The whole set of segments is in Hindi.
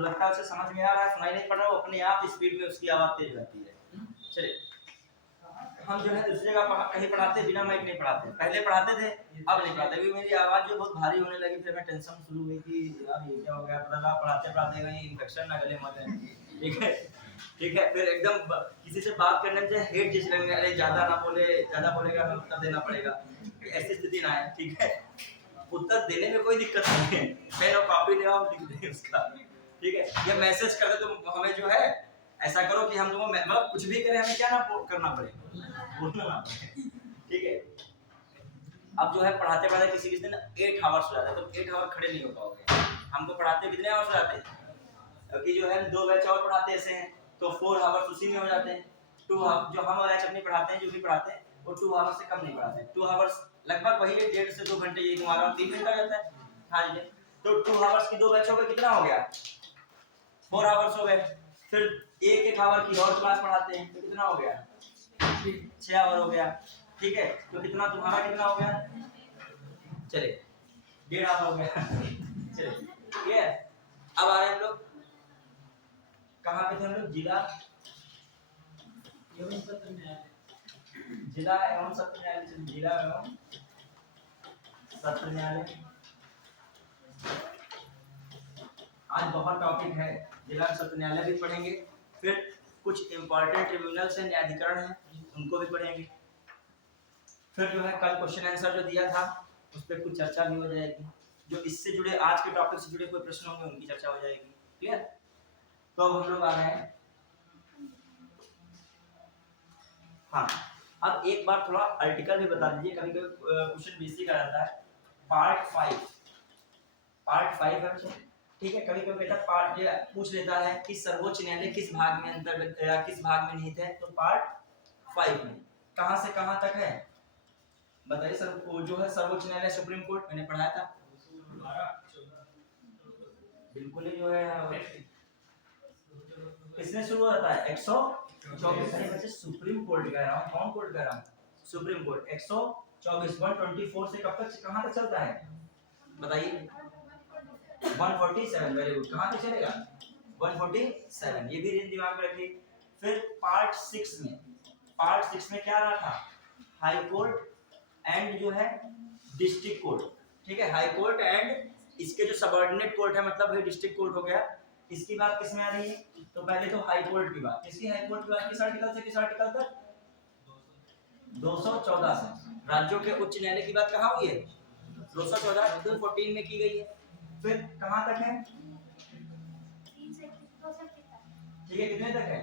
लगता है उसे समझ में आ रहा है, सुनाई नहीं पड़ रहा, वो अपने आप स्पीड में उसकी आवाज तेज रहती है। चलिए, हम जो है दूसरी जगह कहीं पढ़ाते बिना माइक नहीं पढ़ाते, पहले पढ़ाते थे अब नहीं पढ़ाते, क्योंकि मेरी आवाज जो बहुत भारी होने लगी, फिर मैं टेंशन शुरू हुई कि यार ये क्या हो गया, पता लगा पढ़ाते पढ़ाते कहीं इन्फेक्शन ना गले मत है। ठीक है, ठीक है, फिर एकदम किसी से बात करने में हेट जिस लगने, अरे ज्यादा ना बोले, ज्यादा बोलेगा हमें उत्तर देना पड़ेगा, ऐसी स्थिति ना है। ठीक है, उत्तर देने में कोई दिक्कत नहीं है, पेन और कॉपी ले आओ लिख दें उसका। ठीक है, या मैसेज कर दे तो हमें जो है ऐसा करो कि हम लोगों मतलब कुछ भी करें हमें क्या ना करना पड़े, बोलना ना पड़े। ठीक है, अब जो है पढ़ाते पढ़ाते किसी किसी दिन 8 आवर्स हो जाते हैं, तो 8 आवर खड़े नहीं हो पाओगे। हमको पढ़ाते कितने आवर्स हो जाते हैं, क्योंकि जो है 2 बैच और पढ़ाते ऐसे हैं तो 4 आवर्स उसी में हो जाते हैं। 2 जो हम बैच अपनी पढ़ाते हैं, जो भी पढ़ाते हैं वो 2 आवर्स से कम नहीं पढ़ाते। 2 आवर्स लगभग वही है, 1.5 से 2 घंटे, ये तुम्हारा 3 घंटा जाता है। हाँ जी, तो 2 आवर्स की 2 बैच हो गए, कितना हो गया, 4 आवर्स हो गए। फिर एक आवर की और क्लास पढ़ाते हैं तो कितना हो गया, 6 आवर हो गया। ठीक है, तो कितना तुम्हारा कितना हो गया, चलिए 1.5 आवर हो गया। चलिए ठीक है, अब आ रहे हैं हम लोग कहाँ पे थे हम लोग, जिला एवं सत्र न्यायालय, जिला एवं सत्र न्यायालय, जिला एवं सत्र न्यायालय। आज बहुत टॉपिक है, जिला सत्र न्यायालय भी पढ़ेंगे, फिर कुछ इंपॉर्टेंट ट्रिब्यूनल्स हैं, न्यायाधिकरण हैं, उनको भी पढ़ेंगे। फिर जो है कल क्वेश्चन आंसर जो दिया था उस पर कुछ चर्चा भी हो जाएगी, जो इससे जुड़े आज के टॉपिक से जुड़े कोई प्रश्न होंगे उनकी चर्चा हो जाएगी। क्लियर, तो अब हम लोग आ रहे हैं, हाँ अब एक बार थोड़ा आर्टिकल भी बता दीजिए, कभी कभी क्वेश्चन बेसिक आ जाता है। पार्ट 5 है, ठीक है, कभी कभी बेटा पार्ट ये पूछ लेता है कि सर्वोच्च न्यायालय किस भाग में अंतर्गत या किस भाग में निहित है, तो पार्ट 5 में कहां से कहां तक है बताइए सर। वो जो है सर्वोच्च न्यायालय सुप्रीम कोर्ट मैंने पढ़ाया था, बिल्कुल ही जो है किसने शुरू होता है, 124 सुप्रीम कोर्ट कह रहा हूँ, कौन कोर्ट कह रहा हूँ, सुप्रीम कोर्ट। 124 124 से कब तक कहां तक चलता है बताइए, 147, वेरी गुड, कहां तक चलेगा 147, ये भी दिमाग में रखिए। फिर पार्ट 6 में क्या रहा था, हाई कोर्ट एंड जो है डिस्ट्रिक्ट कोर्ट। ठीक है, हाई कोर्ट एंड इसके जो सबऑर्डिनेट कोर्ट है, मतलब ये डिस्ट्रिक्ट कोर्ट हो गया। इसकी बात किसमें आ रही है, तो पहले तो हाई कोर्ट की बात, किसकी हाई कोर्ट की बात, किस आर्टिकल से किस आर्टिकल तक, 214 से। राज्यों के उच्च न्यायालय की बात कहाँ हुई है, 214 शेड्यूल 14 में की गई है। फिर कहाँ तक है, ठीक है, कितने तक है,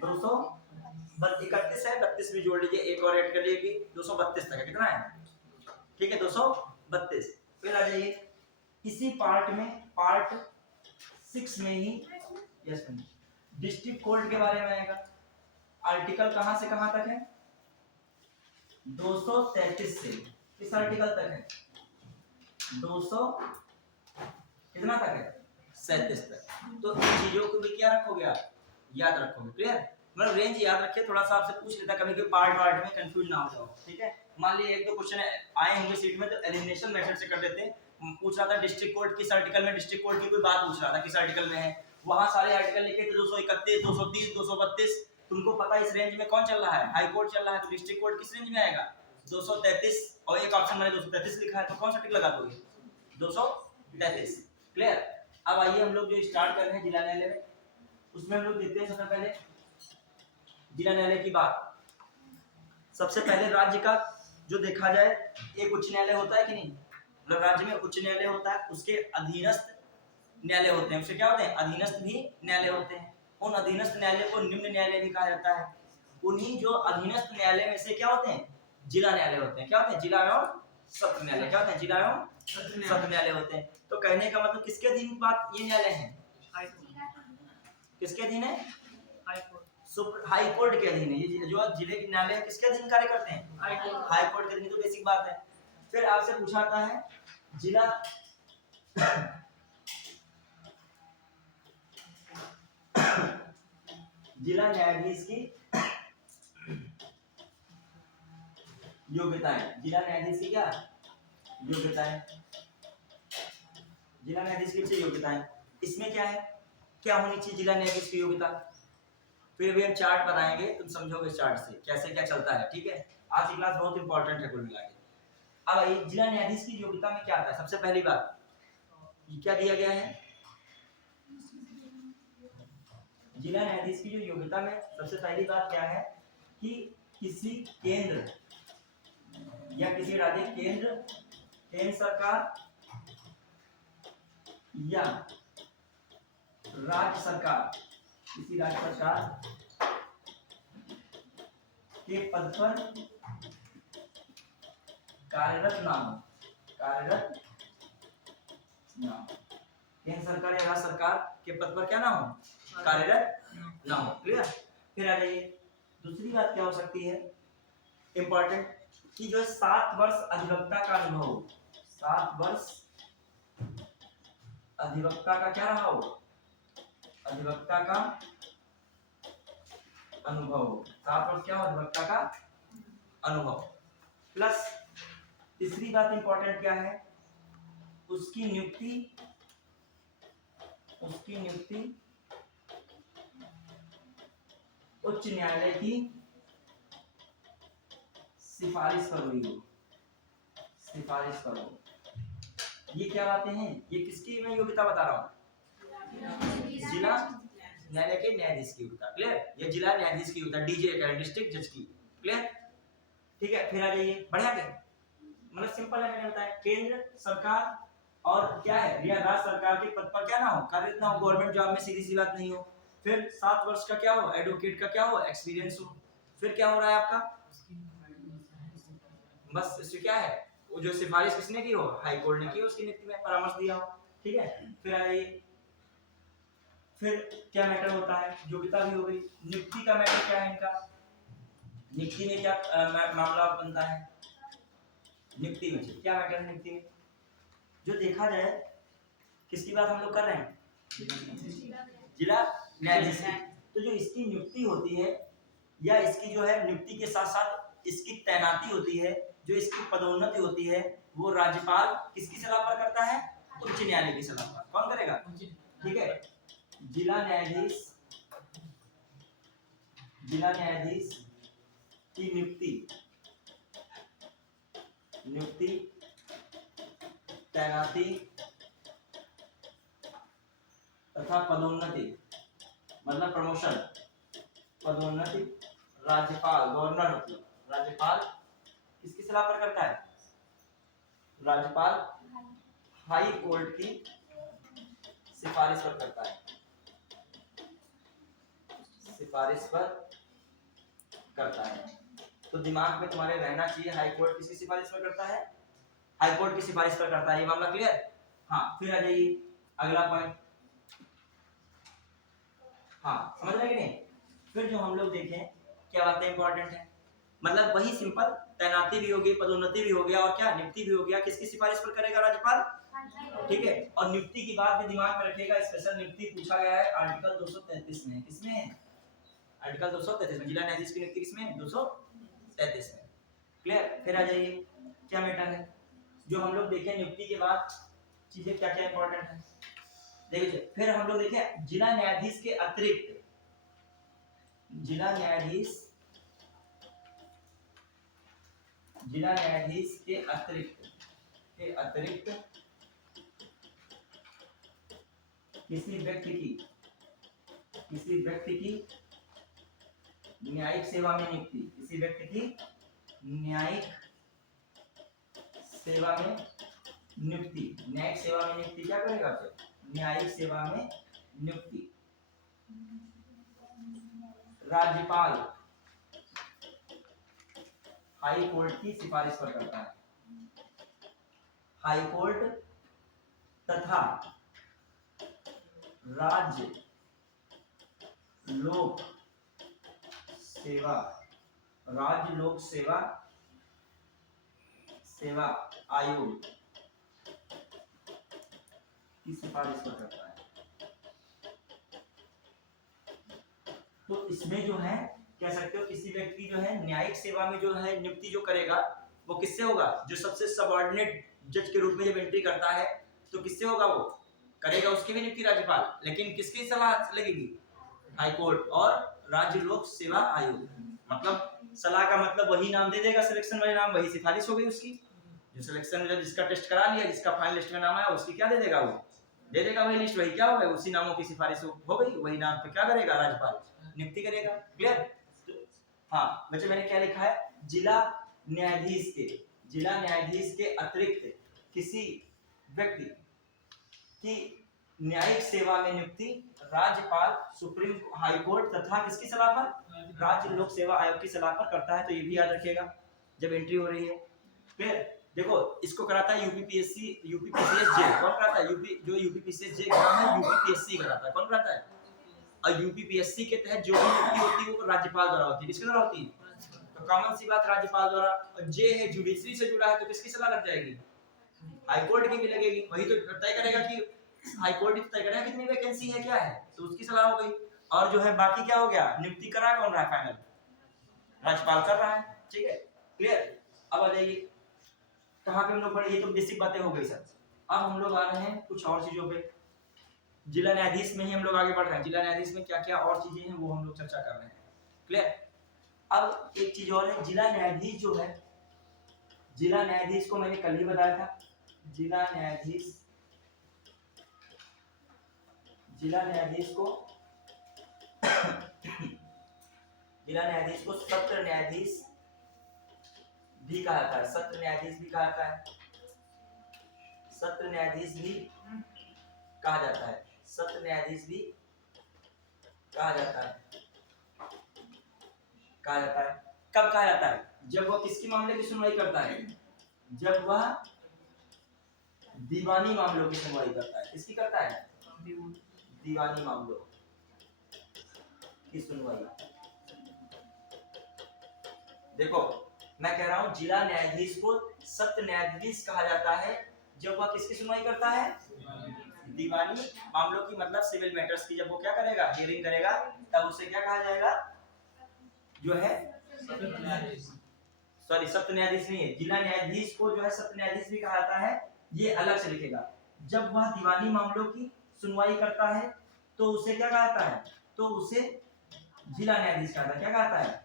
231 है, 32 भी जोड़ लीजिए, एक और ऐड कर लीजिए, 232 तक है, कितना है, ठीक है 232। फिर आ जाइए इसी पार्ट में, पार्ट 6 में ही, यस डिस्ट्रिक्ट कोर्ट के बारे में आएगा। आर्टिकल कहां से कहां तक है, 233 से किस आर्टिकल तक है, 200 कितना तक है, 37 तक। तो इन चीजों को भी क्या रखोगे आप, याद रखोगे। क्लियर, मतलब रेंज याद रखिए, थोड़ा सा आपसे पूछ लेता कभी कभी पार्ट वार्ट में कंफ्यूज ना हो जाओ। ठीक है, मान लीजिए 1-2 क्वेश्चन आए होंगे सीट में, तो एलिमिनेशन मेथड से कर देते हैं। पूछ रहा था डिस्ट्रिक्ट कोर्ट किस आर्टिकल में, डिस्ट्रिक्ट कोर्ट की कोई बात पूछ रहा था किस आर्टिकल में है, वहां सारे आर्टिकल लिखे थे, 231 230 232। तुमको पता है इस रेंज में कौन चल रहा है, हाई कोर्ट चल रहा है, तो डिस्ट्रिक्ट कोर्ट किस रेंज में आएगा, 233, और एक ऑप्शन मैंने 233 लिखा है, तो कौन सा टिक लगा दोगे, 233। क्लियर, अब आइए हम लोग जो स्टार्ट कर रहे हैं जिला न्यायालय में, उसमें हम लोग देखते हैं सबसे पहले जिला न्यायालय की बात। सबसे पहले राज्य का जो देखा जाए, एक उच्च न्यायालय होता है कि नहीं, मतलब राज्य में उच्च न्यायालय होता है, उसके अधीनस्थ न्यायालय होते हैं, उसके क्या होते हैं, अधीनस्थ भी न्यायालय होते हैं। उन अधीनस्थ न्यायालय को निम्न न्यायालय भी कहा जाता है। उन्हीं जो अधीनस्थ न्यायालय में से क्या होते हैं, जिला न्यायालय होते हैं। क्या होते हैं, जिला एवं सत्र न्यायालय। क्या होते हैं, जिला एवं सत्र न्यायालय होते हैं। तो कहने का मतलब किसके अधीन बात ये न्यायालय है, किसके अधीन है, हाई कोर्ट के अधीन है। ये जो जिले के न्यायालय किसके अधीन कार्य करते हैं, हाई कोर्ट के अधीन। तो बेसिक बात है। फिर आपसे पूछा जाता है जिला जिला न्यायाधीश की योग्यताएं, जिला न्यायाधीश की क्या योग्यताएं, जिला न्यायाधीश की योग्यताएं। इसमें क्या है, क्या होनी चाहिए जिला न्यायाधीश की योग्यता। फिर भी हम चार्ट बनाएंगे, तुम समझोगे इस चार्ट से कैसे क्या चलता है, ठीक है। आज की क्लास बहुत इंपॉर्टेंट है कुल मिला के। अब आइए जिला न्यायाधीश की योग्यता में क्या आता है। सबसे पहली बात ये क्या दिया गया है, जिला न्यायाधीश की जो योग्यता में सबसे पहली बात क्या है कि किसी केंद्र या किसी राज्य केंद्र सरकार या राज्य सरकार, किसी राज्य सरकार के पद पर कार्यरत ना हो, कार्यरत ना हो। केंद्र सरकार या राज्य सरकार के पद पर क्या ना हो, कार्यरत ना हो। क्लियर। फिर आ जाइए दूसरी बात क्या हो सकती है इंपॉर्टेंट, कि जो 7 वर्ष अधिवक्ता का अनुभव हो, 7 वर्ष अधिवक्ता का क्या रहा हो, अधिवक्ता का अनुभव, 7 वर्ष क्या हो, अधिवक्ता का अनुभव। प्लस तीसरी बात इंपॉर्टेंट क्या है, उसकी नियुक्ति उच्च न्यायालय की सिफारिश पर हुई हो, सिफारिश पर हो। ये क्या बातें हैं, ये किसकी मैं योग्यता बता रहा हूँ, जिला न्यायालय के न्यायाधीश की योग्यता। क्लियर। ये जिला न्यायाधीश की योग्यता, डीजे का डिस्ट्रिक्ट जज की। क्लियर, ठीक है। फिर आ जाइए बढ़िया के, मतलब सिंपल है, मैंने बताया केंद्र सरकार और क्या है या राज्य सरकार के पद पर क्या ना हो, कार्यरत ना हो, गवर्नमेंट जॉब में सीधी सी बात नहीं हो। फिर 7 वर्ष का क्या हो, एडवोकेट का क्या हो, एक्सपीरियंस हो। फिर क्या हो रहा है आपका, बस इससे क्या है, वो जो सिफारिश किसने की हो, हाई कोर्ट ने की, उसकी नियुक्ति में परामर्श दिया हो। ठीक है। फिर आ जाइए, फिर क्या मैटर होता है, योग्यता भी हो गई। नियुक्ति का मैटर क्या है इनका, नियुक्ति में क्या मामला बनता है, नियुक्ति में क्या मैटर है, नियुक्ति में जो देखा जाए किसकी बात हम लोग कर रहे हैं, जिला न्यायाधीश की। तो जो इसकी नियुक्ति होती है या इसकी जो है नियुक्ति के साथ साथ इसकी तैनाती होती है, जो इसकी पदोन्नति होती है, वो राज्यपाल किसकी सलाह पर करता है, उच्च न्यायालय की सलाह पर। कौन करेगा, ठीक है। जिला न्यायाधीश की नियुक्ति तैनाती तथा पदोन्नति, मतलब प्रमोशन, पदोन्नति राज्यपाल, गवर्नर मतलब राज्यपाल किसकी सलाह पर करता है, राज्यपाल हाई कोर्ट की सिफारिश पर करता है, सिफारिश पर करता है। तो दिमाग में तुम्हारे रहना चाहिए हाई कोर्ट किसकी सिफारिश पर करता है, हाई कोर्ट की सिफारिश पर करता है। ये मामला क्लियर। हाँ, फिर आ जाइए अगला पॉइंट। हाँ, समझ रहे कि नहीं। फिर जो हम लोग देखें क्या बातें इंपॉर्टेंट है, मतलब वही सिंपल, तैनाती भी हो गई, पदोन्नति भी हो गया और क्या नियुक्ति भी हो गया, किसकी सिफारिश पर करेगा, राज्यपाल। ठीक है। और नियुक्ति की बात भी दिमाग में रखिएगा, स्पेशल नियुक्ति पूछा गया है आर्टिकल 233 में। किसमें, आर्टिकल 233 में जिला न्यायाधीश की नियुक्ति किसमें, 233 में। क्लियर। फिर आ जाइए क्या मैटर है, जो हम लोग देखें नियुक्ति के बाद चीजें क्या क्या इंपॉर्टेंट है, देखिए। फिर हम लोग देखें जिला न्यायाधीश के अतिरिक्त, जिला न्यायाधीश के अतिरिक्त किसी व्यक्ति की न्यायिक सेवा में नियुक्ति, किसी व्यक्ति की न्यायिक सेवा में नियुक्ति, न्यायिक सेवा में नियुक्ति क्या करेगा, न्यायिक सेवा में नियुक्ति राज्यपाल हाई कोर्ट की सिफारिश पर करता है, हाई कोर्ट तथा राज्य लोक सेवा आयोग की सिफारिश पर करता है। तो इसमें जो है कह सकते हो किसी व्यक्ति जो है न्यायिक सेवा में जो है नियुक्ति जो करेगा वो किससे होगा, जो सबसे सबऑर्डिनेट जज के रूप में जब एंट्री करता है तो किससे होगा, वो करेगा उसकी भी नियुक्ति राज्यपाल, लेकिन किसकी सलाह लगेगी? हाई कोर्ट और राज्य लोक सेवा आयोग। मतलब सलाह का मतलब वही नाम दे देगा, सिलेक्शन वाले नाम, वही सिफारिश हो गई उसकी। जो सिलेक्शन में जिसका टेस्ट करा लिया, जिसका फाइनल लिस्ट में नाम आया, उसकी क्या दे देगा? वो दे देगा वही लिस्ट, वही क्या होगा, उसी नामों की सिफारिश हो गई, वही नाम पे क्या करेगा? राज्यपाल नियुक्ति करेगा। क्लियर? तो हाँ बच्चे मैंने क्या लिखा है, जिला न्यायाधीश के अतिरिक्त किसी व्यक्ति की न्यायिक सेवा में नियुक्ति राज्यपाल सुप्रीम हाई कोर्ट तथा किसकी सलाह पर? राज्य लोक सेवा आयोग की सलाह पर करता है। तो ये भी याद रखिएगा जब एंट्री हो रही है। फिर देखो इसको कराता है यूपीपीएससी, यूपीपीसीएस जे। कौन कराता है? यूपीपीसीएस जे एग्जाम है, यूपीपीएससी कराता है। कौन कराता है? और यूपीपीएससी के तहत जो भी नियुक्ति होती है वो राज्यपाल द्वारा होती है। किसके द्वारा होती है? तो कॉमन सी बात, राज्यपाल द्वारा। और जे है जुडिशरी से जुड़ा है, तो किसकी सलाह लग जाएगी? हाई कोर्ट की भी लगेगी। वही तो तय करेगा कि हाई कोर्ट ही तय करेगा कितनी वैकेंसी है, क्या है, तो उसकी सलाह हो गई। और जो है बाकी क्या हो गया? नियुक्ति कर रहा है कौन रहा है? फाइनल राज्यपाल कर रहा है। ठीक है, क्लियर? अब आ जाइए कहाँ पे हम लोग पढ़े, ये तो बेसिक बातें हो गई सर। अब हम लोग आ रहे हैं कुछ और चीजों पे। जिला न्यायाधीश में ही हम लोग आगे बढ़ रहे हैं। जिला न्यायाधीश में क्या क्या और चीजें हैं वो हम लोग चर्चा कर रहे हैं। क्लियर? अब एक चीज और है, जिला न्यायाधीश जो है, जिला न्यायाधीश को मैंने कल ही बताया था। जिला न्यायाधीश को सत्र न्यायाधीश भी कहा जाता है। सत्र न्यायाधीश भी कहा जाता है। सत्र न्यायाधीश भी कहा जाता है। सत्र न्यायाधीश भी कहा जाता है। कहा जाता है कब कहा जाता है? जब वह किसकी मामले की सुनवाई करता है? जब वह दीवानी मामलों की सुनवाई करता है। किसकी करता है? दीवानी मामलों की सुनवाई। देखो मैं कह रहा हूं जिला न्यायाधीश को सत्र न्यायाधीश कहा जाता है जब वह किसकी सुनवाई करता है? दीवानी मामलों की, मतलब सिविल मैटर्स की। जब वो क्या करेगा? हियरिंग करेगा, तब उसे क्या कहा जाएगा? जो है सॉरी सत्र न्यायाधीश नहीं है, जिला न्यायाधीश को जो है सत्र न्यायाधीश भी कहा जाता है। ये अलग से लिखेगा। जब वह दीवानी मामलों की सुनवाई करता है तो उसे क्या कहा जाता है? तो उसे जिला न्यायाधीश कहा जाता है। क्या कहता है?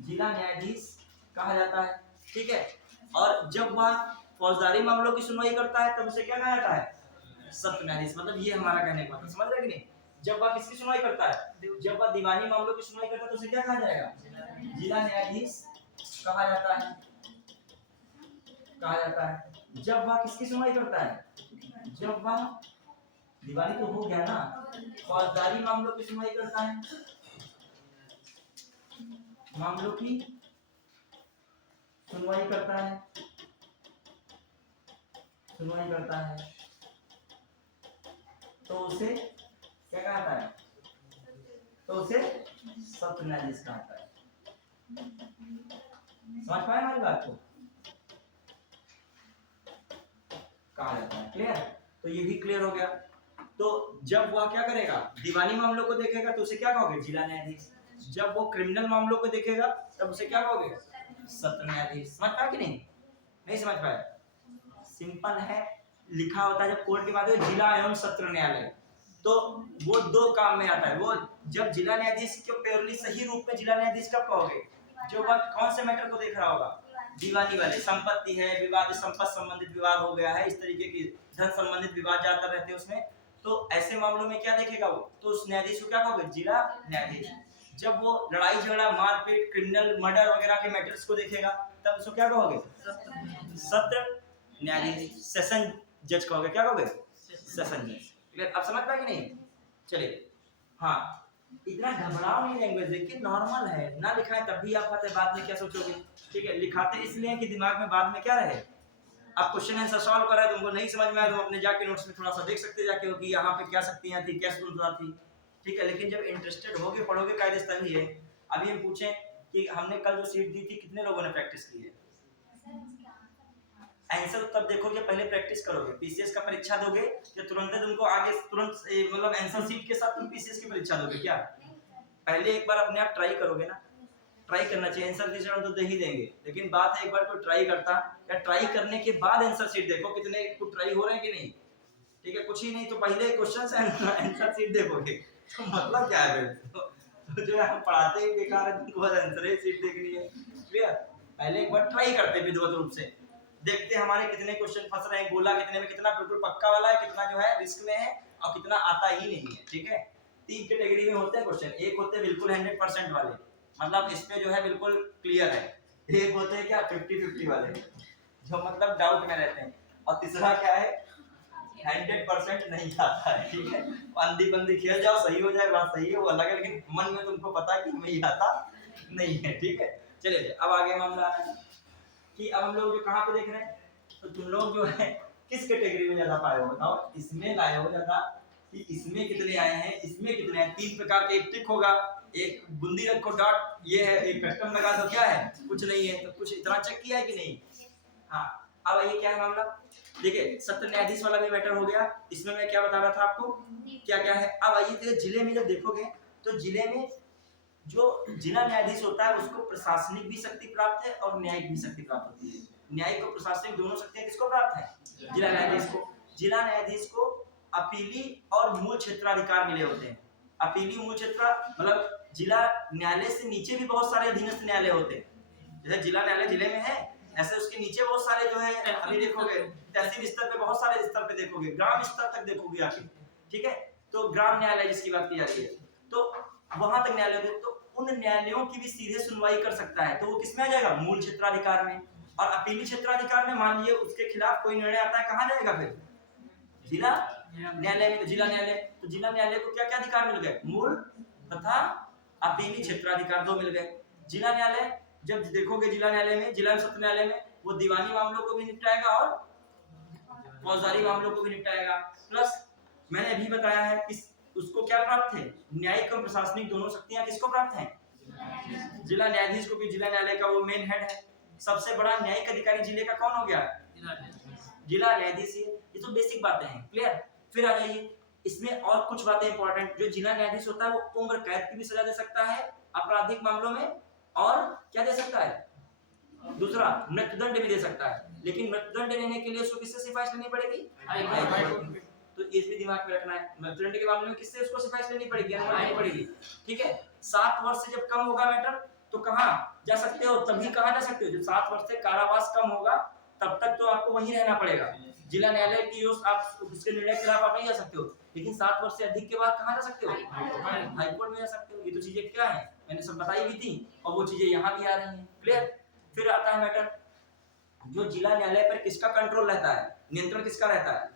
जिला न्यायाधीश कहा जाता है। ठीक है। और जब वह फौजदारी मामलों की सुनवाई करता है तब उसे क्या कहा जाता है? सत्र न्यायाधीश। मतलब ये हमारा कहने का मतलब, समझ रहे कि नहीं? जब वह किसकी सुनवाई करता है? जब वह दीवानी मामलों की सुनवाई करता है तो उसे क्या कहा जाएगा? जिला न्यायाधीश कहा जाता है। कहा जाता है। जब वह किसकी सुनवाई करता है? जब वह दीवानी तो हो गया ना, फौजदारी मामलों की सुनवाई करता है। मामलों की सुनवाई करता है। सुनवाई करता है तो उसे क्या कहता है? तो उसे सत्र न्यायाधीश कहता है। समझ पाए हमारी बात को? कहा जाता है। क्लियर? तो ये भी क्लियर हो गया। तो जब वह क्या करेगा? दीवानी मामलों को देखेगा तो उसे क्या कहोगे? जिला न्यायाधीश। जब वो क्रिमिनल मामलों को देखेगा तब उसे क्या कहोगे? सत्र न्यायाधीश। समझ पाया कि नहीं? नहीं समझ पाया? सिंपल है। लिखा होता है जब कोर्ट की बात है जिला एवं सत्र न्यायालय, तो वो दो काम में आता है। वो जब जिला न्यायाधीश को प्योरली सही रूप में जिला न्यायाधीश कब कहोगे? जो वह कौन से मैटर को देख रहा होगा? दीवानी वाले। संपत्ति है, विवाद, संपत्ति संबंधित विवाद हो गया है, इस तरीके की धन संबंधित विवाद ज्यादा रहते हैं उसमें। तो ऐसे मामलों में क्या देखेगा वो? तो उस न्यायाधीश को क्या कहोगे? जिला न्यायाधीश। जब वो लड़ाई झगड़ा, मारपीट, क्रिमिनल, मर्डर वगैरह के मैटर्स को देखेगा तब उसको क्या कहोगे? सत्र न्यायाधीश। सेशन जज कहोगे। क्या कहोगे? सेशन जज। क्लियर? अब समझ पाए कि नहीं? चलिए, हाँ इतना घबराओ नहीं लैंग्वेज देख के, नॉर्मल है। ना लिखा है तब भी आप पता है बाद में क्या सोचोगे। ठीक है, लिखाते इसलिए कि दिमाग में बाद में क्या रहे। आप क्वेश्चन आंसर सॉल्व कर रहे हैं, तुमको नहीं समझ में आया तो अपने जाके नोट्स में थोड़ा सा देख सकते जाके हो कि यहाँ पे क्या शक्तियाँ थी, क्या सूत्रता थी। ठीक है, लेकिन जब इंटरेस्टेड होगे, पढ़ोगे, कायदे तभी है। अभी हम पूछें कि हमने कल जो सीट दी थी कितने लोगों ने प्रैक्टिस की है? आंसर तब देखोगे पहले प्रैक्टिस करोगे। पीसीएस का परीक्षा दोगे या तुरंत तुमको आगे तुरंत मतलब आंसर शीट के साथ तुम पीसीएस की परीक्षा दोगे क्या? पहले एक बार अपने आप ट्राई करोगे ना। ट्राई करना चाहिए। आंसर शीट तो दे ही देंगे, लेकिन बात है एक बार कोई ट्राई करता या ट्राई करने के बाद आंसर शीट देखो कितने को ट्राई हो रहे हैं कि नहीं। ठीक है, कुछ ही नहीं तो पहले क्वेश्चन से आंसर शीट देखोगे तो मतलब क्या है फिर? तो जो है हम पढ़ाते ही बेकार है, तुमको बस आंसर शीट देखनी है। क्लियर? पहले एक बार ट्राई करते विधिवत रूप से, देखते हमारे कितने क्वेश्चन फंस रहे हैं, गोला कितने में कितना बिल्कुल पक्का वाला है, कितना जो है रिस्क में है और कितना आता ही नहीं है। ठीक है, 3 कैटेगरी में होते हैं क्वेश्चन। एक होते हैं बिल्कुल 100% वाले, मतलब इस पे जो है बिल्कुल क्लियर है। एक होते हैं क्या 50-50 वाले, जो मतलब डाउट में रहते हैं। और तीसरा क्या है 100% नहीं आता है। ठीक है, अंधी बंदी खेल जाओ, सही हो जाए बात सही है, वो अलग है, लेकिन मन में तुमको पता है कि हमें ये आता नहीं है। ठीक है, चलिए अब आगे मामला है कि अब हम लोग जो कहाँ पे देख रहे हैं, तो तुम लोग जो है किस कैटेगरी में ज्यादा पाए हो बताओ, इसमें लाए हो ज्यादा कि इसमें कितने आए हैं, इसमें कितने हैं। 3 प्रकार के, एक टिक होगा, एक बूंदी रखो डॉट, ये है, एक कस्टम लगा दो, क्या है कुछ नहीं है। तो कुछ इतना चेक किया है कि नहीं? हाँ, अब ये क्या है मामला, देखिए सत्र न्यायाधीश वाला भी मैटर हो गया। इसमें मैं क्या बता रहा था आपको, क्या क्या है। अब आइए जिले में जब देखोगे तो जिले में जो जिला न्यायाधीश होता है उसको प्रशासनिक भी शक्ति प्राप्त है और न्यायिक भी शक्ति प्राप्त होती है। न्यायिक और प्रशासनिक दोनों शक्तियां किसको प्राप्त है? जिला न्यायाधीश को। जिला न्यायाधीश को अपीली और मूल क्षेत्राधिकार मिले होते हैं। अपीली मूल क्षेत्र मतलब जिला न्यायालय से नीचे भी बहुत सारे अधीनस्थ न्यायालय होते हैं। जैसे जिला न्यायालय जिले में है, ऐसे उसके नीचे बहुत सारे जो है, अभी देखोगे तहसील स्तर पे, बहुत सारे स्तर पे देखोगे, ग्राम स्तर तक देखोगे आके। ठीक है, तो ग्राम न्यायालय जिसकी बात की जाती है, तो वहां तक न्यायालय होते, तो उन न्यायालयों की भी सीधे सुनवाई कर सकता है। तो वो किसमें आ जाएगा? मूल क्षेत्राधिकार में। और अपीली क्षेत्राधिकार में मान लीजिए उसके खिलाफ कोई निर्णय आता है, कहाँ जाएगा फिर? जिला न्यायालय में। जिला न्यायालय, तो जिला न्यायालय को क्या क्या अधिकार मिल गए? मूल तथा अपीली क्षेत्राधिकार दो मिल गए। जिला न्यायालय जब देखोगे, जिला न्यायालय में, जिला सत्र न्यायालय में वो दीवानी मामलों को भी निपटाएगा और फौजदारी मामलों को भी निपटाएगा। प्लस मैंने अभी बताया है कि उसको क्या प्राप्त है? न्यायिक और प्रशासनिक दोनों शक्तियां किसको प्राप्त हैं? जिला न्यायाधीश को, भी जिला न्यायालय का वो मेन हेड है। सबसे बड़ा न्यायिक अधिकारी जिले का कौन हो गया? जिला न्यायाधीश। ये तो बेसिक बातें हैं। क्लियर? फिर आ जाइए, इसमें और कुछ बातें इंपॉर्टेंट। जो जिला न्यायाधीश होता है वो उम्र कैद की भी सजा दे सकता है आपराधिक मामलों में, और क्या दे सकता है? दूसरा, मृत्युदंड भी दे सकता है। लेकिन मृत्युदंड देने के लिए उसको किससे सिफारिश लेनी पड़ेगी? High court. तो इस भी दिमाग में रखना है, मृत्युदंड के मामले में किससे उसको सिफारिश लेनी पड़ेगी? अनुमति लेनी पड़ेगी। ठीक है, 7 वर्ष से जब कम होगा मैटर, तो कहाँ जा सकते हो? तभी कहाँ जा सकते हो जब 7 वर्ष से कारावास कम होगा, तब तक तो आपको वहीं रहना पड़ेगा। जिला न्यायालय की आप उसके निर्णय के खिलाफ आप नहीं जा सकते हो। लेकिन 7 वर्ष से अधिक के बाद कहाँ जा सकते हो? हाई कोर्ट में जा सकते हो। ये तो चीजें क्या है, मैंने सब बताई भी थी, और वो चीजें यहाँ भी आ रही हैं। क्लियर? फिर आता है मैटर, जो जिला न्यायालय पर किसका कंट्रोल रहता है, नियंत्रण किसका रहता है?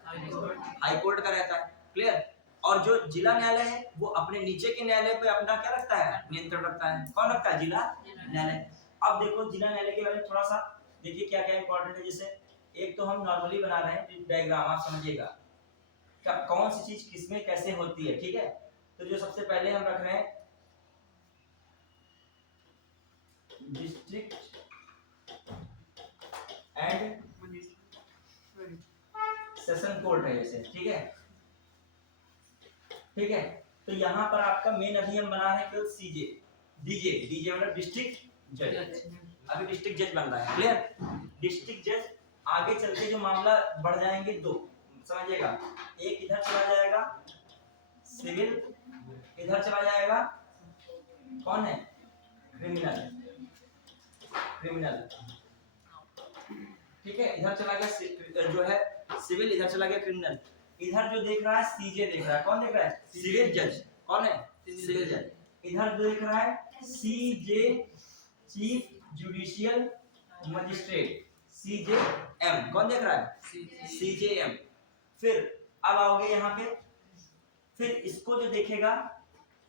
हाई कोर्ट का रहता है। क्लियर? और जो जिला न्यायालय है वो अपने नीचे के न्यायालय पे अपना क्या रखता है? नियंत्रण रखता है। कौन रखता है? जिला न्यायालय। अब देखो जिला न्यायालय के बारे में थोड़ा सा देखिए क्या क्या इंपॉर्टेंट है। जैसे एक तो हम नॉर्मली बना रहे हैं डायग्राम, आप समझिएगा क्या कौन सी चीज किसमें कैसे होती है। ठीक है, तो जो सबसे पहले हम रख रहे हैं डिस्ट्रिक्ट एंड सेशन कोर्ट है जैसे। ठीक है, ठीक है, तो यहाँ पर आपका मेन अभी हम बना है केवल सीजे, डीजे, डीजे मतलब डिस्ट्रिक्ट जज। अभी डिस्ट्रिक्ट जज बन रहा है। क्लियर? डिस्ट्रिक्ट जज आगे चल के जो मामला बढ़ जाएंगे 2, समझिएगा। एक इधर चला जाएगा सिविल, इधर चला जाएगा कौन है? क्रिमिनल। क्रिमिनल, ठीक है, इधर चला गया जो है सिविल, इधर चला गया क्रिमिनल। इधर जो देख रहा है सीजे देख रहा है, कौन देख रहा है? सिविल जज। कौन है? सिविल जज। इधर जो देख रहा है सीजे, चीफ जुडिशियल मजिस्ट्रेट, सीजेएम। कौन देख रहा है? सीजेएम। फिर अब आओगे यहाँ पे, फिर इसको जो देखेगा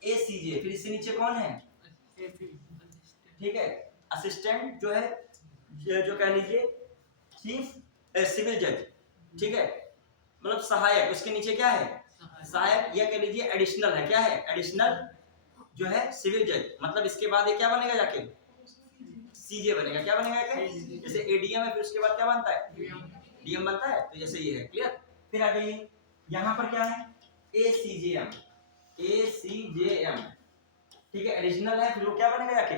एसीजे, फिर इससे नीचे कौन है? ठीक है, असिस्टेंट जो है, जो कह लीजिए चीफ सिविल जज। ठीक है, मतलब सहायक, उसके नीचे क्या है? सहायक, या कह लीजिए एडिशनल है। क्या है? एडिशनल जो है सिविल जज। मतलब इसके बाद ये क्या बनेगा जाके? सीजे बनेगा। क्या बनेगा? जैसे एडीएम है, फिर उसके बाद क्या बनता है? डीएम बनता है। तो जैसे ये है। क्लियर? फिर आ जाइए, यहाँ पर क्या है? ACJM, ACJM. ठीक है, एडिशनल है, फिर वो क्या बनेगा जाके?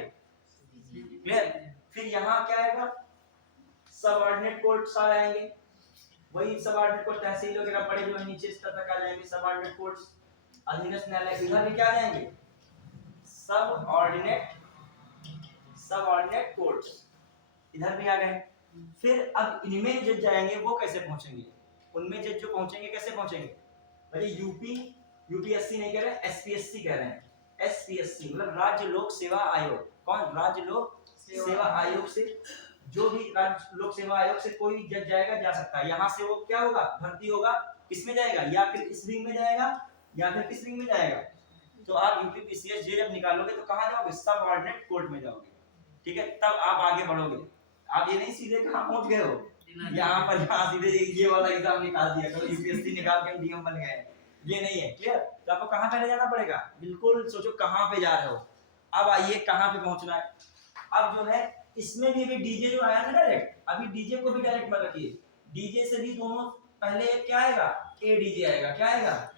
क्लियर? फिर यहाँ क्या आएगा? सबऑर्डिनेट कोर्ट्स आ जाएंगे। वही सबऑर्डिनेट कोर्ट तहसील वगैरह पड़े जो है नीचे स्तर तक आ जाएंगे सबऑर्डिनेट कोर्ट्स। अधीनस्थ न्यायालय इधर भी क्या आ जाएंगे सबऑर्डिनेट कोर्ट्स, इधर भी आ गए। फिर अब इनमें जज जाएंगे वो कैसे पहुंचेंगे, उनमें जज जो पहुंचेंगे कैसे पहुंचेंगे भाई, यूपीएससी नहीं कह रहे, एसपीएससी कह रहे हैं। एसपीएससी मतलब राज्य लोक सेवा आयोग। कौन? राज्य लोक सेवा आयोग से, जो भी राज्य लोक सेवा आयोग से कोई जज जाएगा जा सकता है। यहाँ से वो क्या होगा, भर्ती होगा, किसमें जाएगा, या फिर इस विंग में जाएगा या फिर किस विंग में जाएगा। तो आप यूपीपीसीएस जे जब निकालोगे तो कहाँ जाओगे, सबऑर्डिनेट कोर्ट में जाओगे, ठीक है। तब आप आगे बढ़ोगे, आप ये नहीं सीधे कहाँ पहुंच गए हो, यहाँ पर यहाँ सीधे ये वाला एग्जाम निकाल दिया करो, यूपीएससी निकाल के डीएम बन गए, ये नहीं है। क्लियर? तो आपको कहाँ पहले जाना पड़ेगा, बिल्कुल सोचो कहाँ पे जा रहे हो। अब आइए कहाँ पे पहुंचना है। अब जो है इसमें भी डीजे जो आया था डायरेक्ट, अभी डीजे को भी डायरेक्ट मत रखिए, डीजे से भी दोनों पहले क्या आएगा, ए डीजे आएगा। क्या आएगा,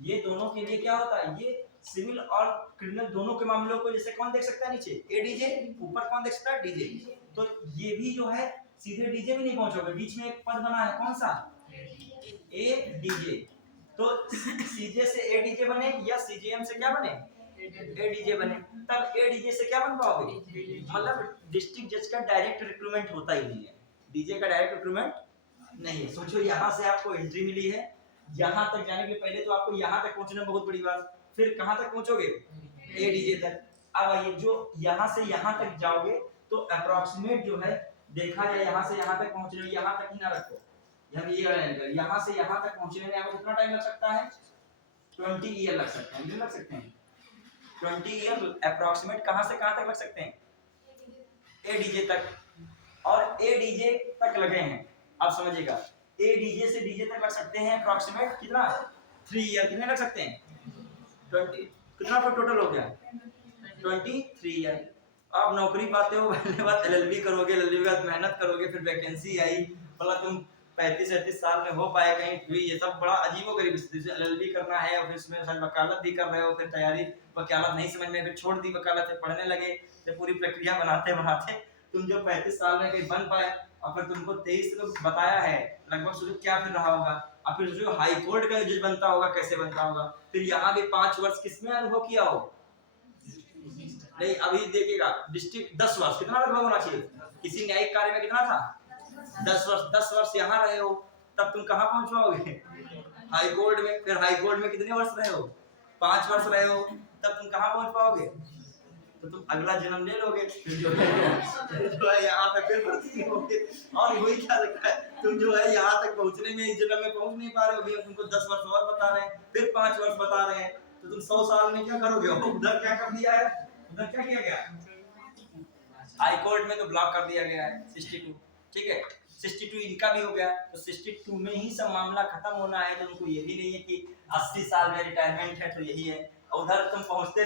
ये दोनों के लिए क्या होता है, ये सिविल और क्रिमिनल दोनों के मामलों को जैसे कौन देख सकता है, नीचे ए डीजे, ऊपर कौन देख सकता है, डीजे। तो ये भी जो है सीधे डीजे भी नहीं पहुंचोगे, बीच में एक पद बना है, कौन सा, ए डीजे। तो सीजे से ए डीजे बने या सीजेएम से क्या बने, ए डीजे बने। तब ए डीजे से क्या बन पाओगे, मतलब डिस्ट्रिक्ट जज का डायरेक्ट रिक्रूटमेंट होता ही नहीं है, डीजे का डायरेक्ट रिक्रूटमेंट नहीं है। सोचो यहाँ से आपको एंट्री मिली है, यहाँ तक जाने के पहले तो आपको यहाँ तक पहुंचना बहुत बड़ी बात, फिर कहाँ तक पहुंचोगे, ए डीजे तक। अब आइए जो यहाँ से यहाँ तक जाओगे तो अप्रोक्सीमेट जो है देखा जाए, यहाँ से यहाँ तक पहुंचने में, यहाँ तक ही ना रखो, यहाँ से यहाँ तक पहुंचने में आपको कितना टाइम लग सकता है, 20 ईयर लग सकते हैं, लग सकते हैं 20 ईयर अप्रोक्सीमेट। कहाँ से कहाँ तक लग सकते हैं, ए डीजे तक। और ए डीजे तक लगे हैं, आप समझिएगा, ए डीजे से डीजे तक लग सकते हैं अप्रोक्सीमेट कितना, 3 ईयर। कितने लग सकते हैं, 20, कितना टोटल हो गया, 23 ईयर। आप नौकरी पाते हो, पहले बात एलएलबी करोगे, एलएलबी के बाद मेहनत करोगे, फिर वैकेंसी आई, मतलब तुम 35-37 साल में हो पाए कहीं, फिर ये सब बड़ा अजीबोगरीब स्थिति से एलएलबी करना है और फिर इसमें शायद वकालत भी कर रहे हो, फिर तैयारी वकालत नहीं समझ में, फिर छोड़ दी वकालत, से पढ़ने लगे, फिर पूरी प्रक्रिया बनाते बनाते तुम जो 35 साल में कहीं बन पाए, और फिर तुमको 23 को बताया है, लगभग सोचो क्या फिर रहा होगा। और फिर जो हाई कोर्ट का जज बनता होगा कैसे बनता होगा, फिर यहाँ भी 5 वर्ष किसमें अनुभव किया हो, नहीं अभी देखिएगा डिस्ट्रिक्ट 10 वर्ष, कितना अनुभव होना चाहिए, किसी न्यायिक कार्य में कितना था, 10 वर्ष यहाँ रहे हो, तब तुम कहाँ पहुंच पाओगे, हाई कोर्ट में। फिर हाई कोर्ट में कितने वर्ष रहे हो, 5 वर्ष रहे हो, तब तुम कहाँ पहुंच पाओगे, तो तुम अगला जन्म ले लोगे, फिर जो है यहाँ पे फिर भर्ती होगे। और वही क्या लगता है, तुम जो है यहाँ तक पहुंचने में, इस जन्म में पहुंच नहीं पा रहे हो, भैया तुमको 10 वर्ष और बता रहे हैं, फिर 5 वर्ष बता रहे हैं, तो तुम 100 साल में क्या करोगे, उधर क्या कर दिया है, उधर क्या किया गया, हाई कोर्ट में तो ब्लॉक कर दिया गया है 62, ठीक है 62 इनका भी हो गया, तो 62 में ही सब मामला खत्म होना है। तो उनको ये भी नहीं है कि 80 साल में रिटायरमेंट है तो यही है, उधर तुम पहुंचे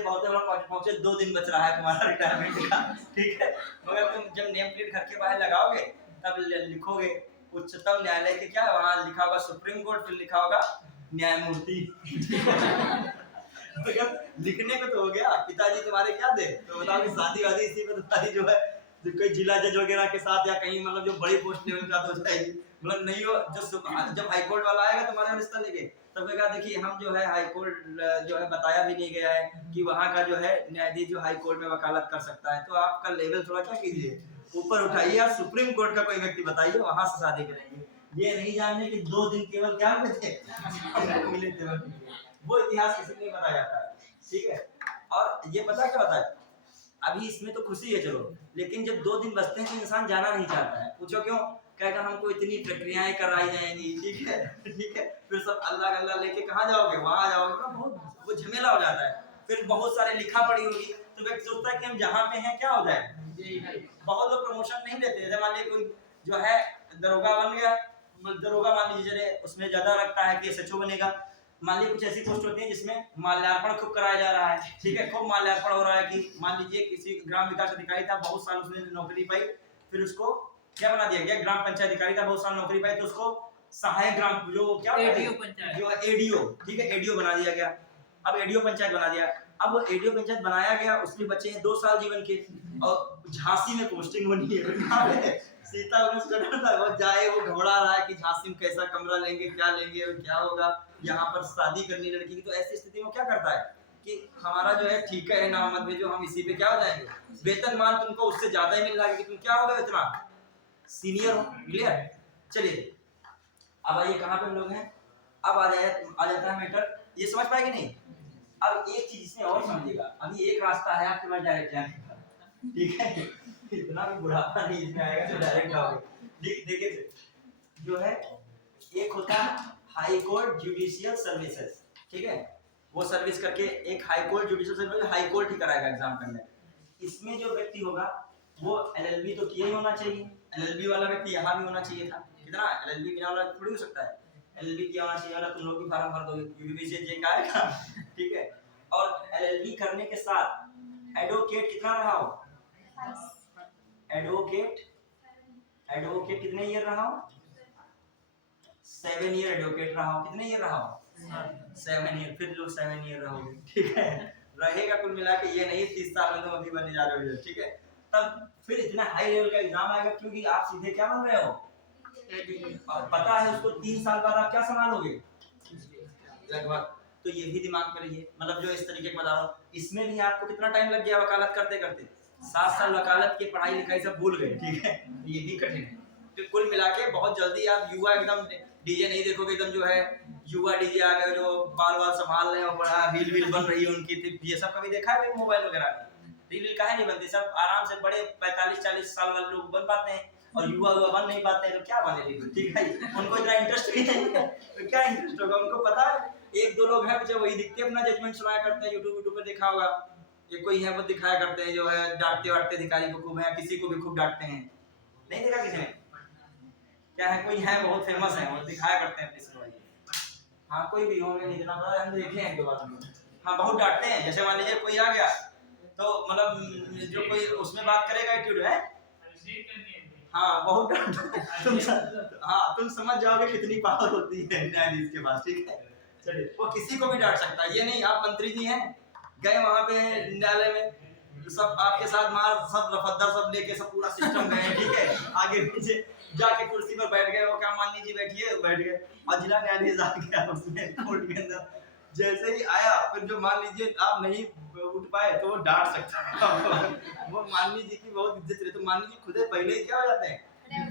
2 दिन बच रहा है तुम्हारा रिटायरमेंट का, ठीक है। मगर तुम जब नेम प्लेट घर के बाहर लगाओगे तब लिखोगे उच्चतम न्यायालय के, क्या वहाँ लिखा होगा सुप्रीम कोर्ट, फिर लिखा होगा न्यायमूर्ति। लिखने को तो हो गया, पिताजी तुम्हारे क्या थे, तो बताओ कि शादी वादी इसी में तुम्हारी जो है, जो कोई जिला जज वगैरह के साथ या कहीं मतलब जो बड़ी पोस्ट लेवल का तो जाएगी, मतलब नहीं हो जब हाई कोर्ट वाला आएगा तुम्हारा रिश्ता लेके, तब कहेगा देखिए हम जो है हाई कोर्ट जो है बताया भी नहीं गया है कि वहाँ का जो है न्यायाधीश जो हाई कोर्ट में वकालत कर सकता है, तो आपका लेवल थोड़ा क्या कीजिए ऊपर उठाइए, और सुप्रीम कोर्ट का कोई व्यक्ति बताइए, वहां से शादी करेंगे। ये नहीं जानने कि 2 दिन केवल क्या मिले थे, वो इतिहास किसी को नहीं बताया जाता है, ठीक है। और ये पता क्या होता है, अभी इसमें तो खुशी है चलो, लेकिन जब 2 दिन बचते हैं तो इंसान जाना नहीं चाहता है, पूछो क्यों, कहेगा हमको इतनी प्रक्रियाएं कराई जाएंगी, ठीक है, फिर सब अल्लाह अल्लाह लेके कहाँ जाओगे, वहां जाओगे, बहुत वो झमेला हो जाता है, फिर बहुत सारे लिखा पड़ी होगी, तो व्यक्ति सोचता है कि हम जहाँ पे हैं क्या हो जाए। बहुत लोग प्रमोशन नहीं लेते, जैसे मान लीजिए कोई जो है दरोगा बन गया, दरोगा मान लीजिए उसमें ज्यादा लगता है कि एसएचओ बनेगा, मान लीजिए कुछ ऐसी पोस्ट होती है जिसमें माल्यार्पण खूब कराया जा रहा है, ठीक है, खूब माल्यार्पण हो रहा है, कि मान लीजिए किसी ग्राम विकास अधिकारी था, बहुत साल उसने नौकरी पाई, फिर उसको क्या बना दिया गया, ग्राम पंचायत अधिकारी था, बहुत साल नौकरी पाई, तो उसको सहायक ग्राम जो क्या एडीओ पंचायत जो है एडीओ, ठीक है, एडीओ बना दिया गया। अब एडीओ पंचायत बना दिया, अब एडीओ पंचायत बनाया गया, उसमें बचे हैं 2 साल जीवन के, और झांसी में पोस्टिंग बनी है सीता उसको डर था, वो जाए, वो घबरा रहा है कि झांसी में कैसा कमरा लेंगे, क्या लेंगे और क्या होगा, यहाँ पर शादी करनी लड़की की। तो ऐसी स्थिति में क्या करता है कि हमारा जो है ठीक है ना मत भेजो, हम इसी पे क्या हो जाएंगे, वेतनमान तुमको उससे ज्यादा ही मिल रहा है कि तुम क्या हो गए इतना सीनियर हो। क्लियर? चलिए अब आइए कहाँ पे हम लोग हैं, अब आ जाता है मैटर, ये समझ पाए कि नहीं। अब एक चीज इसमें और समझिएगा, अभी एक रास्ता है आपके पास डायरेक्ट जाने का, ठीक है, इतना भी बुढ़ापा नहीं इसमें आएगा जो डायरेक्ट आओगे। देखिए जो है एक होता है हाई कोर्ट जुडिशियल सर्विसेज, ठीक है, वो सर्विस करके एक high court judicial service, high court ही कराएगा एग्जाम करने। इसमें जो व्यक्ति होगा वो एलएलबी तो किया ही होना चाहिए, एलएलबी वाला व्यक्ति यहाँ भी होना चाहिए था, कितना एलएलबी बिना वाला थोड़ी हो सकता है, एलएलबी किया होना चाहिए, वाला तुम लोग भी फार्म भर दोगे यूपीपीसी जे का आएगा, ठीक है। और एलएलबी करने के साथ एडवोकेट कितना रहा हो, एडवोकेट कितने ईयर रहा हो, 7 ईयर एडवोकेट रहा हो, कितने ईयर रहा हो, 7 ईयर, फिर लोग 7 ईयर रहोगे, ठीक है, रहेगा कुल मिला के ये नहीं 30 साल में तुम अभी बनने जा रहे हो, ठीक है। तब फिर इतना हाई लेवल का एग्जाम आएगा क्योंकि आप सीधे क्या बन रहे हो, और पता है उसको 3 साल बाद आप क्या संभालोगे लगभग। तो ये भी दिमाग में रखिए, मतलब जो इस तरीके का बता रहा हूँ, इसमें भी आपको कितना टाइम लग गया वकालत करते करते, 7 साल वकालत की पढ़ाई लिखाई सब भूल गए, ठीक है, ये भी कठिन है। तो कुल मिला के बहुत जल्दी आप युवा एकदम डीजे नहीं देखोगे, एकदम जो है युवा डीजे आ गए जो बाल बाल संभाल रहे हैं, बड़ा रील वील बन रही है उनकी, तो ये सब कभी देखा है मोबाइल वगैरह में, रील काहे नहीं बनती, सब आराम से बड़े 45-40 साल वाले लोग बन पाते हैं और युवा बन नहीं पाते हैं, तो क्या बने रील, ठीक है, उनको इतना इंटरेस्ट भी नहीं है, तो क्या इंटरेस्ट होगा उनको, पता है एक दो लोग हैं जो वही दिखते अपना जजमेंट सुनाया करते हैं, यूट्यूब पे देखा होगा, ये कोई है वो दिखाया करते हैं जो है डांटते वाटते अधिकारी को खूब है, किसी को भी खूब डांटते हैं, नहीं देखा किसी ने, क्या है कोई है बहुत फेमस है वो दिखाया करते हैं अपनी सुनवाई, हाँ कोई भी होंगे नहीं इतना पता, हम देखे हैं एक दो बार, हाँ बहुत डांटते हैं, जैसे मान लीजिए कोई आ गया तो मतलब जो कोई उसमें बात करेगा एटीट्यूड है, हाँ बहुत तुम समझ जाओगे कितनी पावर होती है न्यायाधीश के पास, ठीक है। चलिए वो किसी को भी डांट सकता है, ये नहीं आप मंत्री जी हैं गए वहां पे न्यायालय में, सब आपके साथ मार सब रफद्दर सब लेके सब पूरा सिस्टम गए, ठीक है, आगे पीछे जाके कुर्सी पर बैठ गए, वो क्या मान लीजिए बैठिए, बैठ गए और जिला न्यायाधीश आ गया उसमें कोर्ट के अंदर, जैसे ही आया फिर जो मान लीजिए आप नहीं उठ पाए तो वो डांट सकता है वो मान लीजिए कि बहुत इज्जत रहे, तो मान लीजिए खुदे पहले ही क्या हो जाते हैं,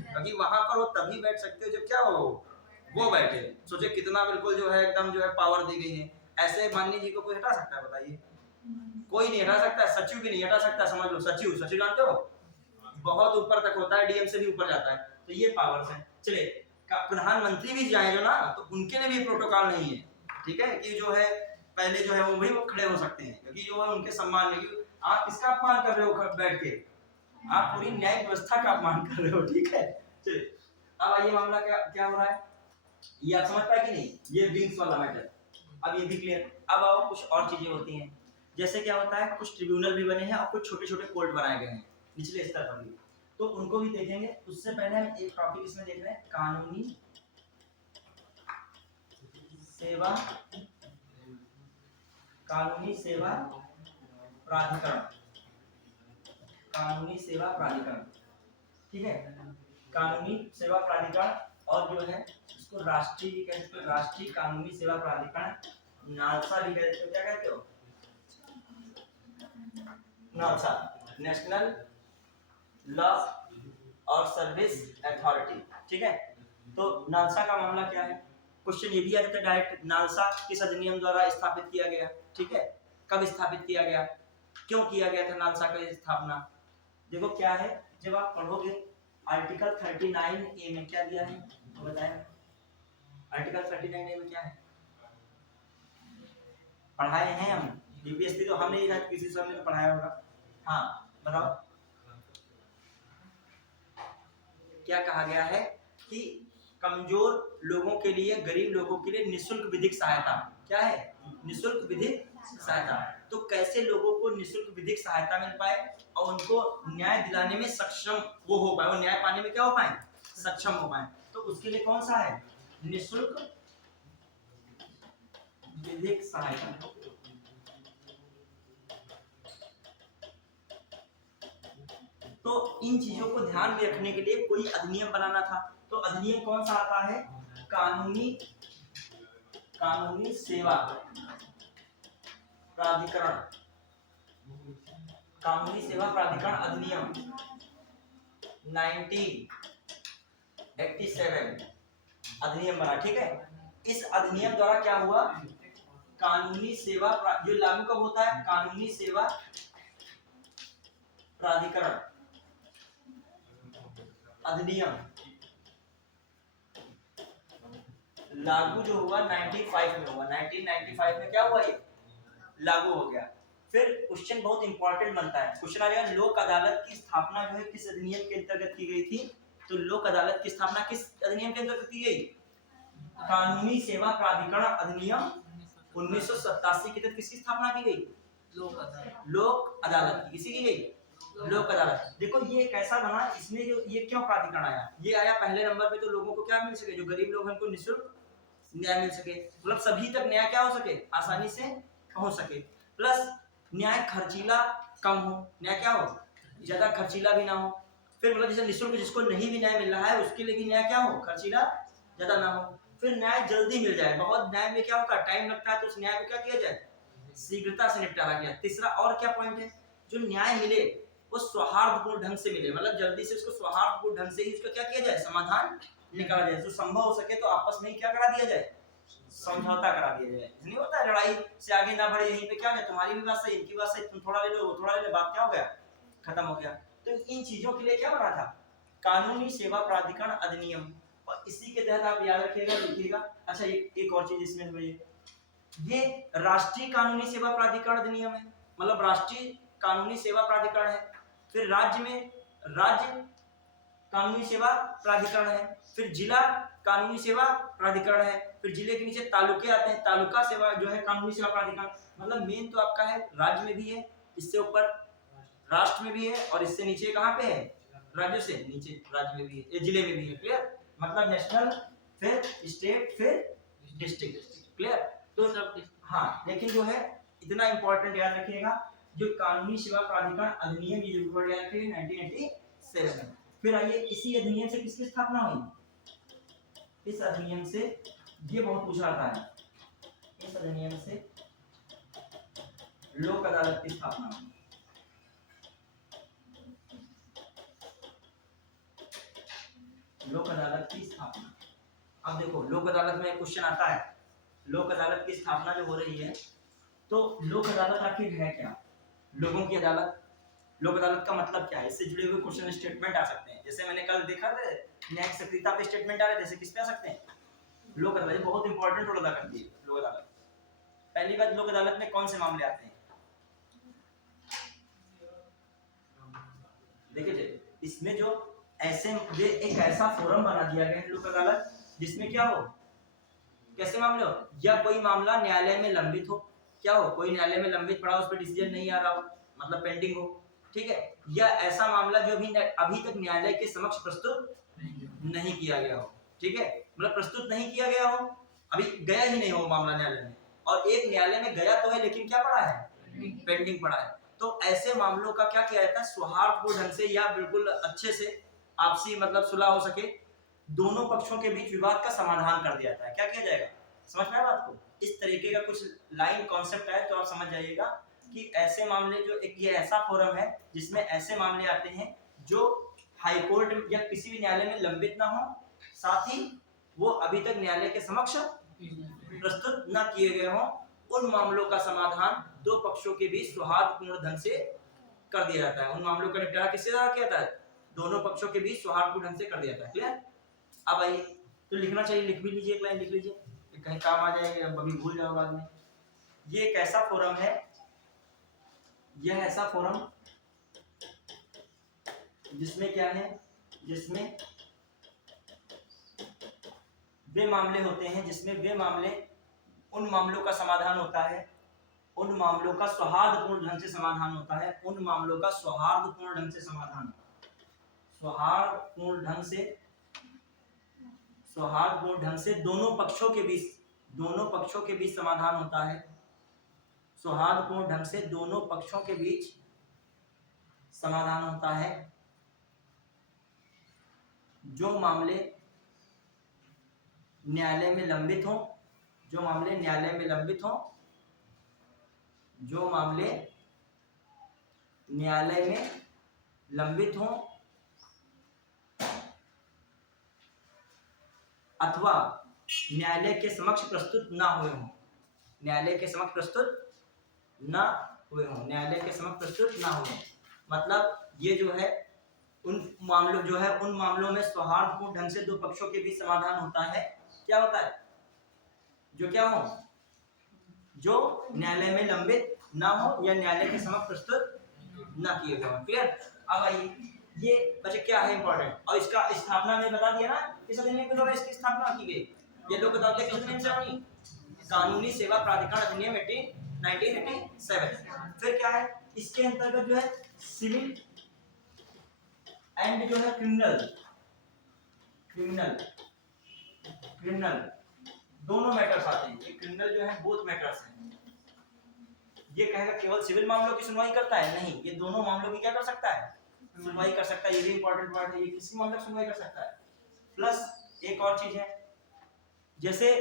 क्योंकि वहां पर वो तभी बैठ सकते हो जब क्या हो वो बैठे, सोचे कितना बिल्कुल जो है एकदम जो है पावर दी गई है, ऐसे माननीय जी को कोई हटा सकता है बताइए, कोई नहीं हटा सकता, सचिव भी नहीं हटा सकता, समझ लो सचिव जानते हो बहुत ऊपर तक होता है, डीएम से भी ऊपर जाता है, तो ये पावर्स हैं। चलिए प्रधानमंत्री भी जाएंगे ना तो उनके लिए भी प्रोटोकॉल नहीं है, ठीक है, कि जो है पहले जो है वो भी वो खड़े हो सकते हैं, क्योंकि जो है उनके सम्मान में, आप किसका अपमान कर रहे हो बैठ के, आप पूरी न्याय व्यवस्था का अपमान कर रहे हो, ठीक है। चलिए अब आइए मामला क्या क्या हो रहा है, ये आप समझ पाए कि नहीं, ये विंग्स वाला मैटर, अब ये भी क्लियर। अब आओ कुछ और चीजें होती हैं, जैसे क्या होता है कुछ ट्रिब्यूनल भी बने हैं और कुछ छोटे छोटे कोर्ट बनाए गए हैं निचले स्तर पर भी, तो उनको भी देखेंगे। उससे पहले हम एक टॉपिक इसमें देख रहे हैं, कानूनी सेवा प्राधिकरण, कानूनी सेवा प्राधिकरण, ठीक है, कानूनी सेवा प्राधिकरण, और जो है इसको राष्ट्रीय भी कहते हो, राष्ट्रीय कानूनी सेवा प्राधिकरण, नालसा भी कहते हो, क्या कहते हो नालसा, नेशनल लॉ और सर्विस अथॉरिटी, ठीक है। तो नालसा का मामला क्या है, क्वेश्चन ये भी आ जाता है डायरेक्ट, नालसा किस अधिनियम द्वारा स्थापित किया गया, ठीक है, कब स्थापित किया गया, क्यों किया गया था नालसा का स्थापना। देखो क्या है, जब आप पढ़ोगे आर्टिकल 39A में क्या दिया है तो बताएं, आर्टिकल 39A में क्या है, पढ़ाए हैं हम, यूपीएससी तो हम नहीं, किसी सर ने पढ़ाया होगा, हाँ बताओ क्या कहा गया है कि कमजोर लोगों के लिए, गरीब लोगों के लिए निःशुल्क विधिक सहायता, क्या है निःशुल्क विधिक सहायता, तो कैसे लोगों को निःशुल्क विधिक सहायता मिल पाए और उनको न्याय दिलाने में सक्षम वो हो पाए, वो न्याय पाने में क्या हो पाए सक्षम हो पाए, तो उसके लिए कौन सा है निःशुल्क विधिक सहायता। तो इन चीजों को ध्यान में रखने के लिए कोई अधिनियम बनाना था। तो अधिनियम कौन सा आता है? कानूनी सेवा प्राधिकरण, कानूनी सेवा प्राधिकरण अधिनियम 1987 अधिनियम बना। ठीक है, इस अधिनियम द्वारा क्या हुआ? कानूनी सेवा जो लागू कब होता है? कानूनी सेवा प्राधिकरण अधिनियम लागू जो हुआ 95 में हुआ। 1995 में क्या हुआ? ये लागू हो गया। फिर क्वेश्चन बहुत इंपॉर्टेंट बनता है, क्वेश्चन आ जाएगा लोक अदालत की स्थापना जो है किस अधिनियम के अंतर्गत की गई थी? तो लोक अदालत की स्थापना किस अधिनियम के अंतर्गत की गई? कानूनी सेवा प्राधिकरण अधिनियम 1987 के तहत किसकी स्थापना की गई? लोक अदालत की। किसी की गई? लोक अदालत। देखो ये एक ऐसा बना, इसमें जो ये क्यों प्राधिकरण आया? ये आया पहले नंबर पे तो लोगों को क्या मिल सके, जो गरीब लोग हैं उनको निःशुल्क न्याय मिल सके, मतलब सभी तक न्याय क्या हो सके? आसानी से पहुंच सके। प्लस न्याय खर्चीला कम हो, न्याय क्या हो? ज्यादा खर्चीला भी ना हो। फिर मतलब जैसे निःशुल्क जिसको नहीं भी न्याय मिल रहा है उसके लिए भी न्याय क्या हो? खर्चीला ज्यादा ना हो। फिर न्याय जल्दी मिल जाए, बहुत न्याय में क्या होता है? टाइम लगता है, तो उस न्याय को क्या किया जाए? शीघ्रता से निपटारा गया। तीसरा और क्या पॉइंट है? जो न्याय मिले वो सौहार्दपूर्ण ढंग से मिले, मतलब जल्दी से उसको सौहार्दपूर्ण ढंग से ही उसका क्या किया जाए? समाधान निकाला जाए। तो संभव हो सके तो आपस में ही क्या करा दिया जाए? समझौता करा दिया जाए। नहीं होता है लड़ाई से आगे ना बढ़े, यहीं पे क्या है? तुम्हारी भी बात सही, इनकी बात सही, तुम थोड़ा ले लो, वो थोड़ा ले लो, बात क्या हो गया? खत्म हो गया। तो इन चीजों के लिए क्या बना था? कानूनी सेवा प्राधिकरण अधिनियम। और इसी के तहत आप याद रखिएगा, लिखिएगा। अच्छा एक और चीज इसमें हुई, ये राष्ट्रीय कानूनी सेवा प्राधिकरण अधिनियम है, मतलब राष्ट्रीय कानूनी सेवा प्राधिकरण है। फिर राज्य में राज्य कानूनी सेवा प्राधिकरण है। फिर जिला कानूनी सेवा प्राधिकरण है। फिर जिले के नीचे तालुके आते हैं, तालुका सेवा जो है कानूनी सेवा प्राधिकरण। मतलब मेन तो आपका है राज्य में भी है, इससे ऊपर राष्ट्र में भी है, और इससे नीचे कहाँ पे है? राज्य से नीचे राज्य में भी है, जिले में भी है। क्लियर? मतलब नेशनल, फिर स्टेट, फिर डिस्ट्रिक्ट। क्लियर? तो हाँ, लेकिन जो है इतना इंपॉर्टेंट याद रखिएगा, जो कानूनी सेवा प्राधिकरण अधिनियम ये जरूर याद रखिएगा 1987 में। फिर आइए इसी अधिनियम से किसकी स्थापना हुई? इस अधिनियम से, ये बहुत पूछा जाता है, इस अधिनियम से लोक अदालत की स्थापना हुई। लोक अदालत की स्थापना। अब देखो लोक अदालत में क्वेश्चन आता है, लोक अदालत की स्थापना जो हो रही है, तो लोक अदालत आखिर है क्या? लोगों की अदालत। लोक अदालत का मतलब क्या है? इससे जुड़े हुए क्वेश्चन स्टेटमेंट आ सकते हैं। जैसे मैंने कल देखा था न्यायिक सक्रियता पे स्टेटमेंट आ रहे थे, जैसे किस पे आ सकते हैं? लोक अदालत बहुत इंपॉर्टेंट रोल अदा करती है लोक अदालत। पहली बात, लोक अदालत में कौन से मामले आते हैं? देखिए इसमें जो ऐसे एक ऐसा फोरम बना दिया गया है लोक अदालत, जिसमें क्या हो? कैसे मामले हो? या कोई मामला न्यायालय में लंबित हो, क्या हो? कोई न्यायालय में लंबित पड़ा, उस पर डिसीजन नहीं आ रहा हो, मतलब पेंडिंग हो। ठीक है? या ऐसा मामला जो अभी तक न्यायालय के समक्ष प्रस्तुत नहीं किया गया हो। ठीक है? मतलब प्रस्तुत नहीं किया गया हो, अभी गया ही नहीं हो मामला न्यायालय में, और एक न्यायालय में गया तो है लेकिन क्या पड़ा है? पेंडिंग पड़ा है। तो ऐसे मामलों का क्या किया जाता है? सौहार्दपूर्ण ढंग से या बिल्कुल अच्छे से आपसी मतलब सुलह हो सके, दोनों पक्षों के बीच विवाद का समाधान कर दिया जाता है। क्या किया जाएगा? समझ में आया बात को? इस तरीके का कुछ लाइन कॉन्सेप्ट है, तो आप समझ जाइएगा कि ऐसे मामले जो एक ये ऐसा फोरम है जिसमें ऐसे मामले आते हैं जो हाई कोर्ट या किसी भी न्यायालय में लंबित ना हो, साथ ही वो अभी तक न्यायालय के समक्ष प्रस्तुत न किए गए हों। उन मामलों का समाधान दो पक्षों के बीच सौहार्दपूर्ण ढंग से कर दिया जाता है। उन मामलों का निपटारा किससे किया जाता है? दोनों पक्षों के बीच सौहार्दपूर्ण ढंग से कर दिया जाता है। क्लियर? अब आइए, तो लिखना चाहिए, लिख भी लीजिए, एक लाइन लिख लीजिए, कहीं काम आ जाएगा, अभी भूल जाओ बाद में। ये एक ऐसा फोरम है, यह ऐसा फोरम जिसमें क्या है? जिसमें वे मामले होते हैं, जिसमें वे मामले, उन मामलों का समाधान होता है, उन मामलों का सौहार्दपूर्ण ढंग से समाधान होता है, उन मामलों का सौहार्दपूर्ण ढंग से समाधान, सौहार्दपूर्ण ढंग से, सौहार्दपूर्ण ढंग से दोनों पक्षों के बीच, दोनों पक्षों के बीच समाधान होता है, सौहार्दपूर्ण ढंग से दोनों पक्षों के बीच समाधान होता है, जो मामले न्यायालय में लंबित हो, जो मामले न्यायालय में लंबित हो, जो मामले न्यायालय में लंबित हो अथवा न्यायालय के समक्ष प्रस्तुत ना हुए हो, न्यायालय के समक्ष प्रस्तुत ना हुए हो, न्यायालय के समक्ष प्रस्तुत ना हुए। मतलब ये जो है उन मामलों में सौहार्दपूर्ण ढंग से दो पक्षों के बीच समाधान होता है। क्या होता है? जो क्या हो, जो न्यायालय में लंबित ना हो या न्यायालय के समक्ष प्रस्तुत ना किए गए। क्लियर? अब आइए ये बच्चे क्या है इंपॉर्टेंट, और इसका स्थापना में बता दिया ना किस अधिनियम के द्वारा इसकी स्थापना की गई। ये लोग बताते हैं किस अधिनियम से बनी? कानूनी सेवा प्राधिकरण अधिनियम 1987। फिर क्या है इसके अंतर्गत जो है सिविल एंड जो है क्रिमिनल दोनों मैटर्स आते हैं। ये क्रिमिनल जो है बोथ मैटर्स हैं। ये कहेगा केवल सिविल मामलों की सुनवाई करता है, नहीं, ये दोनों मामलों की क्या कर सकता है? सुनवाई कर सकता है। ये भी इंपॉर्टेंट पार्ट है, ये किसी मामले की सुनवाई कर सकता है। प्लस एक और चीज है, जैसे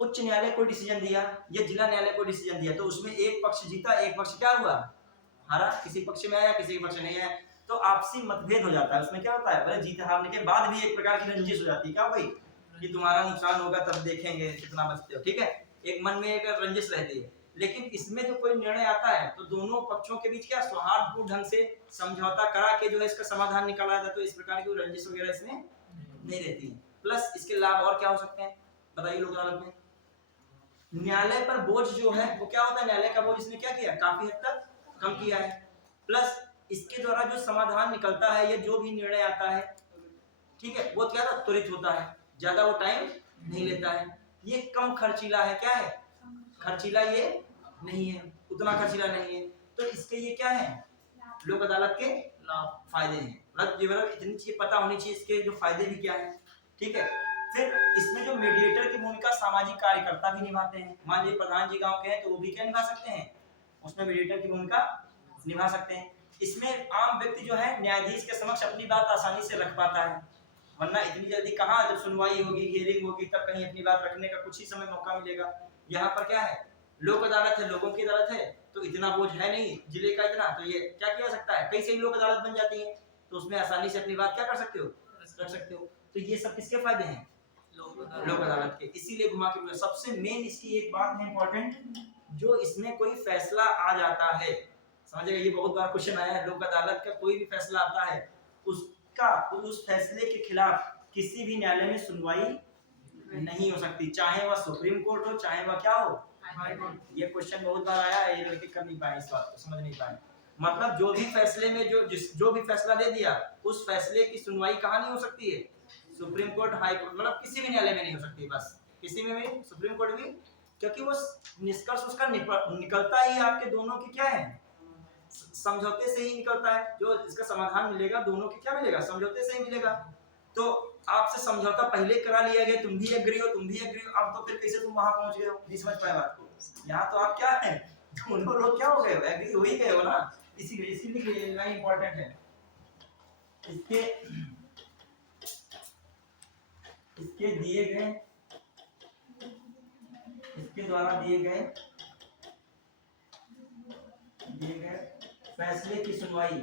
उच्च न्यायालय कोई डिसीजन दिया या जिला न्यायालय कोई डिसीजन दिया तो उसमें एक पक्ष जीता, एक पक्ष क्या हुआ? हारा। किसी पक्ष में आया, किसी पक्ष नहीं आया, तो आपसी मतभेद हो जाता है। उसमें क्या होता है, भले जीत हारने के बाद भी एक प्रकार की रंजिश हो जाती है। क्या भाई कि तुम्हारा नुकसान होगा तब देखेंगे कितना बचते हो, ठीक है, एक मन में एक रंजिश रहती है। लेकिन इसमें जो कोई निर्णय आता है तो दोनों पक्षों के बीच क्या सौहार्दपूर्ण ढंग से समझौता करा के जो है इसका समाधान निकाला जाता है। तो इस प्रकार की रंजिश वगैरह इसमें नहीं रहती है। प्लस इसके लाभ और क्या हो सकते हैं बताइए लोक अदालत में? न्यायालय पर बोझ जो है वो क्या होता है, न्यायालय का बोझ इसने क्या किया, काफी हद तक कम किया है। प्लस इसके द्वारा जो समाधान निकलता है या जो भी निर्णय आता है, ठीक है, वो क्या त्वरित होता है, ज्यादा वो टाइम नहीं लेता है। ये कम खर्चीला है। क्या है? खर्चीला ये नहीं है, उतना खर्चीला नहीं है। तो इसके ये क्या है, लोक अदालत के फायदे हैं। मतलब इतनी चीज पता होनी चाहिए इसके जो फायदे भी क्या है, ठीक है। फिर इसमें जो मीडिएटर की भूमिका सामाजिक कार्यकर्ता भी निभाते हैं। मान लीजिए प्रधान जी गांव के हैं तो वो भी क्या निभा सकते हैं, उसमें मीडिएटर की भूमिका निभा सकते हैं। इसमें आम व्यक्ति जो है न्यायाधीश के समक्ष अपनी बात आसानी से रख पाता है, वरना इतनी जल्दी कहाँ, जब सुनवाई होगी, हियरिंग होगी, तब कहीं अपनी बात रखने का कुछ ही समय मौका मिलेगा। यहाँ पर क्या है, लोक अदालत है, लोगों की अदालत है, तो इतना बोझ है नहीं जिले का इतना, तो ये क्या किया सकता है, कई सारी लोक अदालत बन जाती है, तो उसमें आसानी से अपनी बात क्या कर सकते हो, रख सकते हो। तो ये सब किसके फायदे हैं, लोक अदालत के। इसीलिए घुमा के सबसे मेन इसकी एक बात है इंपॉर्टेंट, जो इसमें कोई फैसला आ जाता है, समझिएगा, ये बहुत बार क्वेश्चन आया है, लोक अदालत का कोई भी फैसला आता है उसका उस फैसले के खिलाफ किसी भी न्यायालय में सुनवाई नहीं हो सकती, चाहे वह सुप्रीम कोर्ट हो, चाहे वह क्या हो, ये क्वेश्चन बहुत बार आया है, ये लड़के कर नहीं पाए, इस बात को समझ नहीं पाए। मतलब जो भी फैसले में जो भी फैसला दे दिया उस फैसले की सुनवाई कहाँ नहीं हो सकती है, सुप्रीम कोर्ट, हाई कोर्ट, मतलब किसी भी न्यायालय में नहीं हो सकती, बस किसी में भी, सुप्रीम कोर्ट भी, क्योंकि वो निष्कर्ष उसका निकलता ही आपके दोनों की क्या है, समझौते से ही निकलता है। जो इसका समाधान मिलेगा दोनों की क्या मिलेगा, समझौते से ही मिलेगा। तो आपसे समझौता पहले करा लिया गया, तुम भी एग्री हो, तुम भी एग्री हो, अब तो फिर कैसे तुम वहां पहुंच गए हो, नहीं समझ पाए बात को। यहाँ तो आप क्या है, दोनों लोग क्या हो गए, एग्री हो ही गए हो ना, इसीलिए लाइन इंपॉर्टेंट है। इसके दिए गए, इसके द्वारा दिए गए फैसले की सुनवाई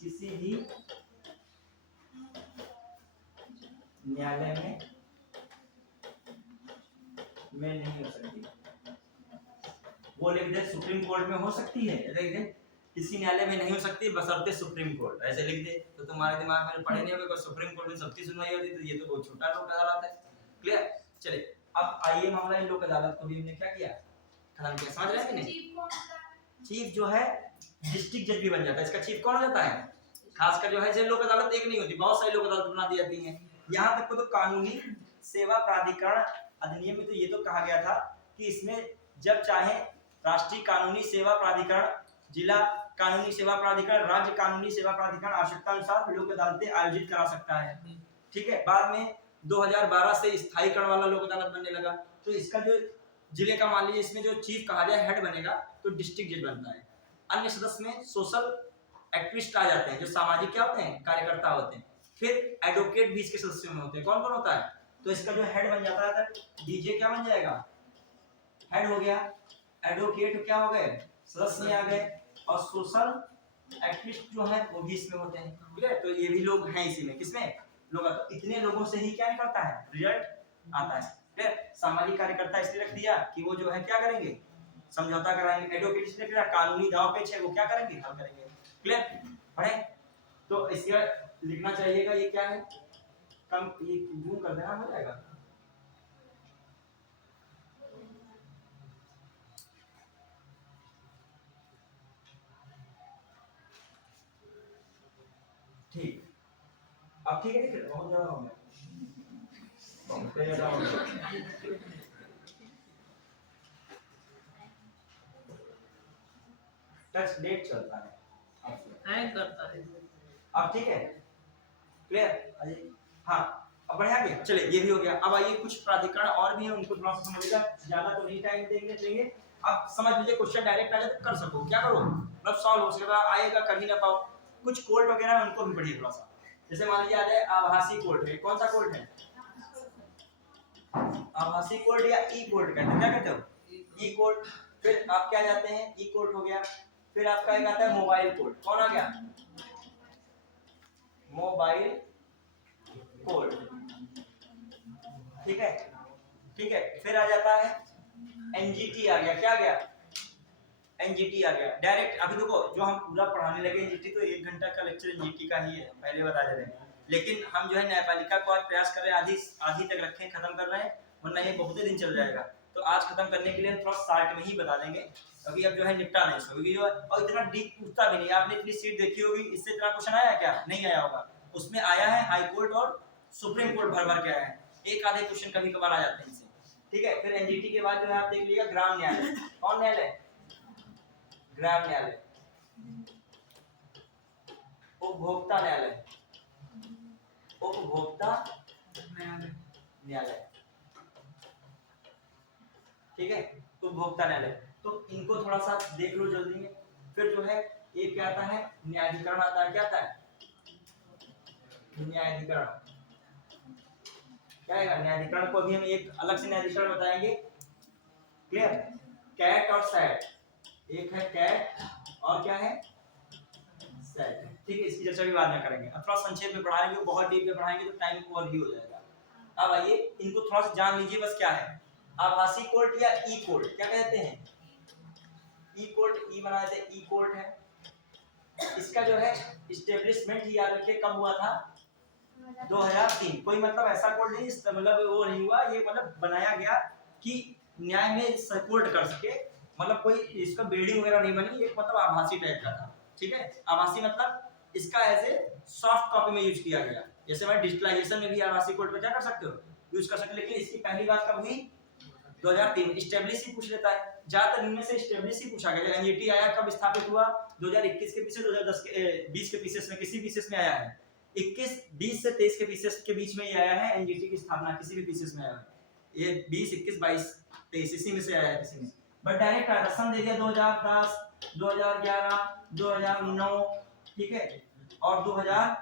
किसी भी न्यायालय में नहीं हो सकती। वो लिख दे सुप्रीम कोर्ट में हो सकती है, लिख दे किसी न्यायालय में नहीं हो सकती बशर्ते सुप्रीम कोर्ट, ऐसे लिख दे तो तुम्हारे दिमाग में पढ़े नहीं होगा, सुप्रीम कोर्ट में सबकी सुनवाई होती, तो ये तो बहुत छोटा लोक अदालत है। क्लियर? चलिए अब आइए मामला इन लोक अदालत को भी हमने क्या किया, खत्म किया, समझ रहे हैं कि नहीं। चीफ जो है डिस्ट्रिक्ट जज भी बन जाता है। इसका चीफ कौन हो जाता है, खासकर जो है लोक अदालत एक नहीं होती, बहुत सारी लोक अदालत बना दी जाती हैं। यहाँ तक तो कानूनी सेवा प्राधिकरण अधिनियम में तो ये तो कहा गया था कि इसमें जब चाहे राष्ट्रीय कानूनी सेवा प्राधिकरण, जिला कानूनी सेवा प्राधिकरण, राज्य कानूनी सेवा प्राधिकरण आवश्यकता अनुसार लोक अदालतें आयोजित करा सकता है, ठीक है। बाद में 2012 से स्थायीकरण वाला लोक अदालत बनने लगा। तो इसका जो जिले का मान लीजिए इसमें जो चीफ कहा जाए हेड बनेगा तो डिस्ट्रिक्ट जज बनता है। अन्य सदस्य में सोशल एक्टिविस्ट आ जाते हैं, जो सामाजिक क्या होते हैं, कार्यकर्ता होते हैं। फिर एडवोकेट भी इसके सदस्यों में होते हैं। कौन कौन होता है? तो इसका जो हेड बन जाता है डीजे क्या बन जाएगा, हेड हो गया। एडवोकेट क्या हो गए, सदस्य में आ गए। और सोशल एक्टिविस्ट जो है वो भी इसमें होते हैं। ठीक है, तो ये भी लोग हैं इसी में, किसमें, लोग। तो इतने लोगों से ही क्या निकलता है, रिजल्ट आता है। ठीक है, सामाजिक कार्यकर्ता इसलिए रख दिया कि वो जो है क्या करेंगे, समझौता कराएंगे। एडवोकेट इसलिए रख दिया, कानूनी दाव पेच है वो क्या करेंगे, हल करेंगे। क्लियर, पढ़े? तो इसका लिखना चाहिएगा ये क्या है, कम ये जूम कर देना, हो जाएगा। ठीक, अब ठीक है, फिर बहुत ज्यादा हो गया, बहुत ज्यादा हो गया। टच डेट चलता है, हैंग करता है। अब ठीक है, क्लियर? अजय, हाँ, अब बढ़िया गया। चलिए ये भी हो गया। अब आइए कुछ प्राधिकरण और भी है, उनको थोड़ा सा समझिएगा, ज्यादा तो नहीं टाइम देंगे। अब समझ लीजिए क्वेश्चन डायरेक्ट आ जाए तो कर सको, क्या करो, मतलब सॉल्व हो सकेगा, आएगा कर ही ना पाओ। कुछ कोड वगैरह है उनको भी पढ़िए थोड़ा सा। जैसे मान लीजिए आ जाए आभासी कोड है, कौन सा कोड है, आभासी कोड या ई कोड कहते हैं, क्या कहते हो, ई कोड। फिर आप क्या जाते हैं, ई कोड हो गया। फिर आपका एक आता है मोबाइल कोड, कौन आ गया, मोबाइल कोड। ठीक है, ठीक है। फिर आ जाता है एनजीटी, आ गया, क्या गया, एनजीटी आ गया डायरेक्ट। अभी देखो जो हम पूरा पढ़ाने लगे एनजीटी, तो 1 घंटा का लेक्चर एनजीटी का ही है, पहले बता दे रहे हैं। लेकिन हम जो है न्यायपालिका को आज प्रयास कर रहे हैं, आधी तक रखें, खत्म कर रहे हैं, वरना ये बहुत ही दिन चल जाएगा। तो आज खत्म करने के लिए थोड़ा शॉर्ट में ही बता देंगे, अभी अब जो है निपटा नहीं सकोगे जो है। और इतना डीप पूछता भी नहीं, आपने इतनी सीट देखी होगी, इससे इतना क्वेश्चन आया क्या, नहीं आया होगा। उसमें आया है हाई कोर्ट और सुप्रीम कोर्ट भर भर के आया है, एक आधे क्वेश्चन कभी कभार आ जाते हैं इनसे। ठीक है, फिर एनजीटी के बाद जो है आप देख लीजिएगा ग्राम न्यायालय, कौन न्यायालय, ग्राम न्यायालय। उपभोक्ता न्यायालय, उपभोक्ता न्यायालय। ठीक है, उपभोक्ता न्यायालय। तो इनको थोड़ा सा देख लो जल्दी में। फिर जो है एक क्या आता है, न्यायाधिकरण आता है, क्या आता है, न्यायाधिकरण। क्या है न्यायाधिकरण को भी हम एक अलग से न्यायाधिकरण बताएंगे। क्लियर, कैट और सैट, एक है कैट और क्या है, सैट। ठीक है, इसकी चर्चा भी बाद में करेंगे, अब थोड़ा संक्षेप में पढ़ाएंगे, बहुत डीप में पढ़ाएंगे तो टाइम ओवर भी हो जाएगा। अब आइए इनको थोड़ा सा जान लीजिए बस, क्या है आभासी कोर्ट या ई कोर्ट, क्या कहते हैं, ई कोर्ट, ई बना देते, ई कोर्ट है। इसका जो है इस्टेब्लिशमेंट ही याद रखिए कब हुआ था, 2003। कोई मतलब ऐसा कोर्ट नहीं, मतलब वो नहीं हुआ, ये मतलब बनाया गया कि न्याय में सपोर्ट कर सके, मतलब कोई इसका बिल्डिंग वगैरह नहीं बनी, एक मतलब आभासी टाइप का था। ठीक है, आभासी मतलब इसका ऐसे सॉफ्ट कॉपी में यूज किया गया, जैसे मैं डिजिटलाइजेशन में भी आभासी कोड में क्या कर सकते हो, यूज कर सकते हो। लेकिन इसकी पहली बात कब हुई, 2003। स्टेब्लिश ही पूछ लेता है, ज्यादातर इनमें से स्टेब्लिश ही पूछा गया। एनजीटी आया कब स्थापित हुआ, 2021 के पीछे, 2010 के 20 के पीसेस में, किसी पीसेस में आया है 21, 20 से 23 के पीसेस के बीच में ये आया है। एनजीटी की स्थापना किसी भी पीसेस में आया है, ये 20, 21, 22, 23 इसी में से आया है किसी में। बट डायरेक्ट आया, सन दे दिया 2010, 2011, 2009, ठीक है, और 2000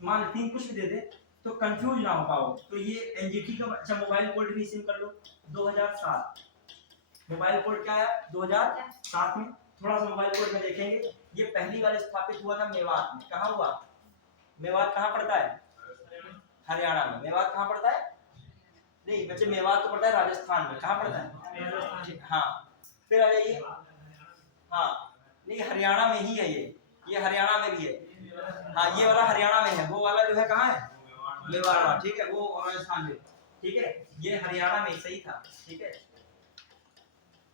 मान 3 कुछ भी दे दे तो कंफ्यूज ना हो पाओ। तो ये एनजीटी का, अच्छा मोबाइल कोड भी सिम कर लो, 2007 मोबाइल कोड क्या है, 2007 में। थोड़ा सा मोबाइल कोड में देखेंगे, ये पहली बार स्थापित हुआ था मेवात में। कहाँ हुआ, मेवात कहाँ पड़ता है, हरियाणा में। मेवात कहाँ पड़ता है, नहीं बच्चे, मेवात तो पड़ता है राजस्थान में, कहाँ पड़ता है, हाँ। फिर आ जाइए, हाँ नहीं हरियाणा में ही है ये हरियाणा में भी है, हाँ ये वाला हरियाणा में है, वो वाला जो है कहाँ है, मेवाड़ा। ठीक है, वो राजस्थान में। ठीक है, ये हरियाणा में सही था। ठीक है,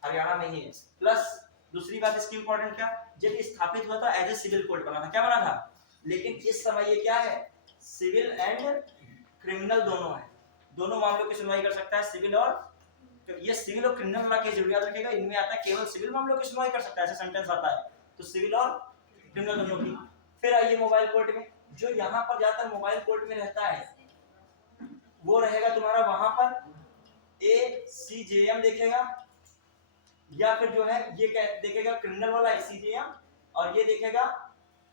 हरियाणा में ही है। प्लस दूसरी बात इसकी इंपॉर्टेंट, क्या जब स्थापित हुआ था एज ए सिविल कोड बना था, क्या बना था, लेकिन इस समय ये क्या है, सिविल एंड क्रिमिनल दोनों है, दोनों मामलों की सुनवाई कर सकता है, सिविल और, तो ये सिविल और क्रिमिनल वाला केस जरूर याद रखेगा, इनमें आता है केवल सिविल मामलों की सुनवाई कर सकता है, ऐसा सेंटेंस आता है, तो सिविल और क्रिमिनल दोनों की। फिर आइए मोबाइल कोर्ट में, जो यहाँ पर जाकर मोबाइल कोर्ट में रहता है वो रहेगा तुम्हारा वहां पर ACJM देखेगा, या फिर जो है ये क्या देखेगा क्रिमिनल वाला ACJM, और ये देखेगा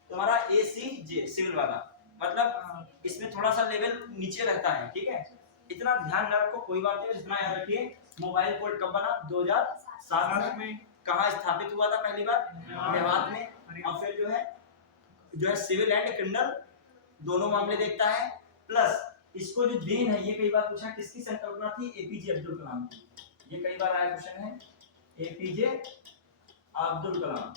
तुम्हारा ACJ सिविल वाला। मतलब इसमें थोड़ा सा लेवल नीचे रहता है, ठीक है। इतना ध्यान न रखो, कोई बात नहीं, इतना याद रखिए। मोबाइल कोड कब बना? 2007 में। कहाँ स्थापित हुआ था पहली बार? मेवात में। और फिर जो है सिविल एंड क्रिमिनल दोनों मामले देखता है। प्लस इसको जो देन है, ये कई बार पूछा किसकी संकल्पना थी? APJ अब्दुल कलाम की। ये कई बार आया क्वेश्चन है, APJ अब्दुल कलाम।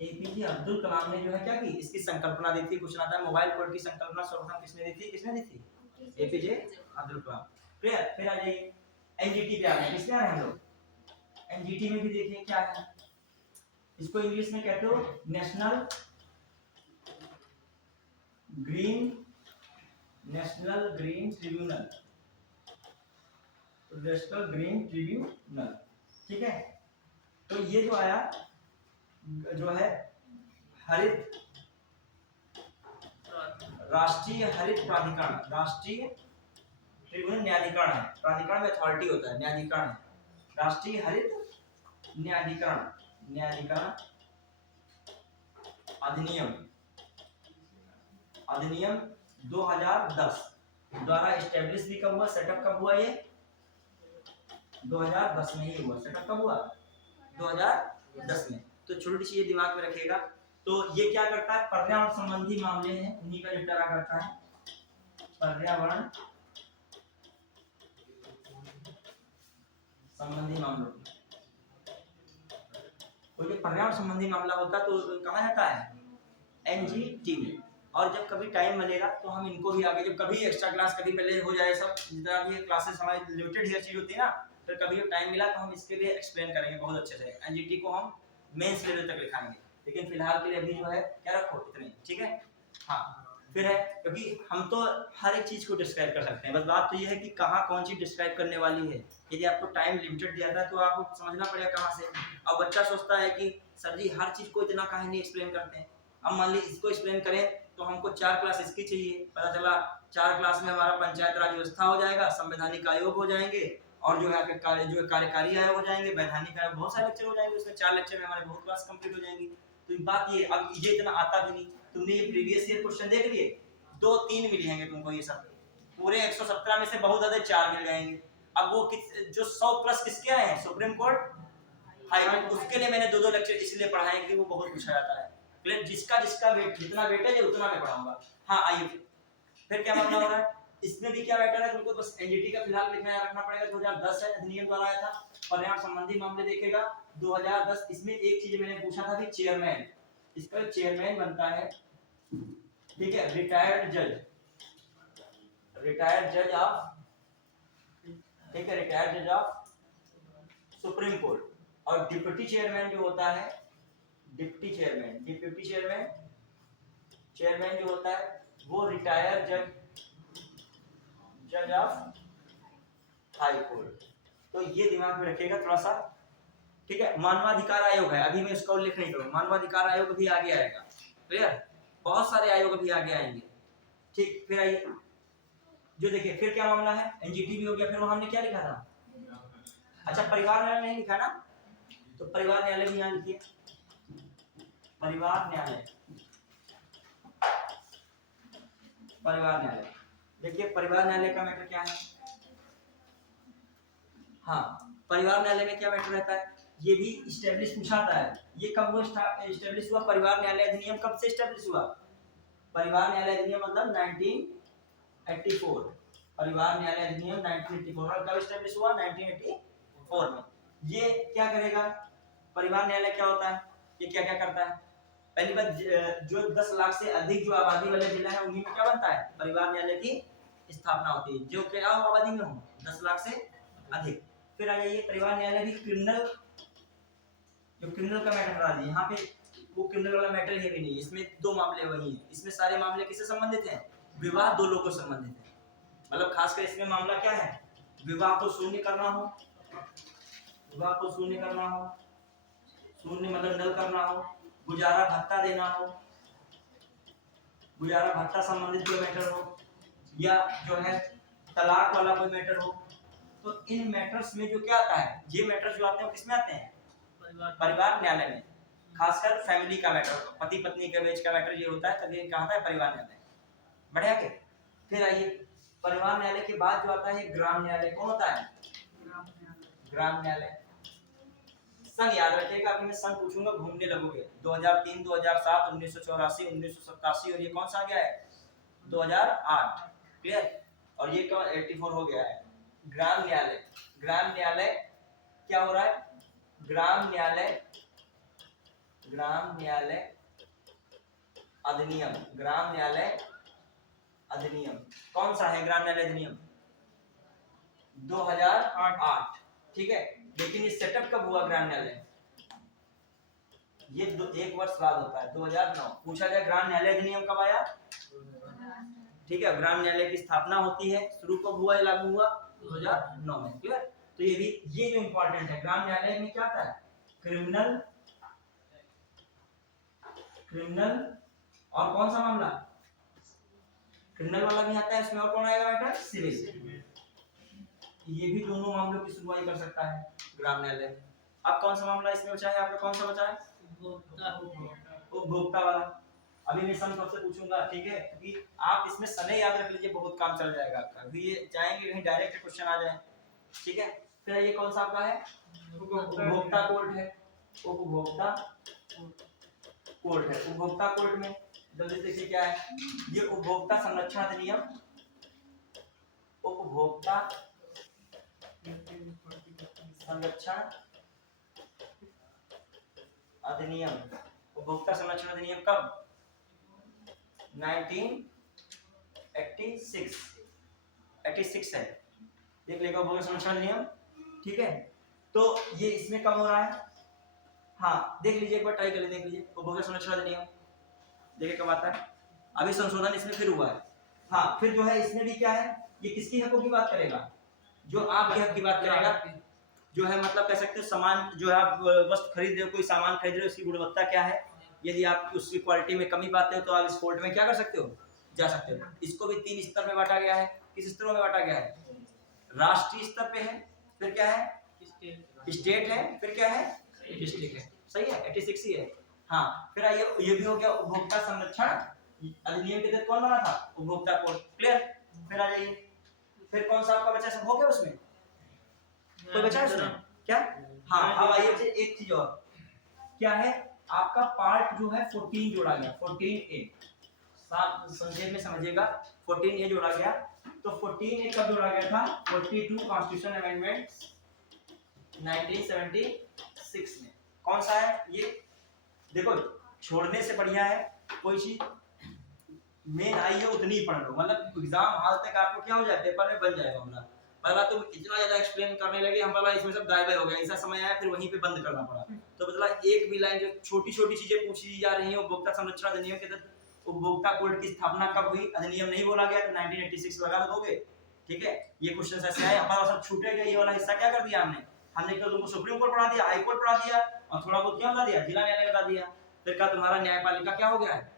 APJ अब्दुल कलाम ने जो है क्या की? इसकी संकल्पना दी थी। क्वेश्चन आता है मोबाइल कोड की संकल्पना सर्वप्रथम किसने दी थी? किसने दी थी? APJ अब्दुल कलाम। क्लियर? फिर आ जाइए NGT पे आ रहे हैं। किसमें आ रहे हैं हम लोग? NGT में भी देखिए क्या है। इसको इंग्लिश में कहते हो national green tribunal. National green tribunal, ठीक है। तो ये जो आया जो है हरित राष्ट्रीय हरित प्राधिकरण, राष्ट्रीय ट्रिब्यूनल न्यायाधिकरण है। प्राधिकरण में अथॉरिटी होता है, न्यायाधिकरण है। राष्ट्रीय हरित न्यायाधिकरण अधिनियम 2010 द्वारा एस्टेब्लिश भी कब हुआ? सेटअप कब हुआ? ये 2010 में ही हुआ। सेटअप कब हुआ? 2010 में। तो छोटी सी ये दिमाग में रखिएगा। तो ये क्या करता है? पर्यावरण संबंधी मामले हैं, उन्हीं का निपटारा करता है। पर्यावरण संबंधी मामलों, तो ये पर्यावरण संबंधी मामला होता है तो कहाँ जाता है? NGT में। और जब कभी टाइम मिलेगा तो हम इनको भी आगे, जब कभी एक्स्ट्रा क्लास कभी पहले हो जाए, सब जितना भी क्लासेस हमारी लिमिटेड ही चीज होती है ना, फिर कभी टाइम मिला तो हम इसके लिए एक्सप्लेन करेंगे बहुत अच्छे से। NGT को हम मेंस लेवल तक लिखाएंगे, लेकिन फिलहाल के लिए अभी जो है क्या रखो इतने, ठीक है। हाँ फिर है, क्योंकि हम तो हर एक चीज को डिस्क्राइब कर सकते हैं, बस बात तो ये है कि कहाँ कौन चीज डिस्क्राइब करने वाली है। यदि आपको टाइम लिमिटेड दिया था तो आपको समझना पड़ेगा कहाँ से। अब बच्चा सोचता है कि सर जी हर चीज को इतना काहे नहीं एक्सप्लेन करते हैं। अब मान ली इसको एक्सप्लेन करें तो हमको 4 क्लास इसकी चाहिए, पता चला 4 क्लास में हमारा पंचायत राज व्यवस्था हो जाएगा, संवैधानिक आयोग हो जाएंगे, और जो है कार्यकारी आयोग हो जाएंगे, वैधानिक आयोग, बहुत सारे लेक्चर हो जाएंगे। उसमें 4 लेक्चर में हमारे बहुत क्लास कंप्लीट हो जाएंगी। तो बात ये, अब ये इतना आता भी नहीं। तुमने ये प्रीवियस ईयर क्वेश्चन देख लिए, 2-3 मिल जाएंगे तुमको, ये सब पूरे 117 में से बहुत ज्यादा 4 मिल जाएंगे। अब वो जो 100 प्लस किसके आए हैं? Supreme court, high court. उसके लिए मैंने 2-2 लेक्चर इसलिए पढ़ाए कि वो बहुत पूछा जाता है। जिसका वेट जितना वेटेज है उतना मैं पढ़ाऊंगा। हाँ आइए फिर क्या मामला हो रहा है? इसमें भी क्या मैटर है तुमको? बस NGT का फिलहाल लिखना रखना पड़ेगा। 2010 है, अधिनियम द्वारा आया था। पर्यावरण संबंधी मामले देखेगा 2010। इसमें एक चीज मैंने पूछा था कि चेयरमैन, इसका चेयरमैन बनता है, ठीक है, रिटायर्ड जज ऑफ सुप्रीम कोर्ट। और डिप्टी चेयरमैन जो होता है, डिप्टी चेयरमैन जो होता है वो रिटायर्ड जज ऑफ हाई कोर्ट। तो ये दिमाग में रखिएगा थोड़ा सा, ठीक है। मानवाधिकार आयोग है, अभी मैं इसका उल्लेख नहीं करूंगा। मानवाधिकार आयोग भी आगे आएगा, क्लियर। बहुत सारे आयोग भी आगे आएंगे, ठीक। फिर आइए जो देखिए फिर क्या मामला है? NGT भी हो गया। फिर वो हमने क्या लिखा था? अच्छा परिवार न्यायालय नहीं लिखा ना, तो परिवार न्यायालय भी यहाँ लिखिए। परिवार न्यायालय देखिए, परिवार न्यायालय का मैटर क्या है? हाँ परिवार न्यायालय में क्या मैटर रहता है? ये भी इस्टेब्लिश पूछाता है। ये कब हुआ इस्टेब्लिश हुआ? परिवार न्यायालय अधिनियम कब से इस्टेब्लिश हुआ? परिवार न्यायालय अधिनियम मतलब 1984। परिवार न्यायालय अधिनियम 1984 और कब इस्टेब्लिश हुआ? 1984 में। ये क्या करेगा? परिवार न्यायालय क्या होता है? ये क्या क्या करता है? पहली बात, जो 10 लाख से अधिक जो आबादी वाले जिला है उन्हीं में क्या बनता है? परिवार न्यायालय की स्थापना होती है। जो क्या आबादी में हो 10 लाख से अधिक। फिर आ जाइए परिवार न्यायालय भी क्रिमिनल का मैटर डाल दिया यहाँ पे। वो क्रिमिनल वाला मैटर है भी नहीं, इसमें 2 मामले वही हैं। इसमें सारे मामले किससे संबंधित हैं? विवाह 2 लोगों से संबंधित है। मतलब खासकर इसमें मामला क्या है? विवाह को शून्य करना हो, शून्य मतलब नल करना हो, गुजारा भत्ता देना हो, गुजारा भत्ता संबंधित जो मैटर हो, या जो है तलाक वाला कोई मैटर हो, तो इन मैटर्स में जो क्या आता है, ये मैटर्स जो आते हैं वो किसमें आते हैं, परिवार न्यायालय में। खासकर फैमिली का मैटर, पति पत्नी के बीच का मैटर ये होता है, तभी ये कहा था परिवार न्यायालय। बढ़िया के फिर आइए परिवार न्यायालय के बाद जो आता है ग्राम न्यायालय। कौन होता है, ग्राम न्यायालय। सन याद रखिएगा, अभी मैं सन पूछूंगा घूमने लगोगे। 2003, 2007, 1984, 1987 और ये कौन सा आ गया है 2008। क्लियर, और ये कौन 84 हो गया है। ग्राम न्यायालय, ग्राम न्यायालय क्या हो रहा है, ग्राम न्यायालय, ग्राम न्यायालय अधिनियम, ग्राम न्यायालय अधिनियम कौन सा है, ग्राम न्यायालय अधिनियम 2008। ठीक है, लेकिन ये सेटअप कब हुआ ग्राम न्यायालय, ये एक वर्ष बाद होता है 2009। पूछा जाए ग्राम न्यायालय अधिनियम कब आया, ठीक है, ग्राम न्यायालय की स्थापना होती है, शुरू कब हुआ, लागू हुआ 2009 में। क्लियर, तो ये भी, ये जो इंपॉर्टेंट है, ग्राम न्यायालय में क्या आता है, क्रिमिनल, क्रिमिनल और कौन सा मामला, क्रिमिनल वाला भी आता है इसमें, और कौन आएगा बेटा, सिविल। ये भी दोनों मामलों की सुनवाई कर सकता है ग्राम न्यायालय। अब कौन सा मामला इसमें बचा है आपका, कौन सा बचा है, उपभोक्ता वाला। अभी मैं सन सबसे पूछूंगा, ठीक है, क्योंकि आप इसमें सने याद रख लीजिए, बहुत काम चल जाएगा आपका। अभी ये चाहेंगे कहीं डायरेक्ट क्वेश्चन आ जाए, ठीक है। फिर ये कौन सा आपका है, उपभोक्ता कोर्ट है, उपभोक्ता कोर्ट है। उपभोक्ता कोर्ट में जल्दी देखिए क्या है, ये उपभोक्ता संरक्षण अधिनियम, उपभोक्ता संरक्षण अधिनियम, उपभोक्ता संरक्षण अधिनियम कब, 1986 है, देख लेगा उपभोक्ता संरक्षण अधिनियम। ठीक है, तो ये इसमें कब हो रहा है, हाँ देख लीजिए एक बार ट्राई कर लीजिए, देख लीजिए उपभोक्ता संरक्षण अधिनियम, देखिए कब आता है। अभी संशोधन इसमें फिर हुआ है। हाँ, फिर जो है इसमें भी क्या है, ये किसकी हकों की बात करेगा, जो आपके हक की बात करेगा, जो है मतलब कह सकते हो सामान जो है आप वस्तु खरीद रहे हो, कोई सामान खरीद रहे हो, उसकी गुणवत्ता क्या है, यदि आप उसकी क्वालिटी में कमी पाते हो तो आप इस कोर्ट में क्या कर सकते हो, जा सकते हो। इसको भी 3 स्तर में बांटा गया है। किस स्तरों में बांटा गया है, राष्ट्रीय स्तर पे है, फिर क्या है, स्टेट है, फिर क्या है, डिस्ट्रिक्ट है। सही है, 86 ही है। हाँ, फिर आइए ये भी हो गया उपभोक्ता संरक्षण अधिनियम के तहत कौन बना था, उपभोक्ता कोर्ट। क्लियर, फिर आ जाइए, फिर कौन सा आपका बचा, सब हो गया उसमें, कोई बचा है उसमें क्या, हाँ अब आइए एक चीज और, क्या है आपका पार्ट जो है 14 जोड़ा गया, 14A, संक्षेप में समझिएगा, 14A जोड़ा गया। तो 14A कब जोड़ा गया था, 42 कॉन्स्टिट्यूशन अमेंडमेंट 1976 में। कौन सा है ये, देखो छोड़ने से बढ़िया है कोई चीज मेन आई है उतनी ही पढ़ लो, मतलब एग्जाम हाल तक आपको क्या हो जाए, पेपर में बन जाएगा मामला। पहला तुम इतना ज्यादा एक्सप्लेन करने लगे, हमारा इसमें सब गायब हो गया, ऐसा समय आया फिर वहीं पे बंद करना पड़ा। तो मतलब एक भी लाइन जो छोटी छोटी चीजें पूछी जा रही है, उपभोक्ता संरक्षण अधिनियम के तहत उपभोक्ता कोर्ट की स्थापना कब हुई, अधिनियम नहीं बोला गया तो 1986 लगा दोगे। ठीक है, ये क्वेश्चन ऐसे आए, हमारा सब छूटेगा, ये वाला हिस्सा क्या कर दिया हमने तो तुमको सुप्रीम कोर्ट पढ़ा दिया, हाई कोर्ट पढ़ा दिया, और थोड़ा बहुत क्या बता दिया, जिला न्यायालय बता दिया। फिर क्या तुम्हारा न्यायपालिका क्या हो गया है,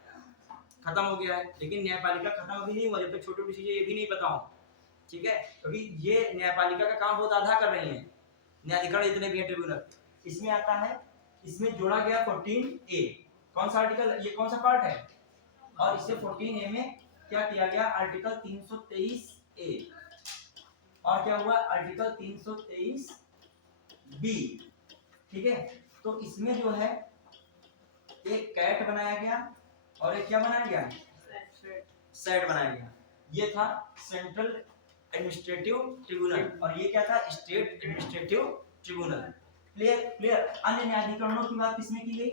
खत्म हो गया है। लेकिन न्यायपालिका खत्म अभी नहीं हुआ जब तक छोटी छोटी चीजें ये भी नहीं पता हो। ठीक है, क्योंकि ये न्यायपालिका का काम बहुत आधा कर रही है, न्यायाधिकरण इतने भी ट्रिब्यूनल। इसमें आता है, इसमें जोड़ा गया 14A, कौन सा आर्टिकल, ये कौन सा पार्ट है, और इससे 14A में क्या किया गया, आर्टिकल 323A, और क्या हुआ आर्टिकल 323B। ठीक है, तो इसमें जो है एक कैट बनाया गया और एक क्या बनाया गया, सेट बनाया गया। ये था सेंट्रल एडमिनिस्ट्रेटिव ट्रिब्यूनल और ये क्या था, state administrative tribunal. Clear, clear. अन्य न्यायाधिकरणों की बात किसमें की गई,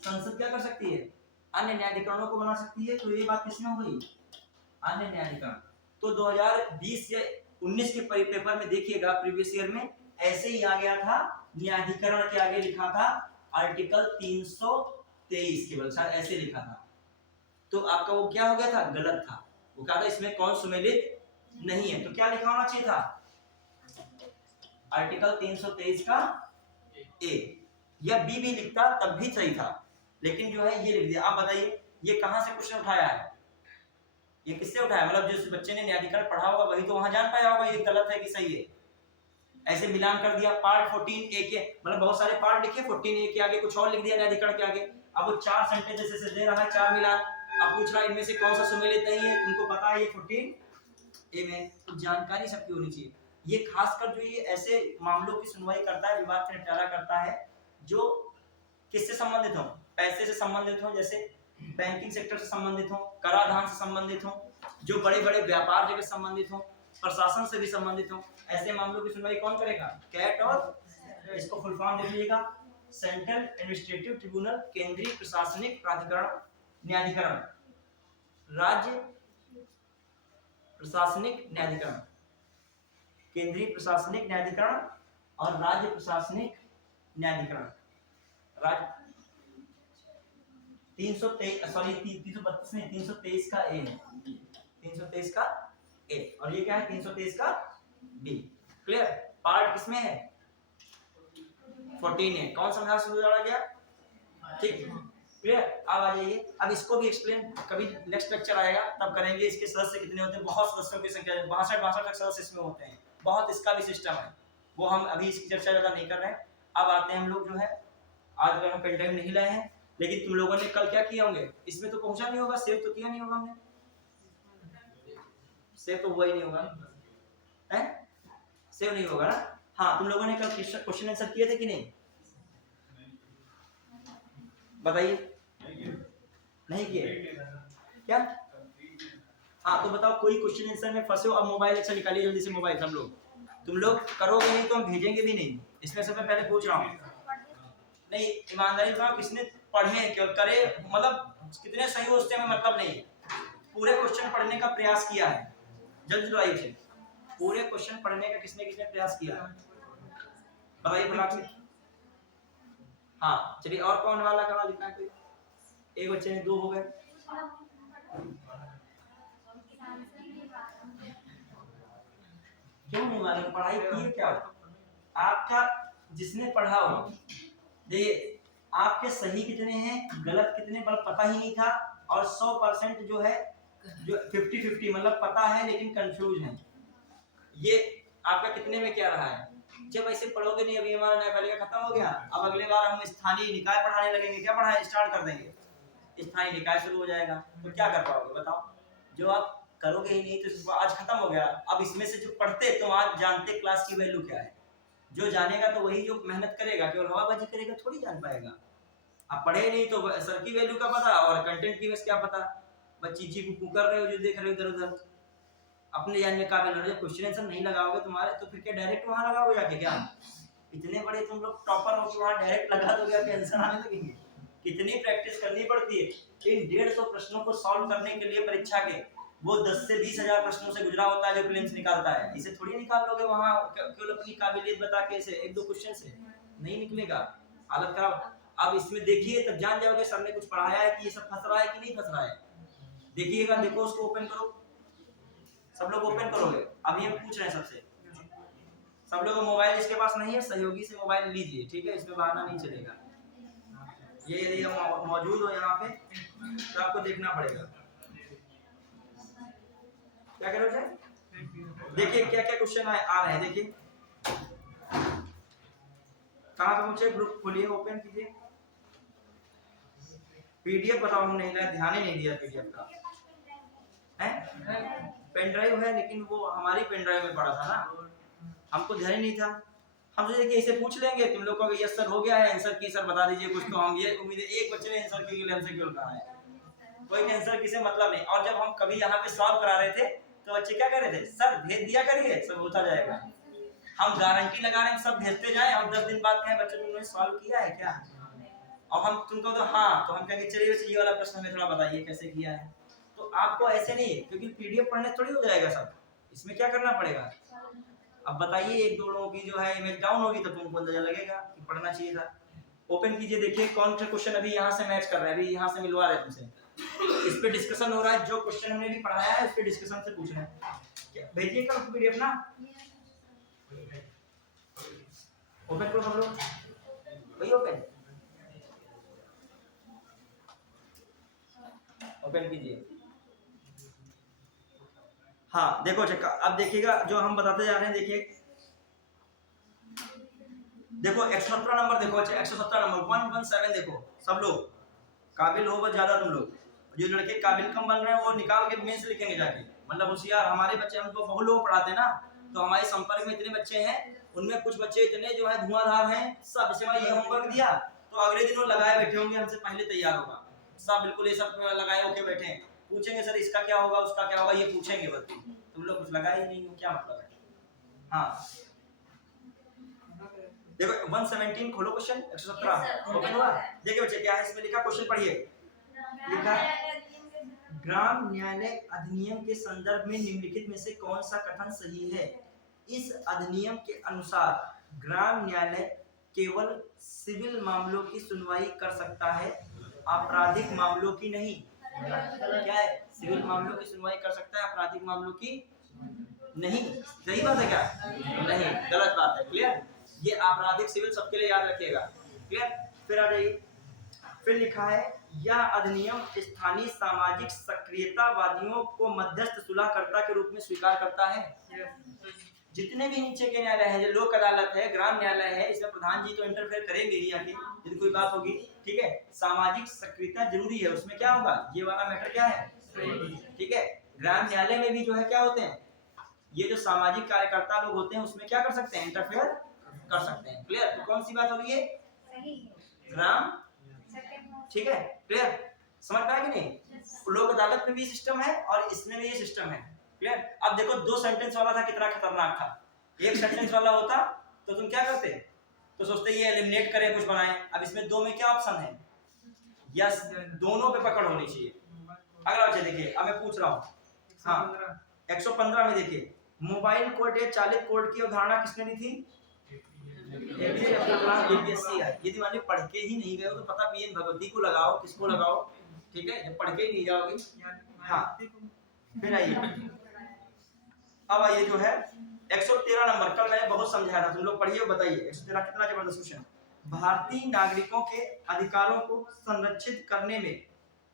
संसद क्या कर सकती है, अन्य न्यायाधिकरणों को बना सकती है। तो ये बात किसमें हो गई, अन्य न्यायाधिकरण। तो 2020 या 19 के पेपर में देखिएगा, प्रीवियस ईयर में ऐसे ही आ गया था, न्यायाधिकरण के आगे लिखा था आर्टिकल 323 केवल, शायद ऐसे लिखा था। तो आपका वो क्या हो गया था, गलत था, वो कहा था इसमें कौन सुमेलित नहीं है। तो क्या लिखा होना चाहिए था, आर्टिकल 323 का ए, या बी भी लिखता तब भी सही था, लेकिन जो है ये लिख दिया। आप बताइए ये कहां से क्वेश्चन उठाया है, ये किससे उठाया, मतलब जिस बच्चे ने न्यायाधिकरण पढ़ा होगा वही तो वहां जान पाया होगा ये गलत है कि सही है। ऐसे मिलान कर दिया, पार्ट 14A के मतलब बहुत सारे पार्ट लिखे, 14A के आगे कुछ और लिख दिया न्यायाधिकरण के आगे। अब वो 4 सेंटेंस जैसे दे रहा है 4 मिलान, अब पूछ रहा है इनमें से कौन सा सुमेलित नहीं है, तुमको पता है ये 14A में, तो जानकारी सबकी होनी चाहिए। ये खासकर जो ये ऐसे मामलों की सुनवाई करता है, विवाद का निपटारा करता है जो किससे संबंधित हो, पैसे से संबंधित हो, जैसे बैंकिंग सेक्टर से संबंधित हो, कराधान से संबंधित हो, जो बड़े बड़े व्यापार जगत संबंधित हो, प्रशासन से भी संबंधित हो, ऐसे मामलों की सुनवाई कौन करेगा, कैट। और इसको फुल फॉर्म दे दीजिएगा, सेंट्रल एडमिनिस्ट्रेटिव ट्रिब्यूनल, केंद्रीय प्रशासनिक प्राधिकरण न्यायाधिकरण, राज्य प्रशासनिक न्यायाधिकरण, केंद्रीय प्रशासनिक न्यायाधिकरण और राज्य प्रशासनिक न्यायाधिकरण। राज्य 323 सॉरी 332 नहीं 323 का ए है, 323 का ए, और ये क्या है 323 का बी। क्लियर, पार्ट किसमें है 14 है, कौन संविधान से जोड़ा गया, ठीक। क्लियर, अब आ जाइए, अब इसको भी एक्सप्लेन कभी नेक्स्ट लेक्चर आएगा तब करेंगे। इसके सदस्य कितने होते हैं, बहुत सदस्यों की संख्या 62 तक सदस्य इसमें होते हैं, बहुत इसका भी सिस्टम है, वो हम अभी इसकी चर्चा ज्यादा नहीं कर रहे हैं। अब आते हैं हम लोग जो है, आज अगर हम पेन ड्राइव नहीं लाए हैं, लेकिन तुम लोगों ने कल क्या किया होंगे, इसमें तो पहुंचा नहीं होगा, सेव तो किया नहीं होगा हमने, सेव तो हुआ ही नहीं होगा, हैं सेव नहीं होगा ना। हाँ, तुम लोगों ने कल क्वेश्चन आंसर किए थे कि नहीं, बताइए, नहीं किए क्या, हाँ तो बताओ कोई क्वेश्चन आंसर में फंसे हो। अब मोबाइल अच्छा निकालिए जल्दी से, मोबाइल सब लोग, तुम लोग करोगे नहीं तो हम भेजेंगे भी नहीं, इसमें से मैं पहले पूछ रहा हूँ। नहीं, ईमानदारी से किसने पढ़े क्या करे, मतलब कितने सही हो उससे हमें मतलब नहीं है, पूरे क्वेश्चन पढ़ने का प्रयास किया है, जल्दी से पूरे क्वेश्चन पढ़ने का किसने किसने प्रयास किया है, बताइए फटाक से। हाँ चलिए, और कौन वाला करा लिखना है कोई, एक बच्चे ने 2 हो गए, क्यों नहीं मालूम, पढ़ाई की है क्या आपका, जिसने पढ़ा हो, देखिए आपके सही कितने हैं गलत कितने पता ही नहीं था, और 100% जो है जो 50-50 मतलब पता है लेकिन कंफ्यूज है, ये आपका कितने में क्या रहा है। जब ऐसे पढ़ोगे नहीं, अभी हमारा न्यायपालिका खत्म हो गया, अब अगले बार हम स्थानीय निकाय पढ़ाने लगेंगे, क्या पढ़ाए स्टार्ट कर देंगे, स्थानीय निकाय शुरू हो जाएगा, तो क्या कर पाओगे बताओ, जो आप करोगे ही नहीं, तो आज खत्म हो गया। अब इसमें से जो पढ़ते तो आज जानते क्लास की वैल्यू क्या है, जो जानेगा तो वही जो मेहनत करेगा, केवल हवाबाजी करेगा थोड़ी जान पाएगा। आप पढ़े नहीं तो सर की वैल्यू का पता और कंटेंट की बस क्या पता, बस चीची कुकू कर रहे हो जो देख रहे हो इधर उधर, अपने जानने काबिल हो, क्वेश्चन आंसर नहीं लगाओगे तुम्हारे तो फिर क्या डायरेक्ट वहां लगाओगे जाके क्या, इतने बड़े तुम लोग टॉपर हो कि वहां डायरेक्ट लगा दोगे, आपके आंसर आने लगेंगे। कितनी प्रैक्टिस करनी पड़ती है, इन 150 प्रश्नों को सॉल्व करने के लिए परीक्षा के, वो 10 से 20 हजार प्रश्नों से गुजरा होता है जो प्रीलिम्स निकालता है, इसे थोड़ी निकाल लोगे वहां केवल अपनी काबिलियत बता के, ऐसे 1-2 क्वेश्चन से नहीं निकलेगा, हालत खराब। अब इसमें देखिए तब जान जाओगे सर ने कुछ पढ़ाया है कि ये सब फंस रहा है कि नहीं फंस रहा है, देखिएगा, देखो उसको ओपन करो, सब लोग ओपन करोगे। अब ये पूछ रहे हैं सबसे, सब लोग मोबाइल इसके पास नहीं है, सहयोगी से मोबाइल लीजिए, ठीक है, इसमें बहाना नहीं चलेगा, ये यदि हम मौजूद हो यहाँ पे तो आपको देखना पड़ेगा, क्या कह रहे थे, देखिए क्या क्या क्वेश्चन आ रहे हैं, देखिए कहाँ पे पहुंचे, ग्रुप खोलिए, ओपन कीजिए, पीडीएफ बताओ, नहीं ध्यान ही नहीं दिया पीडीएफ का है, पेन ड्राइव है लेकिन वो हमारी पेन ड्राइव में पड़ा था ना, हमको ध्यान ही नहीं था, हम सोचे कि इसे पूछ लेंगे तुम लोग को, यस सर हो गया है आंसर की, सर बता दीजिए कुछ, तो हम ये उम्मीद है एक बच्चे ने आंसर के लिए हमसे क्यों कहा है, कोई आंसर किसे मतलब नहीं। और जब हम कभी यहाँ पे सॉल्व करा रहे थे तो बच्चे क्या कर रहे थे, सर भेज दिया करिए सब होता जाएगा, हम गारंटी लगा रहे हैं सब भेजते जाएं, और 10 दिन बाद कहें बच्चों तुमने सॉल्व किया है क्या, और हम तुमको तो हाँ, तो हम कहेंगे चलिए ये वाला प्रश्न हमें थोड़ा बताइए कैसे किया है, तो आपको ऐसे नहीं, क्योंकि पीडीएफ पढ़ने थोड़ी हो जाएगा सब, इसमें क्या करना पड़ेगा, अब बताइए 1-2 लोगों की जो है इमेज डाउन होगी तो तुमको अंदाजा लगेगा कि पढ़ना चाहिए था। ओपन कीजिए, देखिए कौन सा क्वेश्चन अभी यहाँ से मैच कर रहा है, अभी यहाँ से मिलवा रहे हैं तुमसे, इस पे डिस्कशन हो रहा है, जो क्वेश्चन हमने भी पढ़ाया है इस पे डिस्कशन से पूछ रहे हैं, भेजिए कल पीडीएफ ना, ओपन करो सब लोग, वही ओपन कीजिए, हाँ देखो चक्का, अब देखिएगा जो हम बताते जा रहे हैं, देखिए देखो 117 नंबर देखो, अच्छा 117 नंबर 117 देखो, सब लोग काबिल हो बस ज्यादा तुम लोग, जो लड़के काबिल कम बन रहे हैं वो निकाल के मेंस लिखेंगे जाके, मतलब होशियार हमारे बच्चे, हमको बहुत लोग पढ़ाते हैं ना, तो हमारे संपर्क में इतने बच्चे हैं, उनमें कुछ बच्चे इतने जो है धुआंधार हैं, सब जैसे मैंने ये होमवर्क दिया तो अगले दिन वो लगाए बैठे होंगे, हमसे पहले तैयार होगा सब, बिल्कुल ये सब लगाए होके बैठे हैं, पूछेंगे सर इसका क्या होगा उसका क्या होगा, ये पूछेंगे बस, तुम लोग कुछ लगाए ही नहीं हो, क्या मतलब है। हाँ देखो 117 खोलो क्वेश्चन 117 ओपन हुआ, देखिए बच्चे क्या है इसमें लिखा, क्वेश्चन पढ़िए, लिखा ग्राम न्यायालय अधिनियम के संदर्भ में निम्नलिखित में से कौन सा कथन सही है। इस अधिनियम के अनुसार ग्राम न्यायालय केवल सिविल मामलों की सुनवाई कर सकता है, आपराधिक मामलों की नहीं। क्या है, सिविल मामलों की सुनवाई कर सकता है, आपराधिक मामलों की नहीं। सही बात है क्या, नहीं गलत बात है, क्लियर, ये आपराधिक सिविल सबके लिए याद रखिएगा, क्लियर। फिर आ जाइए, फिर लिखा है यह अधिनियम स्थानीय सामाजिक सक्रियतावादियों को मध्यस्थ सुलहकर्ता के रूप में स्वीकार करता है। जितने भी नीचे के न्यायालय है, जो लोक अदालत है, ग्राम न्यायालय है, इसमें प्रधान जी तो इंटरफेयर करेंगे ही आके यदि कोई बात होगी, ठीक है। सामाजिक सक्रियता जरूरी है, उसमें क्या होगा, ये वाला मैटर क्या है, ठीक है। ग्राम न्यायालय में भी जो है क्या होते हैं, ये जो सामाजिक कार्यकर्ता लोग होते हैं उसमें क्या कर सकते हैं, इंटरफेयर कर सकते हैं, क्लियर। तो कौन सी बात हो रही है, ग्राम, ठीक है, क्लियर, समझ पाए कि नहीं। लोक अदालत में भी सिस्टम है और इसमें भी ये सिस्टम है, क्लियर। अब देखो 2 सेंटेंस वाला था, कितना खतरनाक था, 1 सेंटेंस वाला होता तो तुम क्या करते, तो सोचते ये एलिमिनेट करें कुछ बनाएं, अब इसमें 2 में क्या ऑप्शन है, यस दोनों पे पकड़ होनी चाहिए। अगला बच्चे देखिए, अब मैं पूछ रहा हूँ, हाँ 115 में देखिए, मोबाइल कोर्ट या चालित कोर्ट की अवधारणा किसने दी थी, एपीजे अब्दुल कलाम बीपीएससी है। यदि मान ली पढ़ के ही नहीं गए हो तो पता पीएन भगवती को लगाओ, किसको लगाओ, ठीक है, जब पढ़ के ही नहीं जाओगे। हाँ फिर आइए, अब आइए जो है 113 नंबर, कल मैंने बहुत समझाया था, तुम लोग पढ़िए और बताइए 113 कितना जबरदस्त क्वेश्चन। भारतीय नागरिकों के अधिकारों को संरक्षित करने में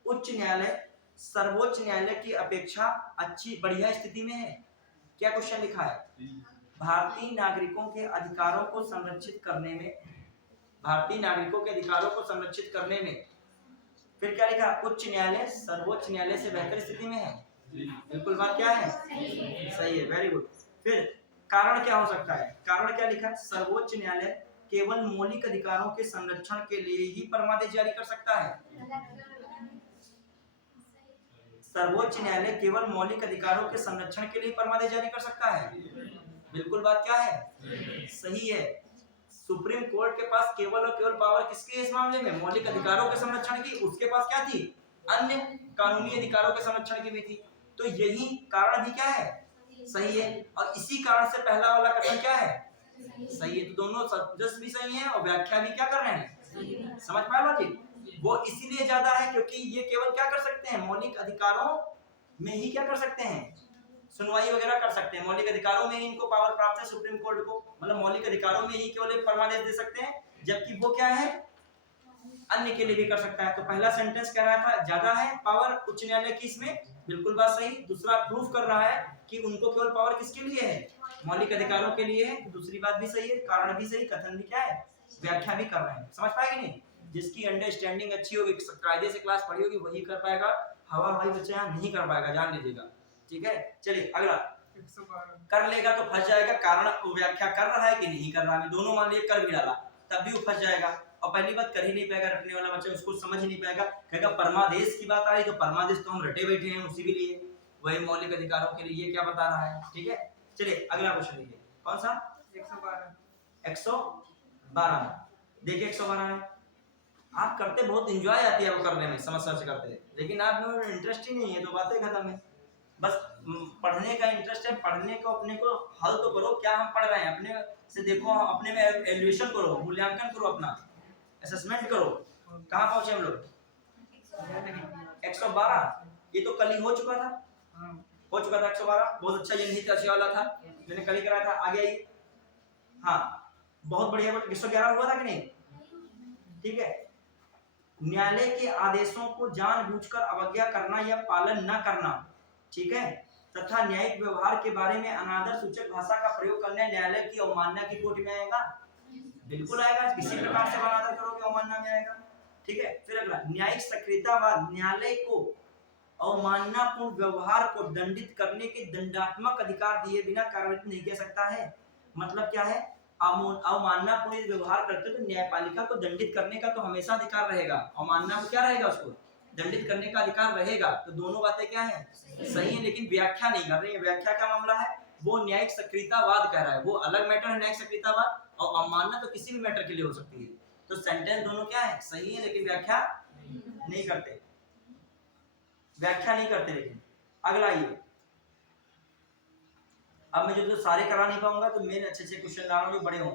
उच्च न्यायालय सर्वोच्च न्यायालय की अपेक्षा अच्छी बढ़िया स्थिति में है। क्या क्वेश्चन लिखा है, भारतीय नागरिकों के अधिकारों को संरक्षित करने में, भारतीय नागरिकों के अधिकारों को संरक्षित करने में, फिर क्या लिखा, उच्च न्यायालय सर्वोच्च न्यायालय से बेहतर स्थिति में है। बिल्कुल बात क्या है, सही है, वेरी गुड। फिर कारण क्या हो सकता है, कारण क्या लिखा, सर्वोच्च न्यायालय केवल मौलिक अधिकारों के संरक्षण के लिए ही फरमादेश जारी कर सकता है। सर्वोच्च न्यायालय केवल मौलिक अधिकारों के संरक्षण के लिए फरमादेश जारी कर सकता है। बिल्कुल बात क्या है, सही है। सुप्रीम कोर्ट के पास केवल और केवल पावर किसकी इस मामले में, मौलिक अधिकारों के संरक्षण की, उसके पास क्या थी, अन्य कानूनी अधिकारों के संरक्षण की भी थी। तो यही कारण भी क्या है, सही है, और इसी कारण से पहला वाला कथन क्या है, सही है। तो दोनों सदस्य भी सही है और व्याख्या भी क्या कर रहे हैं, समझ पाए लॉजिक। वो इसीलिए ज्यादा है क्योंकि ये केवल क्या कर सकते हैं, मौलिक अधिकारों में ही क्या कर सकते हैं, सुनवाई वगैरह कर सकते हैं, मौलिक अधिकारों में ही इनको पावर प्राप्त है सुप्रीम कोर्ट को, मतलब मौलिक अधिकारों में ही केवल एक फरमादेश दे सकते हैं, जबकि वो क्या है, अन्य के लिए भी कर सकता है। तो पहला सेंटेंस कह रहा था ज्यादा है पावर उच्च न्यायालय की इसमें, बिल्कुल बात सही। दूसरा प्रूफ कर रहा है कि उनको केवल पावर किसके लिए है, मौलिक अधिकारों के लिए है, दूसरी बात भी सही है, कारण भी सही, कथन भी क्या है, व्याख्या भी कर रहे हैं। समझ पाएगी नहीं, जिसकी अंडरस्टैंडिंग अच्छी होगी, कायदे से क्लास पढ़ी होगी, वही कर पाएगा, हवा भाई बच्चा यहाँ नहीं कर पाएगा, जान लीजिएगा, ठीक है। चलिए अगला, कर लेगा तो फंस जाएगा, कारण व्याख्या कर रहा है कि नहीं कर रहा है, दोनों मान लिए कर भी डाला तब भी वो फंस जाएगा, और पहली बात कर ही नहीं पाएगा, रटने वाला बच्चा उसको समझ ही नहीं पाएगा, कहेगा परमादेश की बात आ रही तो परमादेश तो हम रटे बैठे हैं उसी के लिए, वही मौलिक अधिकारों के लिए क्या बता रहा है, ठीक है। चलिए अगला क्वेश्चन देखिए, कौन सा, 112 देखिए 112 में, आप करते बहुत एंजॉय आती है वो करने में, समस्या से करते हैं, लेकिन आप में इंटरेस्ट ही नहीं है तो बातें खत्म है। बस पढ़ने का इंटरेस्ट है, पढ़ने को अपने को हल तो करो, क्या हम पढ़ रहे हैं अपने से देखो, अपने में एवल्यूएशन करो, मूल्यांकन करो, अपना असेसमेंट करो, कहाँ पहुंचे हम लोग, 112, ये तो कल ही हो चुका था, 112, बहुत अच्छा, ये नहीं था वाला था, मैंने कल ही कराया था। आगे आइए, हाँ बहुत बढ़िया, 111 हुआ था कि नहीं, ठीक है। न्यायालय के आदेशों को जानबूझकर अवज्ञा करना या पालन न करना, ठीक है, तथा न्यायिक व्यवहार के बारे में अनादर सूचक भाषा का प्रयोग करने न्यायालय की अवमानना की कोटि में आएगा? बिल्कुल आएगा। किसी प्रकार से अनादर करोगे अवमानना में आएगा। ठीक है, फिर अगला न्यायिक सक्रियतावाद न्यायालय को अवमाननापूर्ण व्यवहार को दंडित करने के दंडात्मक अधिकार दिए बिना कार्रवाई नहीं कर सकता है। मतलब क्या है? अवमाननापूर्ण व्यवहार करते तो न्यायपालिका को दंडित करने का तो हमेशा अधिकार रहेगा, अवमानना को क्या रहेगा, उसको दंडित करने का अधिकार रहेगा। तो दोनों बातें क्या है? सही है, लेकिन व्याख्या नहीं कर रही है। व्याख्या का मामला है, वो न्यायिक सक्रियतावाद कह रहा है, वो अलग मैटर है न्यायिक सक्रियतावाद, और अवमानना तो किसी भी मैटर के लिए हो सकती है। तो सेंटेंस दोनों क्या है? सही है, लेकिन व्याख्या नहीं करते, व्याख्या नहीं करते। लेकिन अगला ये, अब मैं जो सारे करा नहीं पाऊंगा तो मेरे अच्छे अच्छे क्वेश्चन ला रहा हूं जो बड़े हों।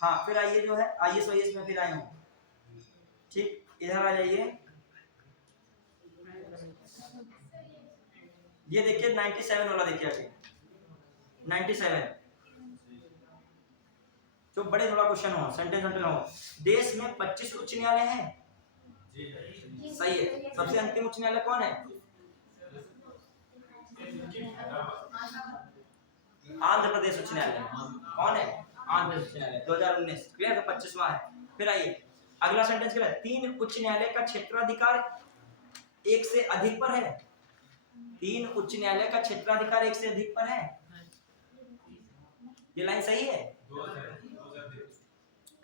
हाँ, फिर आइए जो है IAS वाईएएस में फिर आए हूं। ठीक, इधर आ जाइए। ये देखिए 97 वाला देखिए आगे, 97 जो बड़े थोड़ा क्वेश्चन हो, सेंटेंस हो। देश में 25 उच्च न्यायालय हैं। सही है। सबसे अंतिम उच्च न्यायालय कौन है? आंध्र प्रदेश उच्च न्यायालय। कौन है? आंध्र प्रदेश उच्च न्यायालय 2019। क्लियर? तो 25वां है। फिर आइए अगला सेंटेंस क्या है? 3 उच्च न्यायालय का क्षेत्राधिकार 1 से अधिक पर है। 3 उच्च न्यायालय का क्षेत्राधिकार 1 से अधिक पर है। ये लाइन सही है?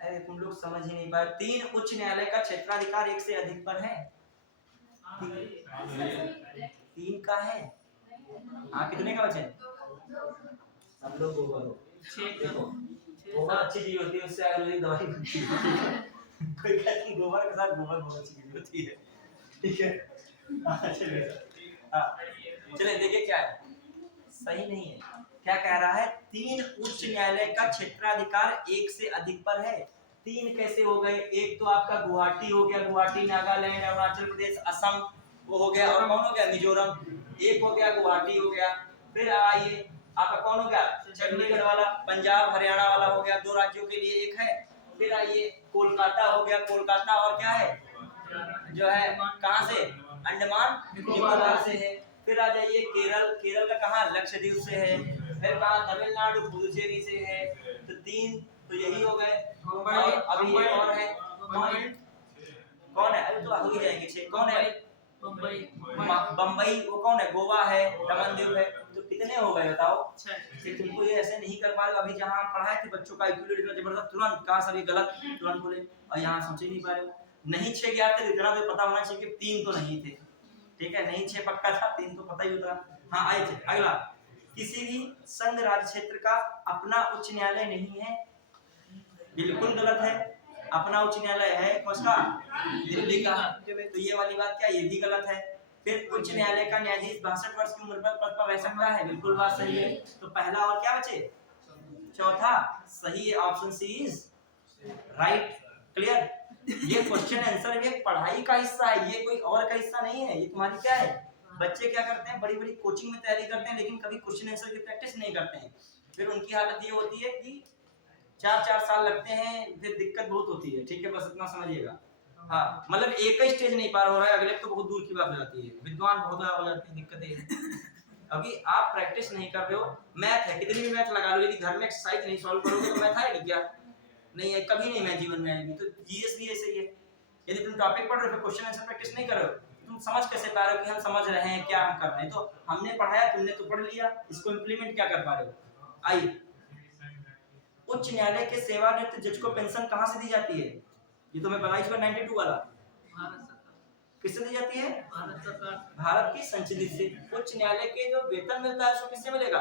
अरे तुम लोग समझ ही नहीं पाए। 3 उच्च न्यायालय का क्षेत्राधिकार 1 से अधिक पर है। 3 का है। हाँ, कितने का बचे? सब लोग गोबर हो। देखो गोबर अच्छी चीज होती है, उससे आयुर्वेदिक दवाई बनती है। कोई कहते हैं गोबर के साथ गोबर बहुत अच्छी चीज होती है। ठीक है, चलिए देखिए क्या है। सही नहीं है। क्या कह रहा है? 3 उच्च न्यायालय का क्षेत्राधिकार 1 से अधिक पर है। 3 कैसे हो गए? एक तो आपका गुवाहाटी हो गया, गुवाहाटी नागालैंड, अरुणाचल प्रदेश, असम, वो हो गया। और कौन हो गया? मिजोरम। एक हो गया गुवाहाटी हो गया। फिर आइए आपका कौन हो गया? चंडीगढ़ वाला। पंजाब हरियाणा वाला हो गया, 2 राज्यों के लिए एक है। फिर आइए कोलकाता हो गया, कोलकाता और क्या है जो है कहां से? अंडमान निकोबार से है। फिर आ जाइए केरल, केरल का कहां? लक्षद्वीप से है। फिर कहां? तमिलनाडु पुदुचेरी से है। तो 3 तो यही हो गए। और अभी एक और है, कौन है? अरे तो हो ही जाएंगे 6। कौन है? बम्बई। वो कौन है? गोवा है, दमन दीव है। तो कितने हो गए बताओ? 6। तुमको ये ऐसे नहीं कर पाए। अभी जहां पढ़ाए थे बच्चों का IQ इतना जबरदस्त, तुरंत कहा सभी गलत, तुरंत बोले, और यहाँ सोच ही नहीं पा रहे हो। नहीं 6 ज्ञात थे, इतना तो पता होना चाहिए कि 3 तो नहीं थे। ठीक है, नहीं 6 पक्का था, 3 तो पता ही होता। हाँ आए थे। अगला, किसी भी संघ राज्य क्षेत्र का अपना उच्च न्यायालय नहीं है। बिल्कुल गलत है। अपना उच्च न्यायालय है किसका? दिल्ली का। तो ये वाली बात क्या? ये भी गलत है। फिर उच्च न्यायालय का न्यायाधीश 62 वर्ष की उम्र पर पद पर रह सकता है। बिल्कुल बात सही है। तो पहला और क्या बचे? चौथा सही है, option C is right. Clear? ये क्वेश्चन आंसर भी एक पढ़ाई का हिस्सा है, ये कोई और का हिस्सा नहीं है। ये तुम्हारी क्या है? बच्चे क्या करते हैं? बड़ी बड़ी कोचिंग में तैयारी करते हैं, लेकिन कभी क्वेश्चन आंसर की प्रैक्टिस नहीं करते हैं। फिर उनकी हालत ये होती है कि 4-4 साल लगते हैं, फिर दिक्कत बहुत होती है। ठीक है, बस इतना समझिएगा। हाँ, मतलब एक ही स्टेज नहीं पार हो रहा है, अगले तो बहुत दूर की बात हो जाती है। विद्वान बहुत हो जाते हैं, दिक्कतें। अभी आप प्रैक्टिस नहीं कर रहे हो। मैथ है, कितनी भी मैथ लगा लो, यदि घर में एक्सरसाइज नहीं सॉल्व करोगे तो मैथ आएगी क्या? नहीं है, कभी नहीं मैं जीवन में आएगी। तो जीएस भी ऐसे ही है। यदि तुम टॉपिक पढ़ रहे हो, क्वेश्चन आंसर प्रैक्टिस नहीं कर रहे हो, तुम समझ कैसे पा रहे हो कि हम समझ रहे हैं क्या हम कर रहे हैं? तो हमने पढ़ाया, तुमने तो पढ़ लिया, इसको इंप्लीमेंट क्या कर पा रहे हो? आइए, उच्च न्यायालय के सेवानिवृत्त जज को पेंशन कहां से दी जाती है? ये तो मैं बनाई इसका 92 वाला। किससे दी जाती है? भारत की संचित से। उच्च न्यायालय के जो वेतन मिलता है उसको किससे मिलेगा?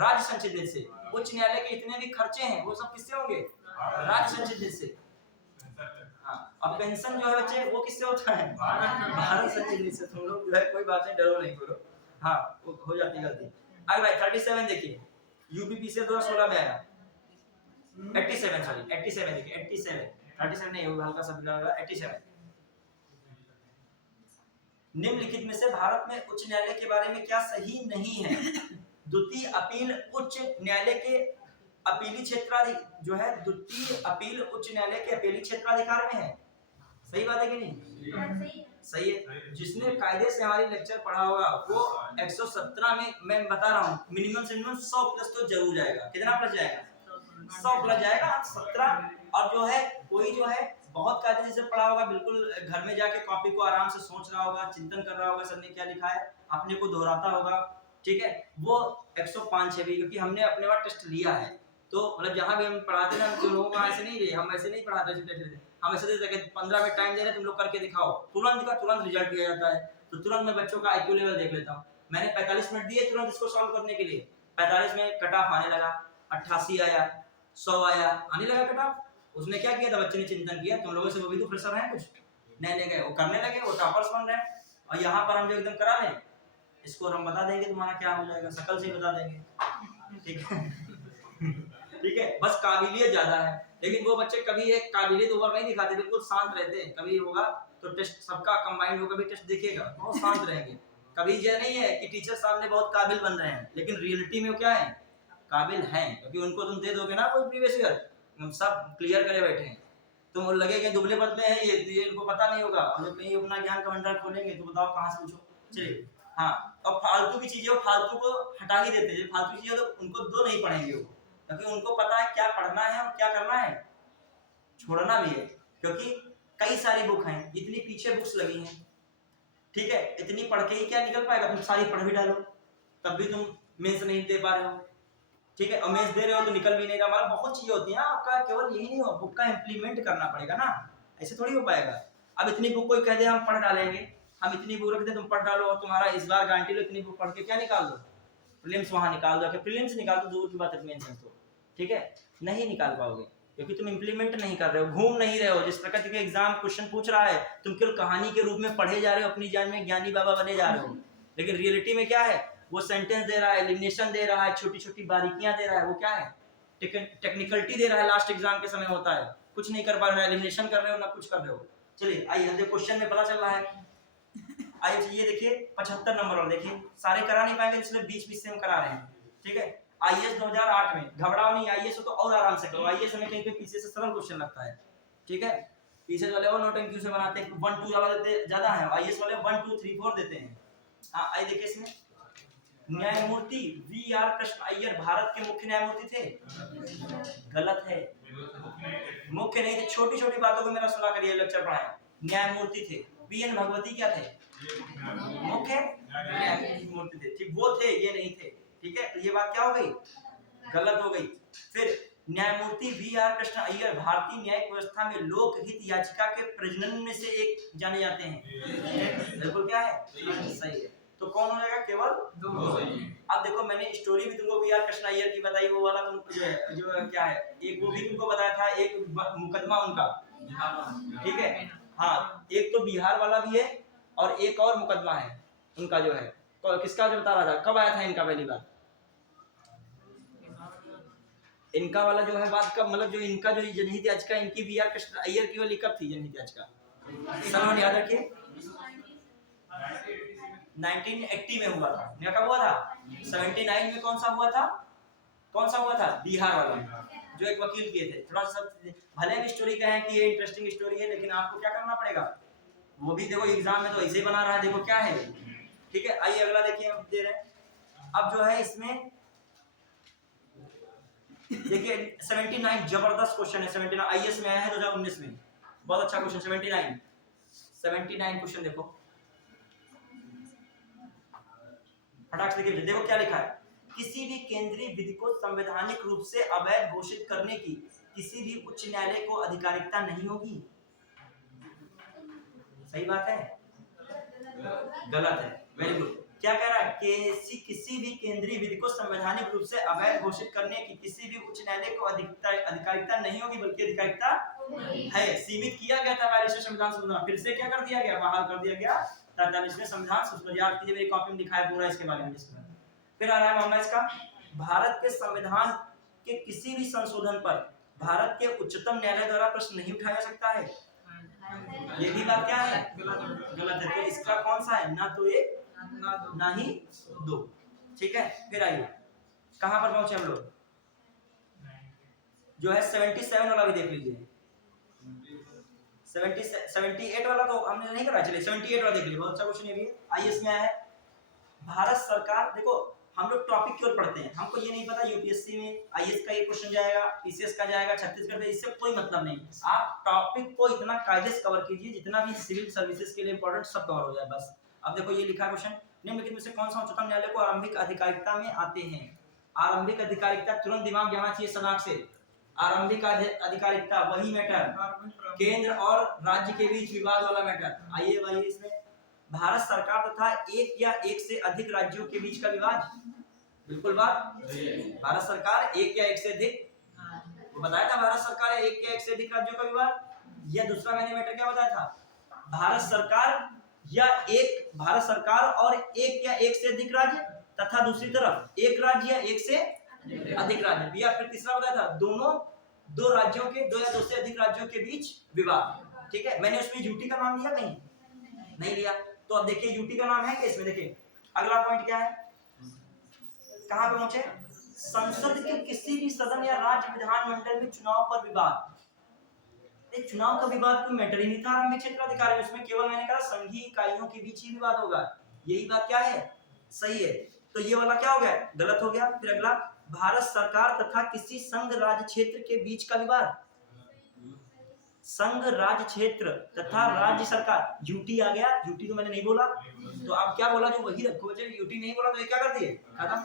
राज्य संचित से। उच्च न्यायालय के इतने भी खर्चे हैं वो सब किससे होंगे? राज्य संचित से। हाँ, अब पेंशन जो है बच्चे वो किससे होता है? भारत संचित से। तुम लोग जो है कोई बात नहीं, डरो नहीं करो। हाँ, वो हो जाती गलती। अगला 37 देखिए, यूपीपी से 2016 में आया। 87 सॉरी 87 देखिए, 87 37 नहीं, वो हल्का सा बिगड़ा हुआ। 87 निम्नलिखित में से भारत में उच्च न्यायालय के बारे में क्या सही नहीं है? द्वितीय अपील उच्च न्यायालय के अपीली क्षेत्राधिकार जो है, द्वितीय अपील उच्च न्यायालय के अपीली क्षेत्राधिकार में है। सही बात है कि नहीं? सही है। जिसने कायदे से हमारी लेक्चर पढ़ा होगा वो 117 में मैं बता रहा हूँ मिनिमम से मिनिमम 100 प्लस तो जरूर जाएगा। कितना प्लस जाएगा? 100 प्लस जाएगा। 17 और जो है कोई जो है बहुत कायदे से पढ़ा होगा, बिल्कुल घर में जाके कॉपी को आराम से सोच रहा होगा, चिंतन कर रहा होगा सर ने क्या लिखा है, अपने को दोहराता होगा, ठीक है, वो 105 है भी, क्योंकि हमने अपने बार टेस्ट लिया है। तो मतलब जहाँ भी हम पढ़ाते ना हम लोगों को ऐसे नहीं लिए, हम ऐसे नहीं पढ़ाते टेस्ट, हम ऐसे देते कि 15 मिनट टाइम दे रहे तुम लोग करके दिखाओ, तुरंत का तुरंत रिजल्ट दिया जाता है। तो तुरंत मैं बच्चों का आईक्यू लेवल देख लेता हूँ। मैंने 45 मिनट दिए तुरंत इसको सॉल्व करने के लिए, 45 में कट ऑफ आने लगा, 88 आया, 100 आया, आने लगा कट ऑफ। उसने क्या किया था, बच्चे ने चिंतन किया, तुम लोगों से वो भी तो प्रेशर है कुछ नहीं ले गए, वो करने लगे, वो टॉपर्स बन रहे हैं। और यहाँ पर हम जो एकदम करा लें, इसको हम बता देंगे तुम्हारा क्या हो जाएगा, शकल से ही बता देंगे, ठीक है ठीक है, बस काबिलियत ज्यादा है। लेकिन वो बच्चे कभी एक काबिलियत ओवर नहीं दिखाते, बिल्कुल शांत रहते हैं। कभी होगा तो टेस्ट सबका कंबाइंड होगा, भी टेस्ट देखेगा बहुत शांत रहेंगे। कभी ये नहीं है कि टीचर सामने बहुत काबिल बन रहे हैं, लेकिन रियलिटी में क्या है, काबिल हैं, क्योंकि उनको तुम दे दोगे ना कोई प्रीवियस ईयर, सब क्लियर करे बैठे हैं, तुम लगेगा दुबले पतले हैं ये इनको पता नहीं होगा, और जब कहीं अपना ज्ञान का भंडार खोलेंगे तो बताओ कहाँ से पूछो। चलिए हाँ, और फालतू की चीजें, फालतू को हटा ही देते हैं, फालतू चीजें तो उनको दो नहीं पढ़ेंगे वो, क्योंकि उनको पता है क्या पढ़ना है और क्या करना है, छोड़ना भी है। क्योंकि कई सारी बुक हैं, इतनी पीछे बुक्स लगी हैं, ठीक है, इतनी पढ़ के ही क्या निकल पाएगा, तुम सारी पढ़ भी डालो तब भी तुम मेंस नहीं दे पा रहे हो, ठीक है, और मेंस दे रहे हो तो निकल भी नहीं रहा। मतलब बहुत चीजें होती हैं, आपका केवल यही नहीं हो, बुक का इम्प्लीमेंट करना पड़ेगा ना, ऐसे थोड़ी हो पाएगा। अब इतनी बुक कोई कह दे हम पढ़ डालेंगे, हम इतनी बुक रख दे तुम पढ़ डालो, और तुम्हारा इस बार गारंटी लो इतनी बुक पढ़ के क्या निकाल दो, प्रीलिम्स वहां निकाल दो, प्रीलिम्स निकाल दो दूर की बात है, मेंस तो ठीक है नहीं निकाल पाओगे, क्योंकि तुम इंप्लीमेंट नहीं कर रहे हो, घूम नहीं रहे हो। जिस प्रकार के एग्जाम क्वेश्चन पूछ रहा है, तुम केवल कहानी के रूप में पढ़े जा रहे हो, अपनी जान में ज्ञानी बाबा बने जा रहे हो, लेकिन रियलिटी में क्या है, वो सेंटेंस दे रहा है, एलिमिनेशन दे रहा है, छोटी छोटी बारीकियां दे रहा है, वो क्या है, टेक्निकलिटी दे रहा है, लास्ट एग्जाम के समय होता है, कुछ नहीं कर पा रहे हो, एलिमिनेशन कर रहे हो ना कुछ कर रहे हो। चलिए आइए क्वेश्चन में पता चल रहा है। आइए ये देखिए 75 नंबर और देखिए, सारे करा नहीं पाएंगे इसलिए बीच बीच से हम करा रहे हैं, ठीक है। आईएएस 2008 में, घबराओ नहीं, आईएएस तो और आराम से करो, आईएएस में कहीं पे पीछे से सरल क्वेश्चन लगता है, ठीक है, पीछे वाले और नोटंकी से बनाते हैं, 1 2 वाला देते ज्यादा है, आईएएस वाले 1 2 3 4 देते हैं। हां आइए देखिए इसमें, न्यायमूर्ति वी आर कृष्ण अय्यर भारत के मुख्य न्यायमूर्ति थे, गलत है, मुख्य नहीं थे, छोटी छोटी बातों को मेरा सुना करिए, लेक्चर पढ़ाएं, न्यायमूर्ति थे। बीएन भगवती क्या थे, मुख्य न्यायमूर्ति थे, ठीक, वो थे ये नहीं थे, ठीक है, तो ये बात क्या हो गई, गलत हो गई। फिर न्यायमूर्ति वी आर कृष्ण अय्यर भारतीय न्यायिक व्यवस्था में लोकहित याचिका के प्रजनन में से एक जाने जाते हैं, बिल्कुल क्या है, सही है। तो कौन हो जाएगा, केवल दो। अब देखो मैंने स्टोरी भी तुमको वी आर कृष्ण अय्यर की बताई, वो वाला तुम जो क्या है, एक वो भी तुमको बताया था, एक मुकदमा उनका, ठीक है, हाँ एक तो बिहार वाला भी है और एक और मुकदमा है उनका जो है, किसका जो बता रहा था, कब आया था इनका पहली बार, इनका वाला जो है बात कब, मतलब जो इनका जो जनहित याचिका इनकी वी आर कृष्ण अय्यर की वाली कब थी जनहित याचिका, सन याद रखिए 1980 में हुआ था, कब हुआ था, 79 में कौन सा हुआ था, बिहार वाला, जो एक वकील किए थे। थोड़ा सा भले हम स्टोरी कहें कि ये इंटरेस्टिंग स्टोरी है, लेकिन आपको क्या करना पड़ेगा, वो भी देखो एग्जाम में तो ऐसे ही बना रहा है, देखो क्या है, ठीक है। आइए अगला देखिए, हम दे रहे हैं अब जो है इसमें देखिए 79, जबरदस्त क्वेश्चन है 79, आईएएस में आया है 2019 में, बहुत अच्छा क्वेश्चन 79 क्वेश्चन देखो, फटाक से देखिए, देखो क्या लिखा है, किसी भी केंद्रीय विधि को संवैधानिक रूप से अवैध घोषित करने की किसी भी उच्च न्यायालय को अधिकारिकता नहीं होगी, सही बात है, गलत है, वेरी गुड। क्या कह रहा है, किसी भी केंद्रीय विधि को संवैधानिक रूप से अवैध घोषित करने की किसी भी उच्च न्यायालय को अधिकारिकता नहीं होगी, बल्कि अधिकारिकता है, सीमित किया गया था 42वें संविधान संशोधन, फिर से क्या कर दिया गया, बहाल कर दिया गया 43वें संविधान संशोधन, याद कीजिए मेरी कॉपी में लिखा है पूरा इसके बारे में। फिर आ रहा है मामला इसका, भारत के संविधान के किसी भी संशोधन पर भारत के उच्चतम न्यायालय द्वारा प्रश्न नहीं उठाया जा सकता है, ये भी बात क्या है, गलत है, तो इसका कौन सा है, ना तो एक ना ही दो, ठीक है। फिर आइए कहां पर पहुंचे हम लोग, जो है 77 वाला भी देख लीजिए, 78 वाला तो हमने नहीं करा, चलिए 78 वाला देख लीजिए, बहुत अच्छा क्वेश्चन है ये। आइए इसमें आया है भारत सरकार, देखो हम लोग टॉपिक की ओर पढ़ते हैं, हमको ये नहीं पता यूपीएससी में आईएएस का ये क्वेश्चन जाएगा, पीसीएस का जाएगा, छत्तीसगढ़ में, इससे कोई मतलब नहीं। आप टॉपिक को इतना कायदे से कवर कीजिए जितना भी सिविल सर्विसेज के लिए इंपॉर्टेंट सब कवर हो जाए बस। अब देखो ये लिखा क्वेश्चन, निम्नलिखित में से कौन सा उच्चतम न्यायालय को आरंभिक अधिकारिकता में आते हैं? आरंभिक अधिकारिकता तुरंत दिमाग जाना चाहिए सनाक से। आरंभिक अधिकारिकता वही मैटर, केंद्र और राज्य के बीच विवाद वाला मैटर। आइए भाई इसमें भारत सरकार तथा एक या एक से अधिक राज्यों के बीच का विवाद, बिल्कुल बात, भारत सरकार एक या एक से अधिक, वो बताया था भारत सरकार एक या एक से अधिक राज्यों का विवाद। या दूसरा मैंने मैटर क्या बताया था, भारत सरकार या एक, भारत सरकार और एक या एक से अधिक राज्य तथा दूसरी तरफ एक राज्य या एक से अधिक राज्य। या फिर तीसरा बताया था दोनों, दो राज्यों के, दो या दो से अधिक राज्यों के बीच विवाद। ठीक है, मैंने उसमें यूटी का नाम लिया कहीं नहीं लिया, तो अब देखिए यूटी का नाम है कि इसमें देखिए अगला पॉइंट क्या है, कहां पे पहुंचे, संसद के किसी भी सदन या राज्य विधानमंडल में चुनाव पर विवाद। चुनाव का विवाद कोई मैटर ही नहीं था आरंभिक क्षेत्र अधिकार में, उसमें केवल मैंने कहा संघीय इकाइयों के बीच ही विवाद होगा। यही बात क्या है, सही है। तो ये वाला क्या हो गया, गलत हो गया। फिर अगला, भारत सरकार तथा किसी संघ राज्य क्षेत्र के बीच का विवाद, संघ राज्य क्षेत्र तथा राज्य सरकार, यूटी आ गया, यूटी तो मैंने नहीं बोला, तो आप क्या बोला जो वही रखो, जब यूटी नहीं बोला तो ये क्या कर दिए, खत्म।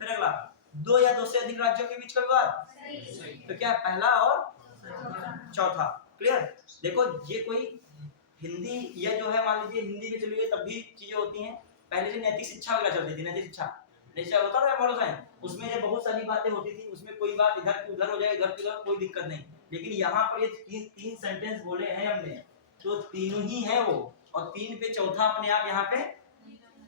फिर अगला, दो या दो से अधिक राज्यों के बीच का विवाद, तो क्या पहला और चौथा, क्लियर। देखो ये कोई हिंदी या जो है मान लीजिए हिंदी में चलिए तब भी चीजें होती हैं, पहले जो नैतिक शिक्षा वगैरह चलती थी, नैतिक शिक्षा जैसे होता था मॉडल साइंस, उसमें जो बहुत सारी बातें होती थी, उसमें कोई बात इधर की उधर हो जाए, इधर की उधर, कोई दिक्कत नहीं। लेकिन यहाँ पर ये तीन सेंटेंस बोले हैं हमने, तो तीनों ही है वो, और तीन पे चौथा अपने आप यहाँ पे,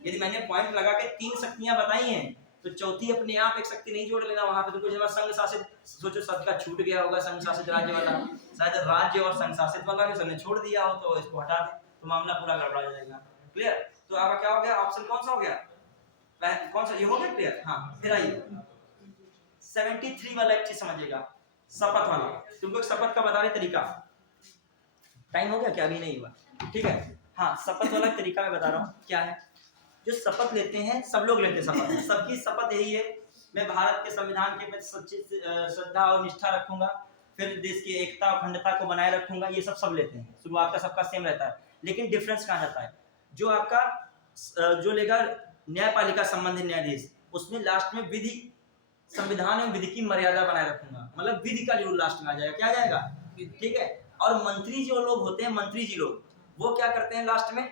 यदि मैंने पॉइंट लगा के तीन शक्तियां बताई हैं तो चौथी अपने आप एक शक्ति नहीं जोड़ लेना वहां पे। तो कुछ संघ शासित, सोचो शब्द का छूट गया होगा संघ शासित राज्य वाला, शायद राज्य और संघ शासित वाला भी सबने छोड़ दिया हो, तो इसको हटा दे तो मामला पूरा गड़बड़ा जाएगा, क्लियर। तो आपका क्या हो गया, ऑप्शन कौन सा हो गया, कौन सा ये हो गया, क्लियर। हाँ फिर आइए 73 वाला एक चीज समझिएगा, शपथ वाला, तुमको शपथ का बता रहे तरीका, टाइम हो गया क्या, अभी नहीं हुआ, ठीक है। हाँ शपथ वाला तरीका मैं बता रहा हूँ क्या है। जो शपथ लेते हैं, सब लोग लेते हैं शपथ, सबकी शपथ यही है, मैं भारत के संविधान के प्रति सच्ची श्रद्धा और निष्ठा रखूंगा, फिर देश की एकता और अखंडता को बनाए रखूंगा, ये सब लेते हैं, शुरुआत का सबका सेम रहता है। लेकिन डिफरेंस कहाँ जाता है, जो आपका जो लेगा न्यायपालिका संबंधी न्यायाधीश, उसमें लास्ट में विधि, संविधान एवं विधि की मर्यादा बनाए रखूंगा, मतलब विधि का जरूर लास्ट में आ जाएगा, क्या जाएगा, ठीक है। और मंत्री जो लोग होते हैं, मंत्री जी लोग, वो क्या करते हैं लास्ट में,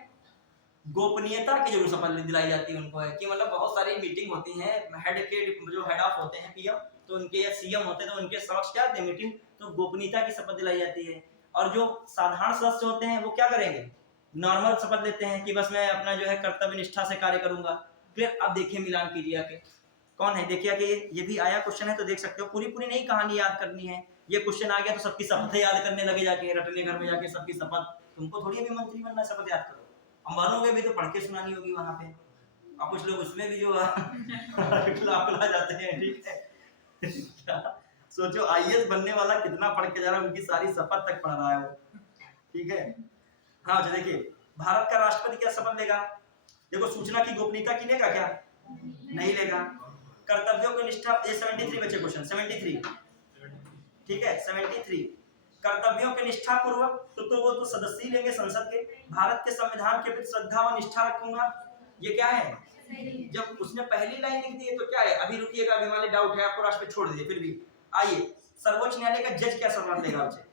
गोपनीयता की जरूर शपथ दिलाई जाती है उनको, है कि मतलब बहुत सारी मीटिंग होती है, हेड के जो हेड ऑफ होते हैं पीएम, तो उनके या सीएम होते हैं, तो उनके समक्ष क्या होती है मीटिंग, तो गोपनीयता की शपथ दिलाई जाती है। और जो साधारण सदस्य होते हैं वो क्या करेंगे, नॉर्मल शपथ लेते हैं कि बस मैं अपना जो है कर्तव्य निष्ठा से कार्य करूंगा, क्लियर। अब देखिए मिलान कीजिए आके, कौन है, देखिए कि ये भी आया क्वेश्चन है, तो देख सकते हो, पूरी पूरी नहीं कहानी याद करनी है, ये क्वेश्चन आ गया तो सबकी शपथ याद करने लगे जाके, रटने घर में जाके सबकी शपथ, तुमको थोड़ी अभी मंत्री बनना, शपथ याद करो, बनोगे भी तो पढ़ के सुनानी होगी वहां पे, और कुछ लोग उसमें भी जो खिला जाते हैं, ठीक है। सोचो आईएएस बनने वाला कितना पढ़ के जा रहा है, उनकी सारी शपथ तक पढ़ रहा है वो, ठीक है। हाँ तो देखिए, भारत का राष्ट्रपति क्या शपथ लेगा, देखो सूचना की गोपनीयता की लेगा क्या, नहीं लेगा। कर्तव्यों की निष्ठा, ये 73 बचे क्वेश्चन, 73, ठीक है 73, कर्तव्यों के निष्ठा पूर्वक, तो वो तो सदस्य ही लेंगे संसद के, भारत के संविधान के प्रति श्रद्धा और निष्ठा रखूंगा, ये क्या है, जब उसने पहली लाइन लिख दी है तो क्या है, अभी रुकिएगा, अभी मान डाउट है आपको, राष्ट्र पे छोड़ दीजिए, फिर भी आइए, सर्वोच्च न्यायालय का जज क्या शपथ लेगा आपसे,